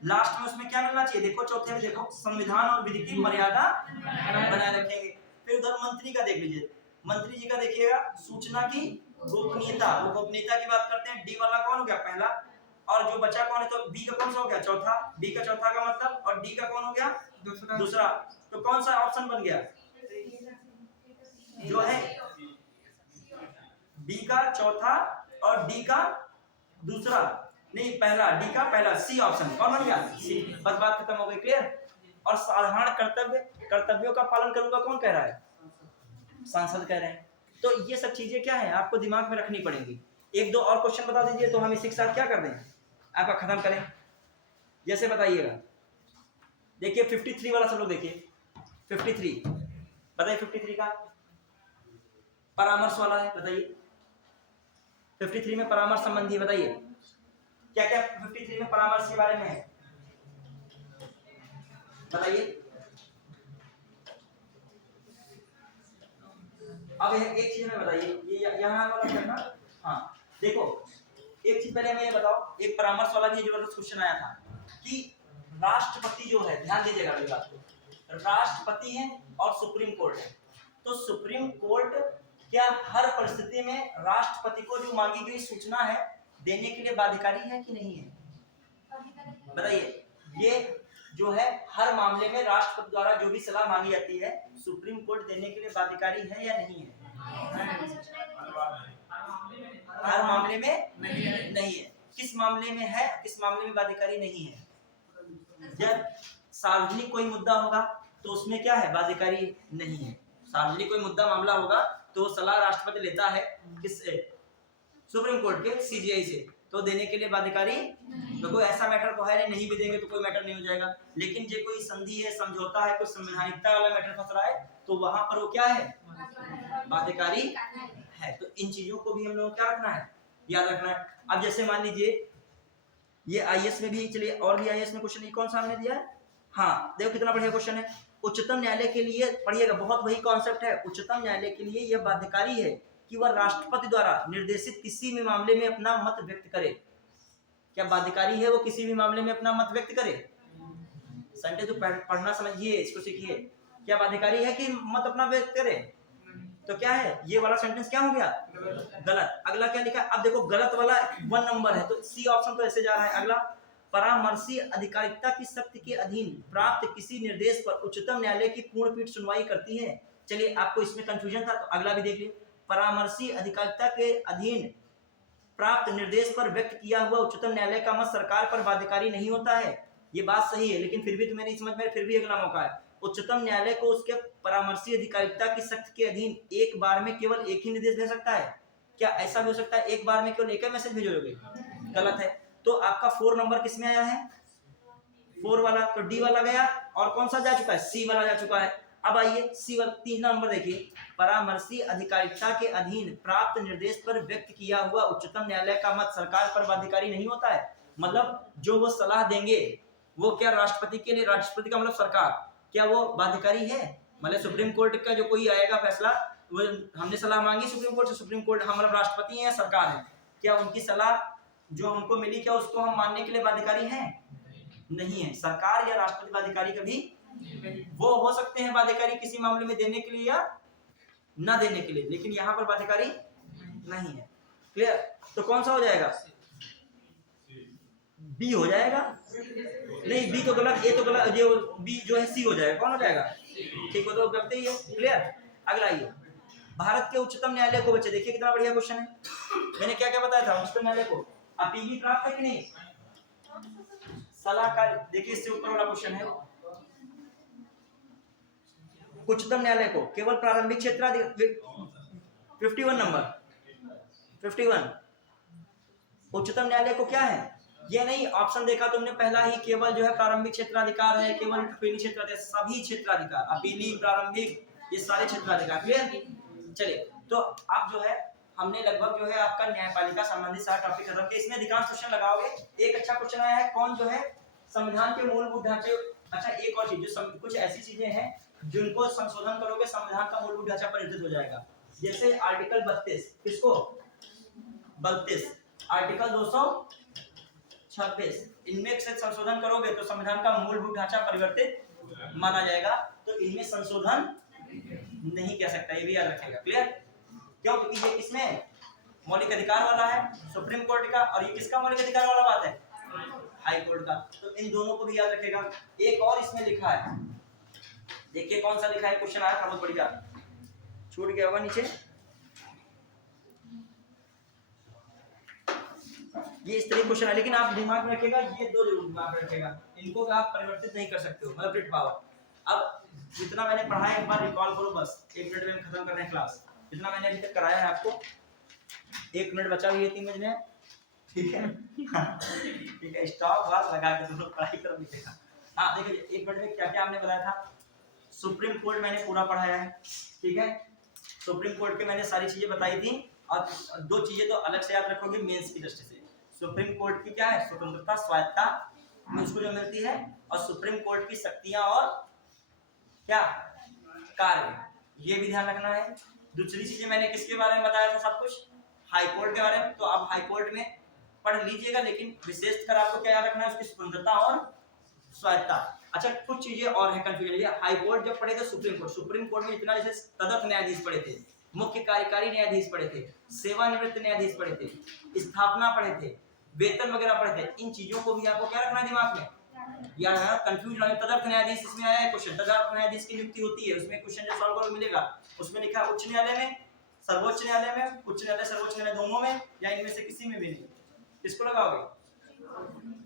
लास्ट में उसमें क्या मिलना चाहिए, देखो चौथे में देखो, संविधान और विधि की मर्यादा बनाए रखेंगे। फिर उधर मंत्री का देख लीजिए, मंत्री जी का देखिएगा, सूचना की गोपनीयता, वो गोपनीयता की बात करते हैं, डी वाला कौन हो गया, पहला, और जो बचा कौन है, तो बी का कौन सा हो गया, चौथा, बी का चौथा का मतलब, और डी का कौन हो गया, दूसरा। तो कौन सा ऑप्शन बन गया, जो है बी का चौथा और डी का दूसरा, नहीं पहला, डी का पहला, सी ऑप्शन कौन बन गया, सी, बस बात खत्म हो गई, क्लियर। और साधारण कर्तव्यों का पालन करूंगा, कौन कह रहा है, सांसद कह रहे हैं। तो ये सब चीजें क्या है, आपको दिमाग में रखनी पड़ेंगी। एक दो और क्वेश्चन बता दीजिए तो हम इसी के साथ क्या कर दें, आपका खत्म करें। जैसे बताइएगा, देखिए 53 वाला सब लोग देखिए 53 बताइए 53 का परामर्श वाला है, बताइए 53 में परामर्श संबंधी है, बताइए क्या क्या 53 में परामर्श के बारे में है, बताइए। अब एक चीज में बताइए, ये यहाँ वाला करना। हाँ देखो एक चीज पहले हमें ये बताओ, एक परामर्श वाला भी जबरदस्त क्वेश्चन आया था कि राष्ट्रपति जो है, ध्यान दीजिएगा अगली बात को, राष्ट्रपति है और सुप्रीम कोर्ट है, तो सुप्रीम कोर्ट क्या हर परिस्थिति में राष्ट्रपति को जो मांगी गई सूचना है देने के लिए बाध्यकारी है कि नहीं है, बताइए। ये जो है हर मामले में राष्ट्रपति द्वारा जो भी सलाह मांगी जाती है सुप्रीम कोर्ट देने के लिए बाध्यकारी है या नहीं है? हर मामले में नहीं है। किस मामले में है, किस मामले में बाध्यकारी नहीं है? जब सार्वजनिक कोई मुद्दा होगा तो उसमें क्या है, बाध्यकारी नहीं है। सार्वजनिक कोई मुद्दा मामला होगा तो सलाह राष्ट्रपति लेता है किससे, सुप्रीम कोर्ट के सीजीआई से, तो देने के लिए बाध्यकारी तो कोई ऐसा मैटर को है नहीं भी देंगे तो कोई मैटर नहीं हो जाएगा। लेकिन जो कोई संधि है, समझौता है, कोई संवैधानिकता वाला मैटर फंस रहा है तो वहां पर वो क्या है, बाध्यकारी है। तो इन चीजों को भी हम लोगों को क्या रखना है, याद रखना है। अब जैसे मान लीजिए ये आईएएस में भी, चलिए और भी आईएएस में क्वेश्चन ये कौन सामने दिया है, हाँ देखो कितना बढ़िया क्वेश्चन है। उच्चतम न्यायालय के लिए पढ़िएगा, बहुत वही कॉन्सेप्ट है। उच्चतम न्यायालय के लिए यह बाध्यकारी है कि वह राष्ट्रपति द्वारा निर्देशित किसी भी मामले में अपना मत व्यक्त करे। क्या बाध्यकारी है वो किसी भी मामले में अपना मत व्यक्त करे? संडे तो पढ़ना समझिए, इसको सीखिए। क्या बाध्यकारी है कि मत अपना व्यक्त करे? तो क्या है, ये वाला सेंटेंस क्या हो गया, गलत। अगला क्या लिखा, अब देखो गलत वाला 1 नंबर है तो सी ऑप्शन तो ऐसे जा रहा है। अगला, परामर्शी अधिकारिता की शक्ति के अधीन प्राप्त किसी निर्देश पर उच्चतम न्यायालय की पूर्ण पीठ सुनवाई करती है। चलिए आपको इसमें कंफ्यूजन था तो अगला भी देख लीजिए। परामर्शी अधिकारिता के अधीन प्राप्त निर्देश पर व्यक्त किया हुआ उच्चतम न्यायालय का मत सरकार पर बाध्यकारी नहीं होता है। ये बात सही है, लेकिन फिर भी तुम्हें नहीं समझ में, फिर भी अगला मौका है। उच्चतम न्यायालय को उसके परामर्शी अधिकारिता की शक्ति के अधीन एक बार में केवल एक ही निर्देश दे सकता है। क्या ऐसा भी हो सकता है एक बार में केवल एक ही मैसेज भेजोगे? गलत है। तो आपका 4 नंबर किसमें आया है, 4 वाला, तो डी वाला गया और कौन सा जा चुका है, सी वाला जा चुका है। अब आइए सी वाला 3 नंबर देखिए, परामर्शी अधिकारिता के अधीन प्राप्त निर्देश पर व्यक्त किया हुआ उच्चतम न्यायालय का मत सरकार पर बाध्यकारी नहीं होता है। मतलब जो वो सलाह देंगे वो क्या राष्ट्रपति के लिए, राष्ट्रपति का मतलब सरकार, क्या वो बाध्यकारी है? मतलब सुप्रीम कोर्ट का जो कोई आएगा फैसला, वो हमने सलाह मांगी सुप्रीम कोर्ट से, सुप्रीम कोर्ट हम मतलब राष्ट्रपति है, सरकार है, क्या उनकी सलाह जो हमको मिली क्या उसको हम मानने के लिए बाध्यकारी हैं? नहीं है। सरकार या राष्ट्रपति बाध्यकारी कभी वो हो सकते हैं बाध्यकारी किसी मामले में देने के लिए या ना देने के लिए, लेकिन यहाँ पर बाध्यकारी नहीं है। क्लियर? तो कौन सा हो जाएगा, बी हो जाएगा। नहीं बी तो गलत, ए तो गलत, जो बी जो है सी हो जाएगा। कौन हो जाएगा, ठीक हो तो करते ही है। क्लियर? अगला ये भारत के उच्चतम न्यायालय को, बच्चे देखिए कितना बढ़िया क्वेश्चन है। मैंने क्या क्या बताया था, उच्चतम न्यायालय को अपील प्राप्त है कि नहीं, सलाहकार। देखिए इससे ऊपर वाला क्वेश्चन है, उच्चतम न्यायालय को केवल प्रारंभिक क्षेत्राधिकार, 51 नंबर 51, उच्चतम न्यायालय को क्या है, ये नहीं ऑप्शन देखा तुमने पहला ही, केवल जो है प्रारंभिक क्षेत्राधिकार है, केवल अपीली क्षेत्राधिकार, सभी क्षेत्राधिकार, अपीली, प्रारंभिक, ये सारे क्षेत्राधिकार। क्लियर? चलिए तो आप जो है हमने लगभग जो है आपका न्यायपालिका संबंधित सारा टॉपिक खत्म किया। इसमें अधिकांश क्वेश्चन लगाओगे। एक अच्छा क्वेश्चन आया है, कौन जो है संविधान के मूलभूत ढांचे। अच्छा एक और चीज, जो कुछ ऐसी चीजें हैं जिनको संशोधन करोगे संविधान का मूलभूत ढांचा परिवर्तित हो जाएगा। जैसे आर्टिकल 32, किसको 32, आर्टिकल 226, इनमें से संशोधन करोगे तो संविधान का मूलभूत ढांचा परिवर्तित माना जाएगा। तो इनमें संशोधन नहीं कह सकता, ये भी याद रखेगा। क्लियर? क्यों? क्योंकि ये किसमें मौलिक अधिकार वाला है, सुप्रीम कोर्ट का, और ये किसका मौलिक अधिकार वाला बात है, हाई कोर्ट का। तो इन दोनों को भी याद रखेगा। एक और इसमें लिखा है, देखिए कौन सा लिखा है, क्वेश्चन आया था बहुत बढ़िया, छूट गया होगा नीचे। ये इस तरह क्वेश्चन है, लेकिन आप दिमाग में रखिएगा, ये दो जरूर दिमाग में रखिएगा, इनको आप परिवर्तित नहीं कर सकते हो, मतलब रिट पावर। अब जितना मैंने पढ़ा है एक बार रिकॉल करो, बस 1 मिनट में खत्म कर रहे हैं क्लास। जितना मैंने अभी तक कराया है आपको, 1 मिनट बचा हुई है 3 बजने, ठीक है ठीक है। स्टॉप वॉच लगा के तुम लोग पढ़ाई करो, लिखेगा। हाँ देखिए, एक मिनट में क्या क्या हमने बताया था। सुप्रीम कोर्ट मैंने पूरा पढ़ाया है, ठीक है। सुप्रीम कोर्ट के मैंने सारी चीजें बताई थी, और दो चीजें तो अलग से याद रखोगे मेंस की दृष्टि से। सुप्रीम कोर्ट की क्या है, स्वतंत्रता, स्वायत्ता में उसको जो मिलती है, और सुप्रीम कोर्ट की शक्तियां और क्या कार्य, ये भी ध्यान रखना है। दूसरी चीजें मैंने किसके बारे में बताया था, सब कुछ हाई कोर्ट के बारे में। तो आप हाई कोर्ट में पढ़ लीजिएगा, लेकिन विशेषकर आपको क्या याद रखना है, उसकी स्वतंत्रता और स्वायत्ता। अच्छा, कुछ चीजें और है कंफ्यूजन। हाई कोर्ट जब पढ़े थे, सुप्रीम कोर्ट में इतना, जैसे तदर्थ न्यायाधीश पढ़े थे, मुख्य कार्यकारी न्यायाधीश पढ़े थे, सेवानिवृत्त न्यायाधीश पढ़े थे, स्थापना पढ़े थे, वेतन वगैरह पढ़े थे। इन चीजों को भी आपको क्या रखना है दिमाग में, यार कंफ्यूज ना हो। तदर्थ न्यायाधीश इसमें आया है क्वेश्चन, तदर्थ न्यायाधीश की नियुक्ति होती है, उसमें क्वेश्चन जो सॉल्व करो मिलेगा, उसमें लिखा है उच्च न्यायालय में, सर्वोच्च न्यायालय में, उच्च न्यायालय सर्वोच्च न्यायालय दोनों में, या इनमें से किसी में भी नहीं। किसको लगाओगे,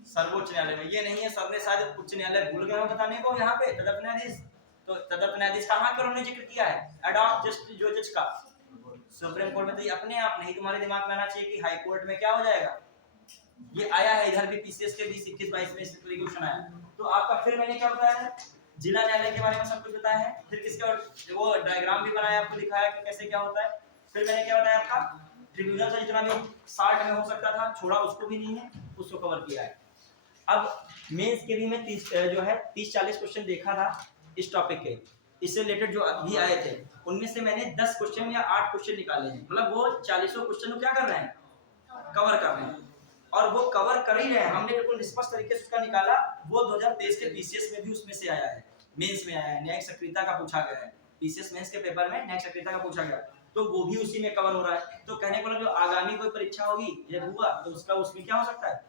सर्वोच्च न्यायालय में। ये नहीं है सर ने शायद उच्च न्यायालय भूल गए हो बताने को यहाँ पे तदर्थ न्यायाधीश। तो तदर्थ न्यायाधीश कहाँ पर उन्होंने जिक्र किया है, अडॉप्ट जस्ट जो जज का, सुप्रीम कोर्ट में। तो ये अपने आप नहीं, तुम्हारे दिमाग में आना चाहिए कि हाई कोर्ट में क्या हो जाएगा। ये आया है इधर भी, पीसीएस के 20, 21, 22 में इस तरीके का क्वेश्चन आया। तो आपका फिर मैंने क्या बताया है, जिला न्यायालय के बारे में सब कुछ बताया है, फिर किसके वो डायग्राम भी बनाया, आपको दिखाया कि कैसे क्या होता है। फिर मैंने क्या बताया, आपका ट्रिब्यूनल से जितना भी 60 में हो सकता था छोड़ा, उसको भी नहीं है, उसको कवर किया है। अब मेंस के भी मैं 30-40 क्वेश्चन देखा था इस टॉपिक के, इससे रिलेटेड जो अभी आए थे, उनमें से मैंने 10 क्वेश्चन या 8 क्वेश्चन निकाले हैं। मतलब वो 40 क्वेश्चन को क्या कर रहे हैं, कवर कर रहे हैं, और वो कवर कर ही रहे हैं। हमने बिल्कुल स्पष्ट तरीके से उसका निकाला। वो 2023 के पीसीएस में भी उसमें से आया है, मेंस में आया है, न्यायिक सक्रियता का पूछा गया है। पीसीएस मेंस के पेपर में न्यायिक सक्रियता का पूछा गया, तो वो भी उसी में कवर हो रहा है। तो कहने को मतलब जो आगामी कोई परीक्षा होगी, जब हुआ तो उसका उसमें क्या हो सकता है,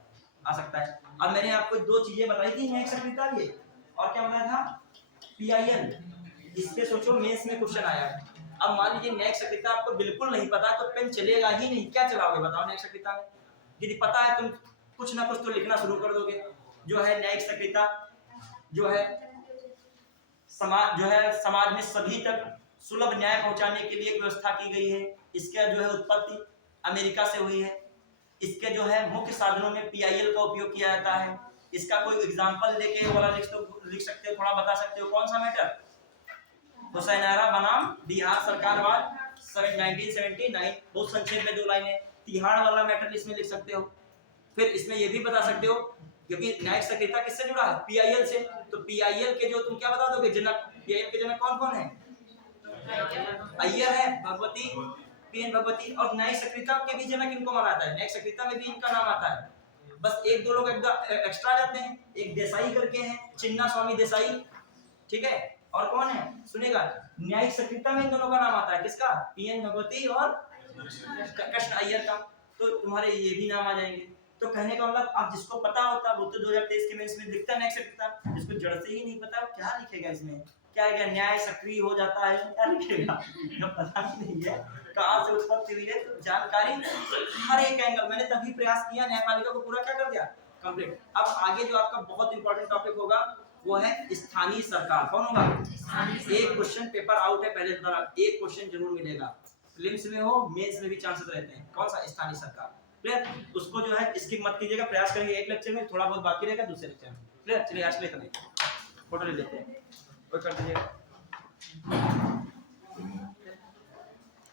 आ सकता है। अब मैंने आपको दो चीजें बताई थी, न्यायिक सक्रियता ये, और क्या बताया था, पीआईएल। इसके सोचो मेंस में क्वेश्चन आया है। अब मान लीजिए न्यायिक सक्रियता आपको बिल्कुल नहीं पता, तो पेन चलेगा ही नहीं, क्या चलाओगे बताओ न्यायिक सक्रियता में। यदि पता है तुम कुछ ना कुछ तो लिखना शुरू कर दोगे। जो है न्यायिक सक्रियता जो है समाज में सभी तक सुलभ न्याय पहुंचाने के लिए एक व्यवस्था की गई है। इसका जो है उत्पत्ति अमेरिका से हुई है। इसके जो है मुख्य साधनों में पीआईएल का उपयोग किया जाता है। इसका कोई एग्जांपल देके वाला लिख सकते हो, थोड़ा बता सकते हो कौन सा मैटर, हुसैनारा बनाम बिहार सरकारवाद 1979, बहुत संक्षेप में 2 लाइनें। तिहाड़ वाला मैटर इसमें लिख सकते हो। फिर इसमें ये भी बता सकते हो, क्योंकि न्यायिक सक्रियता किससे जुड़ा है, पीआईएल से, तो पीआईएल के जो तुम क्या बता दोगे जनक, पीआईएल के जनक कौन कौन है, अय्यर है, भगवती, पीएन भगवती। और न्यायिक सक्रियता के भी जनक इनको माना जाता है, न्यायिक सक्रियता में भी इनका नाम आता है। बस एक दो लोग एकदम एक्स्ट्रा जाते हैं, एक देसाई करके हैं, चिन्ना स्वामी देसाई, ठीक है। और कौन है सुनेगा, न्यायिक सक्रियता में इन दोनों का नाम आता है, किसका, पीएन भगवती और कृष्ण अय्यर का। तो तुम्हारे ये भी नाम आ जाएंगे। तो कहने का मतलब आप जिसको पता होता वो तो 2023 के मेंस में दिखता है न्यायिक सक्रियता, जिसको जड़ से ही नहीं पता क्या लिखेगा इसमें, क्या है, न्याय सक्रिय हो जाता है, क्या लिखेगा, जब पता नहीं है कहाँ से उत्पत्ति हुई है। तो जानकारी हर एक एंगल, मैंने तभी प्रयास किया न्यायपालिका को पूरा क्या कर दिया, कंप्लीट। अब आगे जो आपका बहुत इंपॉर्टेंट टॉपिक होगा वो है स्थानीय सरकार। कौन होगा, एक क्वेश्चन पेपर आउट है पहले तरह, एक क्वेश्चन जरूर मिलेगा, प्रीलिम्स में हो मेंस में भी चांसेस रहते हैं। कौन सा, स्थानीय सरकार, क्लियर। उसको जो है स्किप मत कीजिएगा, प्रयास करेंगे एक लेक्चर में, थोड़ा बहुत बाकी रहेगा दूसरे लेक्चर में, क्लियर। चलिए आज के लिए फोटो ले लेते हैं, कर दीजिएगा।